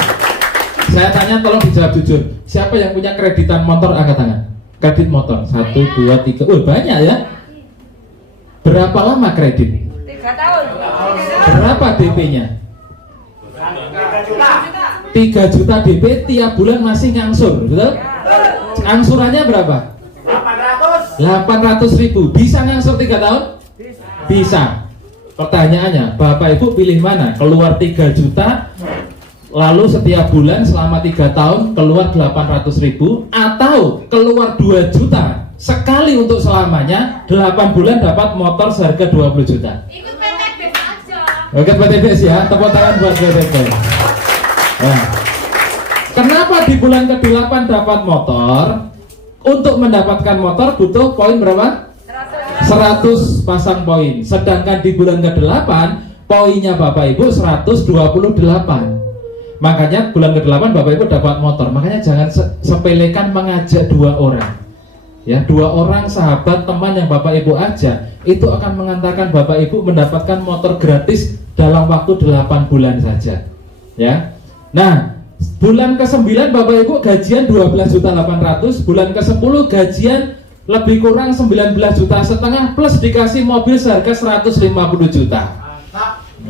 saya tanya tolong dijawab jujur. Siapa yang punya kreditan motor angkat tangan? Kredit motor 1, 2, 3. Banyak ya. Berapa lama kredit? 3 tahun. Berapa DP-nya? 3 juta DP, tiap bulan masih ngangsur, betul? Angsurannya berapa? 800.000. Bisa ngangsur 3 tahun? Bisa. Pertanyaannya, Bapak Ibu pilih mana? Keluar 3 juta, lalu setiap bulan selama 3 tahun keluar 800.000, atau keluar 2 juta sekali untuk selamanya, 8 bulan dapat motor seharga 20 juta. Ikut PTBS aja. Ikut PTBS ya, tepuk tangan buat PTBS. Nah, kenapa di bulan ke-8 dapat motor? Untuk mendapatkan motor butuh poin berapa? 100 pasang poin. Sedangkan di bulan ke-8 poinnya Bapak Ibu 128. Makanya bulan ke-8 Bapak Ibu dapat motor. Makanya jangan sepelekan mengajak 2 orang. Ya, 2 orang sahabat teman yang Bapak Ibu ajak itu akan mengantarkan Bapak Ibu mendapatkan motor gratis dalam waktu 8 bulan saja. Ya. Nah, bulan ke-9 Bapak Ibu gajian 12.800.000, bulan ke-10 gajian lebih kurang 19,5 juta plus dikasih mobil seharga 150 juta.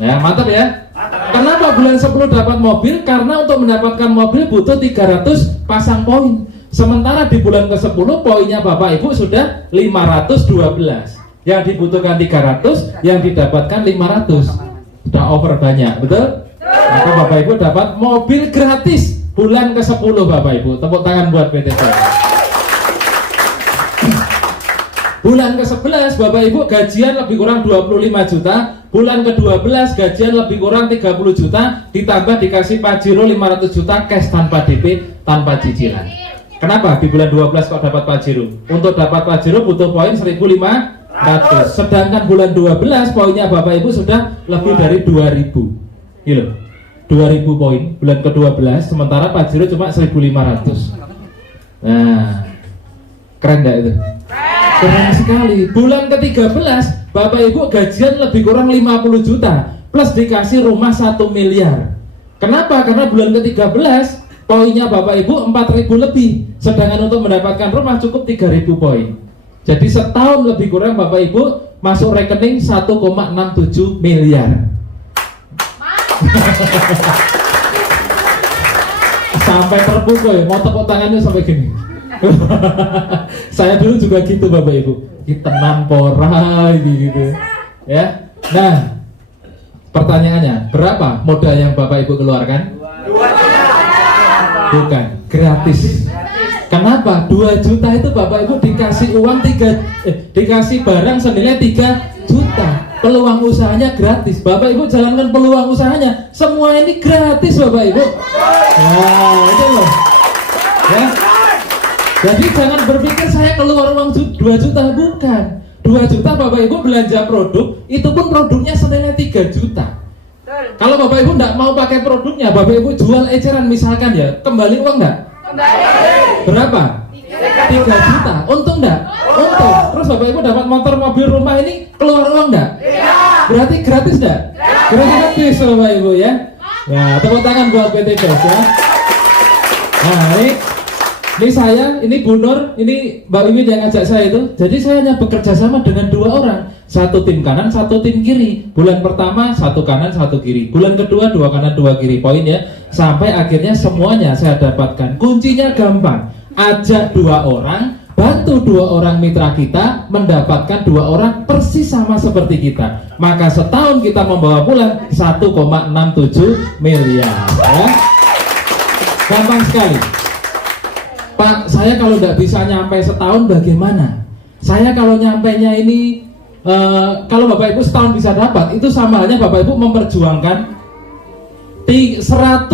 Ya, mantap ya. Kenapa bulan 10 dapat mobil? Karena untuk mendapatkan mobil butuh 300 pasang poin. Sementara di bulan ke-10 poinnya Bapak Ibu sudah 512. Yang dibutuhkan 300, yang didapatkan 500. Sudah over banyak, betul? Maka Bapak Ibu dapat mobil gratis bulan ke-10 Bapak Ibu. Tepuk tangan buat PT Saya. Bulan ke-11 Bapak Ibu gajian lebih kurang 25 juta. Bulan ke-12 gajian lebih kurang 30 juta. Ditambah dikasih Pajero 500 juta cash tanpa DP, tanpa cicilan. Kenapa di bulan 12 kok dapat Pajero? Untuk dapat Pajero butuh poin 1.500. Gratis. Sedangkan bulan 12 poinnya Bapak Ibu sudah lebih dari 2000. Gitu. 2000 poin bulan ke-12, sementara Pak Jiro cuma 1500. Nah, keren nggak itu? Keren sekali. Bulan ke-13 Bapak Ibu gajian lebih kurang 50 juta plus dikasih rumah 1 miliar. Kenapa? Karena bulan ke-13 poinnya Bapak Ibu 4.000 lebih, sedangkan untuk mendapatkan rumah cukup 3.000 poin. Jadi setahun lebih kurang Bapak Ibu masuk rekening 1,67 miliar. Sampai terpukul, mau tepuk tangannya sampai gini. Saya dulu juga gitu Bapak Ibu, kita namporai gitu ya. Nah, pertanyaannya, berapa modal yang Bapak Ibu keluarkan? Bukan, gratis. Kenapa? 2 juta itu Bapak Ibu dikasih uang dikasih barang senilai 3 juta. Peluang usahanya gratis. Bapak Ibu jalankan peluang usahanya, semua ini gratis Bapak Ibu. Nah, itu loh. Ya. Jadi jangan berpikir saya keluar uang 2 juta, bukan. 2 juta Bapak Ibu belanja produk, itu pun produknya senilai 3 juta. Kalau Bapak Ibu tidak mau pakai produknya, Bapak Ibu jual eceran misalkan ya, kembali uang enggak? Berapa? 3 juta. Untung enggak? Untung. Terus Bapak Ibu dapat motor, mobil, rumah, ini keluar uang enggak? Berarti gratis enggak? Gratis Bapak Ibu ya. Nah, tepuk tangan buat PT Gas ya. Nah, ini saya, ini Bu Nur, ini Mbak Wiwit yang ngajak saya itu. Jadi saya hanya bekerja sama dengan 2 orang. 1 tim kanan, 1 tim kiri. Bulan pertama 1 kanan, 1 kiri. Bulan kedua 2 kanan, 2 kiri. Poin ya. Sampai akhirnya semuanya saya dapatkan. Kuncinya gampang. Ajak 2 orang, bantu 2 orang mitra kita mendapatkan 2 orang persis sama seperti kita. Maka setahun kita membawa pulang 1,67 miliar. Ya. Gampang sekali. Pak, saya kalau nggak bisa nyampe setahun bagaimana? Saya kalau nyampainya ini, kalau Bapak Ibu setahun bisa dapat, itu sama halnya Bapak Ibu memperjuangkan 139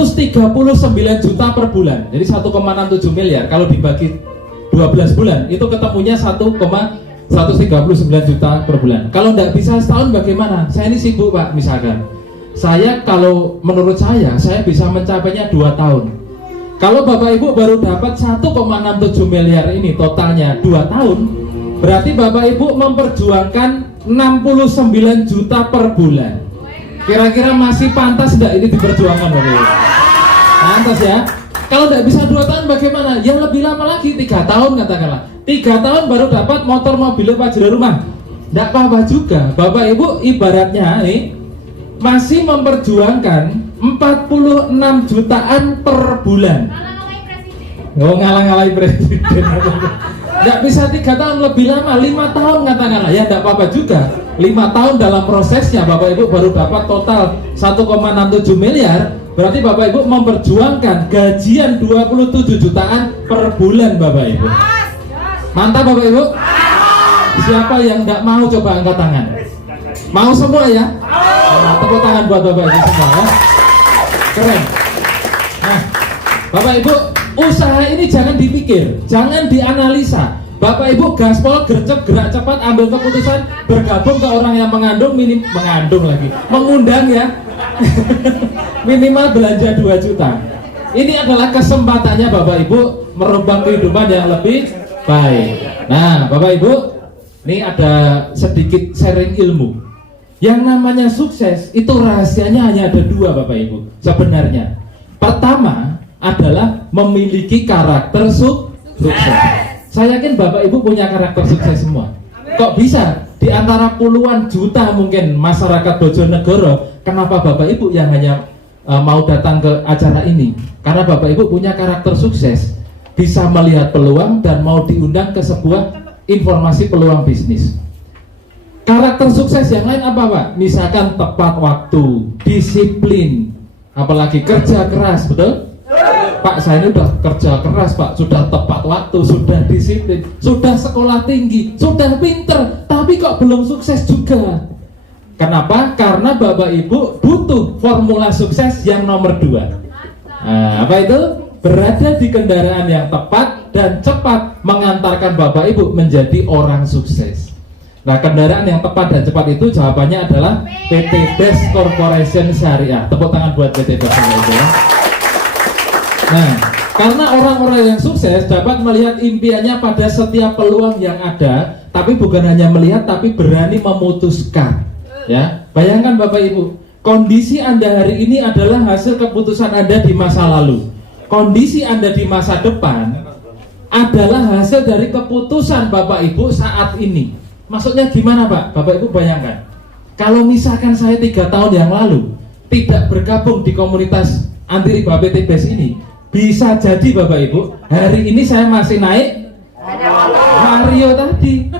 juta per bulan. Jadi 1,67 miliar. Kalau dibagi 12 bulan, itu ketemunya 1,139 juta per bulan. Kalau nggak bisa setahun bagaimana? Saya ini sibuk Pak, misalkan. Saya kalau menurut saya bisa mencapainya 2 tahun. Kalau Bapak Ibu baru dapat 1,67 miliar ini totalnya 2 tahun, berarti Bapak Ibu memperjuangkan 69 juta per bulan. Kira-kira masih pantas tidak ini diperjuangkan Bapak Ibu? Pantas ya. Kalau tidak bisa 2 tahun bagaimana? Ya lebih lama lagi, 3 tahun katakanlah. 3 tahun baru dapat motor, mobil, pajero, rumah. Tidak apa-apa juga. Bapak Ibu ibaratnya nih masih memperjuangkan 46 jutaan per bulan. Oh, ngalah-ngalahi presiden. Nggak bisa 3 tahun, lebih lama, 5 tahun katakanlah. Ya nggak apa-apa juga. 5 tahun dalam prosesnya Bapak Ibu baru dapat total 1,67 miliar. Berarti Bapak Ibu memperjuangkan gajian 27 jutaan per bulan Bapak Ibu. Mantap Bapak Ibu. Siapa yang nggak mau coba angkat tangan? Mau semua ya? Nah, tepuk tangan buat Bapak Ibu semua ya. Keren. Nah, Bapak Ibu, usaha ini jangan dipikir, jangan dianalisa. Bapak Ibu gaspol, gercep, gerak cepat, ambil keputusan, bergabung ke orang yang mengundang ya. Minimal belanja 2 juta. Ini adalah kesempatannya Bapak Ibu merubah kehidupan yang lebih baik. Nah, Bapak Ibu, ini ada sedikit sharing ilmu. Yang namanya sukses itu rahasianya hanya ada 2 Bapak Ibu sebenarnya. Pertama adalah memiliki karakter sukses. Saya yakin Bapak Ibu punya karakter sukses semua. Kok bisa? Di antara puluhan juta mungkin masyarakat Bojonegoro, kenapa Bapak Ibu yang hanya mau datang ke acara ini? Karena Bapak Ibu punya karakter sukses, bisa melihat peluang dan mau diundang ke sebuah informasi peluang bisnis. Karakter sukses yang lain apa Pak? Misalkan tepat waktu, disiplin, apalagi kerja keras, betul? Pak, saya ini udah kerja keras Pak, sudah tepat waktu, sudah disiplin, sudah sekolah tinggi, sudah pinter, tapi kok belum sukses juga. Kenapa? Karena Bapak Ibu butuh formula sukses yang nomor 2. Nah, apa itu? Berada di kendaraan yang tepat dan cepat mengantarkan Bapak Ibu menjadi orang sukses. Nah, kendaraan yang tepat dan cepat itu jawabannya adalah PT BES Corporation Syariah. Tepuk tangan buat PT BES ya. Nah, karena orang-orang yang sukses dapat melihat impiannya pada setiap peluang yang ada, tapi bukan hanya melihat, tapi berani memutuskan. Ya, bayangkan Bapak Ibu, kondisi Anda hari ini adalah hasil keputusan Anda di masa lalu. Kondisi Anda di masa depan adalah hasil dari keputusan Bapak Ibu saat ini. Maksudnya gimana Pak? Bapak Ibu bayangkan, kalau misalkan saya 3 tahun yang lalu tidak bergabung di komunitas anti riba PT BES ini, bisa jadi Bapak Ibu, hari ini saya masih naik Mario tadi.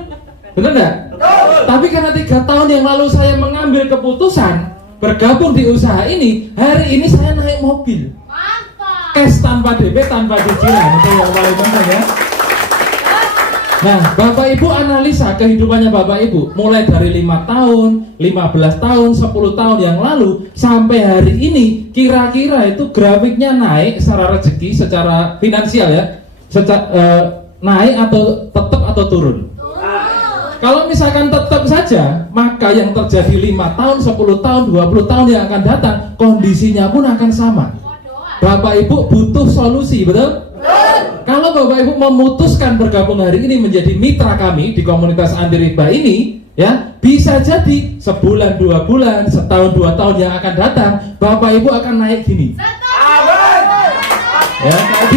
Benar enggak? Tapi karena 3 tahun yang lalu saya mengambil keputusan bergabung di usaha ini, hari ini saya naik mobil. Cash tanpa DP, tanpa cicilan. Itu yang paling penting ya. Nah, Bapak Ibu analisa kehidupannya Bapak Ibu mulai dari 5 tahun, 15 tahun, 10 tahun yang lalu sampai hari ini, kira-kira itu grafiknya naik secara rezeki, secara finansial ya, naik atau tetap atau turun? Kalau misalkan tetap saja, maka yang terjadi 5 tahun, 10 tahun, 20 tahun yang akan datang, kondisinya pun akan sama. Bapak Ibu butuh solusi, betul? Kalau Bapak Ibu memutuskan bergabung hari ini menjadi mitra kami di komunitas anti riba ini, ya bisa jadi sebulan, 2 bulan, setahun, 2 tahun yang akan datang, Bapak Ibu akan naik gini. Ya, tadi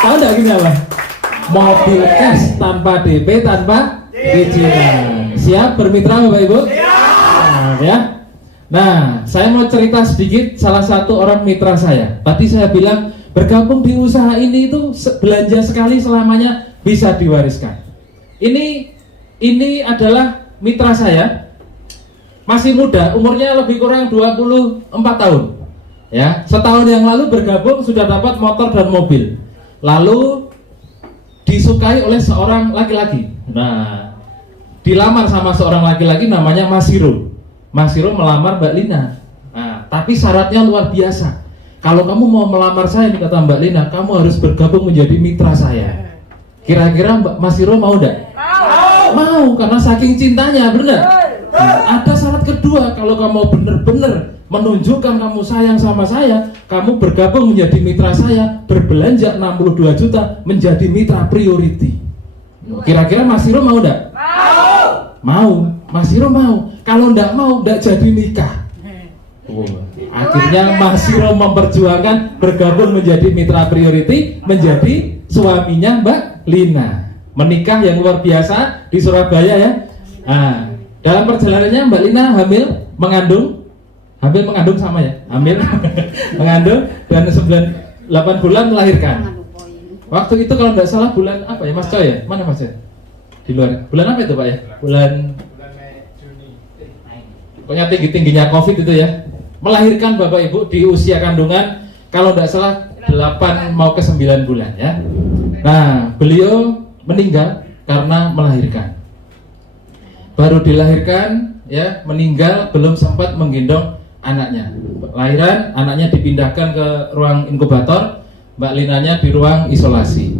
tahu nggak gini apa? Mobil cash tanpa DP, tanpa cicilan. Siap bermitra Bapak Ibu? Nah, ya. Nah, saya mau cerita sedikit salah satu orang mitra saya. Tadi saya bilang bergabung di usaha ini itu belanja sekali selamanya bisa diwariskan. Ini adalah mitra saya, masih muda, umurnya lebih kurang 24 tahun. Ya, setahun yang lalu bergabung sudah dapat motor dan mobil. Lalu disukai oleh seorang laki-laki. Nah, dilamar sama seorang laki-laki namanya Mas Hiro. Mas Hiro melamar Mbak Lina. Nah, tapi syaratnya luar biasa. Kalau kamu mau melamar saya, kata Mbak Lina, kamu harus bergabung menjadi mitra saya. Kira-kira Mas Hiro mau enggak? Mau, karena saking cintanya, benar? Nah, ada syarat kedua, kalau kamu benar-benar menunjukkan kamu sayang sama saya, kamu bergabung menjadi mitra saya, berbelanja 62 juta menjadi mitra priority. Kira-kira Mas Hiro mau enggak? Mau. Mas Hiro mau. Kalau enggak mau, enggak jadi nikah. Akhirnya Mas Hiro memperjuangkan bergabung menjadi mitra priority, menjadi suaminya Mbak Lina. Menikah yang luar biasa di Surabaya ya. Nah, dalam perjalanannya Mbak Lina mengandung sama ya, mengandung dan 8 bulan melahirkan. Waktu itu kalau nggak salah bulan apa ya Mas Coy ya? Mana Mas ya? Di luar. Bulan apa itu Pak ya? Bulan pokoknya tinggi-tingginya COVID itu ya. Melahirkan Bapak Ibu di usia kandungan kalau nggak salah 8 mau ke 9 bulan ya. Nah, beliau meninggal karena melahirkan. Baru dilahirkan ya, meninggal belum sempat menggendong anaknya. Lahiran, anaknya dipindahkan ke ruang inkubator, Mbak Linanya di ruang isolasi.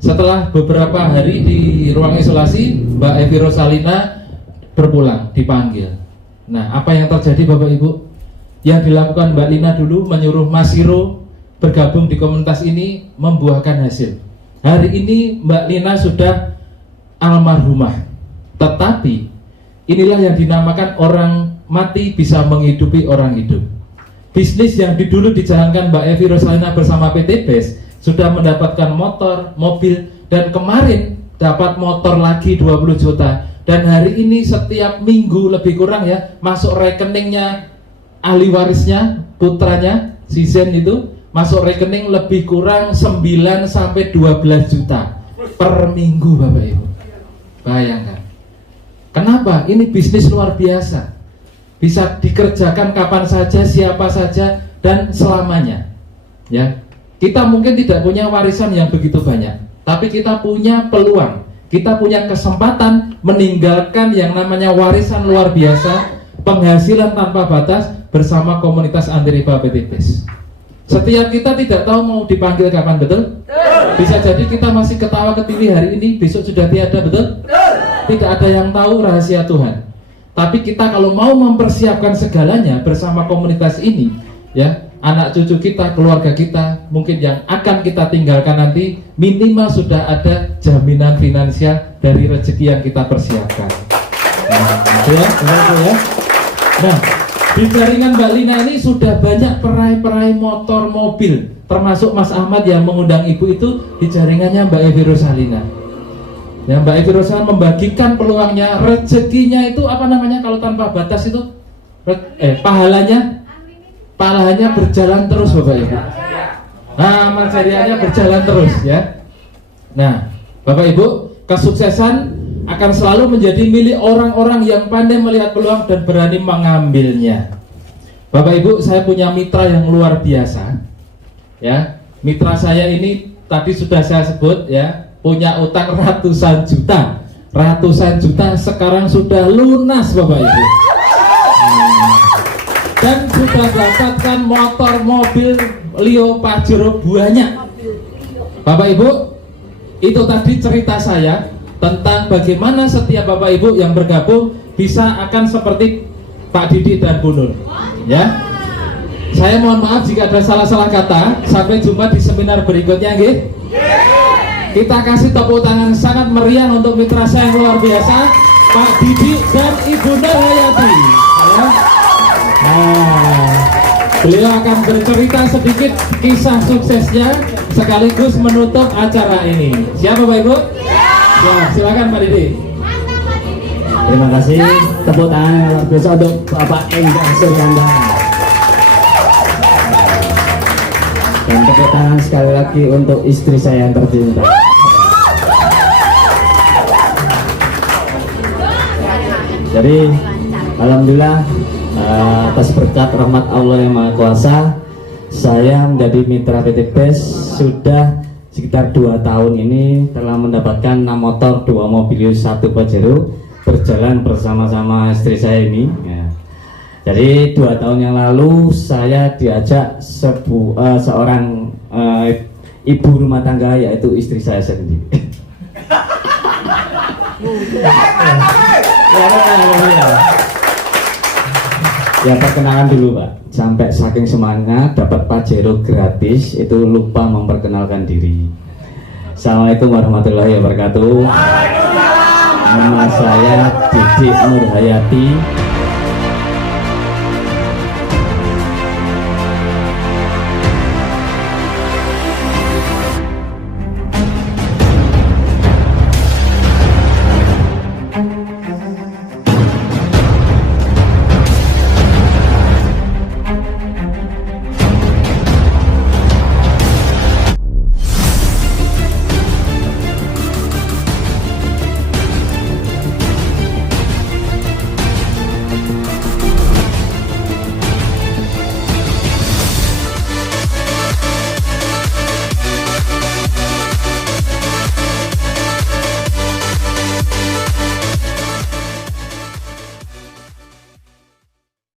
Setelah beberapa hari di ruang isolasi, Mbak Evi Rosalina berpulang, dipanggil. Nah, apa yang terjadi Bapak Ibu? Yang dilakukan Mbak Lina dulu menyuruh Mas Hiro bergabung di komunitas ini membuahkan hasil. Hari ini Mbak Lina sudah almarhumah. Tetapi inilah yang dinamakan orang mati bisa menghidupi orang hidup. Bisnis yang dulu dijalankan Mbak Evi Rosalina bersama PT BES sudah mendapatkan motor, mobil, dan kemarin dapat motor lagi 20 juta. Dan hari ini setiap minggu lebih kurang ya masuk rekeningnya ahli warisnya, putranya, si Zen itu masuk rekening lebih kurang 9 sampai 12 juta per minggu Bapak Ibu. Bayangkan. Kenapa? Ini bisnis luar biasa. Bisa dikerjakan kapan saja, siapa saja, dan selamanya. Ya, kita mungkin tidak punya warisan yang begitu banyak, tapi kita punya peluang, kita punya kesempatan meninggalkan yang namanya warisan luar biasa, penghasilan tanpa batas bersama komunitas anti riba PT BES. Setiap kita tidak tahu mau dipanggil kapan, betul? Bisa jadi kita masih ketawa ketiwi hari ini, besok sudah tiada, betul? tidak ada yang tahu rahasia Tuhan. Tapi kita kalau mau mempersiapkan segalanya bersama komunitas ini, ya, anak cucu kita, keluarga kita, mungkin yang akan kita tinggalkan nanti, minimal sudah ada jaminan finansial dari rezeki yang kita persiapkan. Nah, ya. Nah, di jaringan Mbak Lina ini sudah banyak peraih-peraih motor, mobil, termasuk Mas Ahmad yang mengundang ibu itu di jaringannya Mbak Evi Rosalina. Ya, Mbak Evi Rosalina membagikan peluangnya, rezekinya itu apa namanya kalau tanpa batas itu, pahalanya berjalan terus Bapak Ibu. Nah, materialnya berjalan terus ya. Nah, Bapak Ibu, kesuksesan akan selalu menjadi milik orang-orang yang pandai melihat peluang dan berani mengambilnya. Bapak Ibu, saya punya mitra yang luar biasa. Ya, mitra saya ini tadi sudah saya sebut ya, punya utang ratusan juta. Ratusan juta sekarang sudah lunas Bapak Ibu. Dan sudah dapatkan motor, mobil Leo Pajero banyak. Bapak Ibu, itu tadi cerita saya tentang bagaimana setiap Bapak Ibu yang bergabung bisa akan seperti Pak Didi dan Bu Nur. Ya, saya mohon maaf jika ada salah-salah kata. Sampai jumpa di seminar berikutnya, nggih. Kita kasih tepuk tangan sangat meriah untuk mitra saya yang luar biasa, Pak Didi dan Ibu Nur Hayati. Ya. Nah, beliau akan bercerita sedikit kisah suksesnya sekaligus menutup acara ini. Siap Bapak Ibu? Ya, silakan Pak Didi. Terima kasih, tepuk tangan luar biasa untuk Bapak Enggar Suryanda. Dan tepuk tangan sekali lagi untuk istri saya yang tercinta. Jadi, alhamdulillah atas berkat rahmat Allah yang Maha Kuasa, saya menjadi mitra PT PES sudah sekitar 2 tahun ini, telah mendapatkan 6 motor, 2 mobil, 1 Pajero, berjalan bersama-sama istri saya ini ya. Jadi 2 tahun yang lalu saya diajak seorang ibu rumah tangga, yaitu istri saya sendiri. Ya, perkenalan dulu Pak. Sampai saking semangat dapat Pajero gratis itu lupa memperkenalkan diri. Assalamualaikum warahmatullahi wabarakatuh. Nama saya Didi Nur Hayati.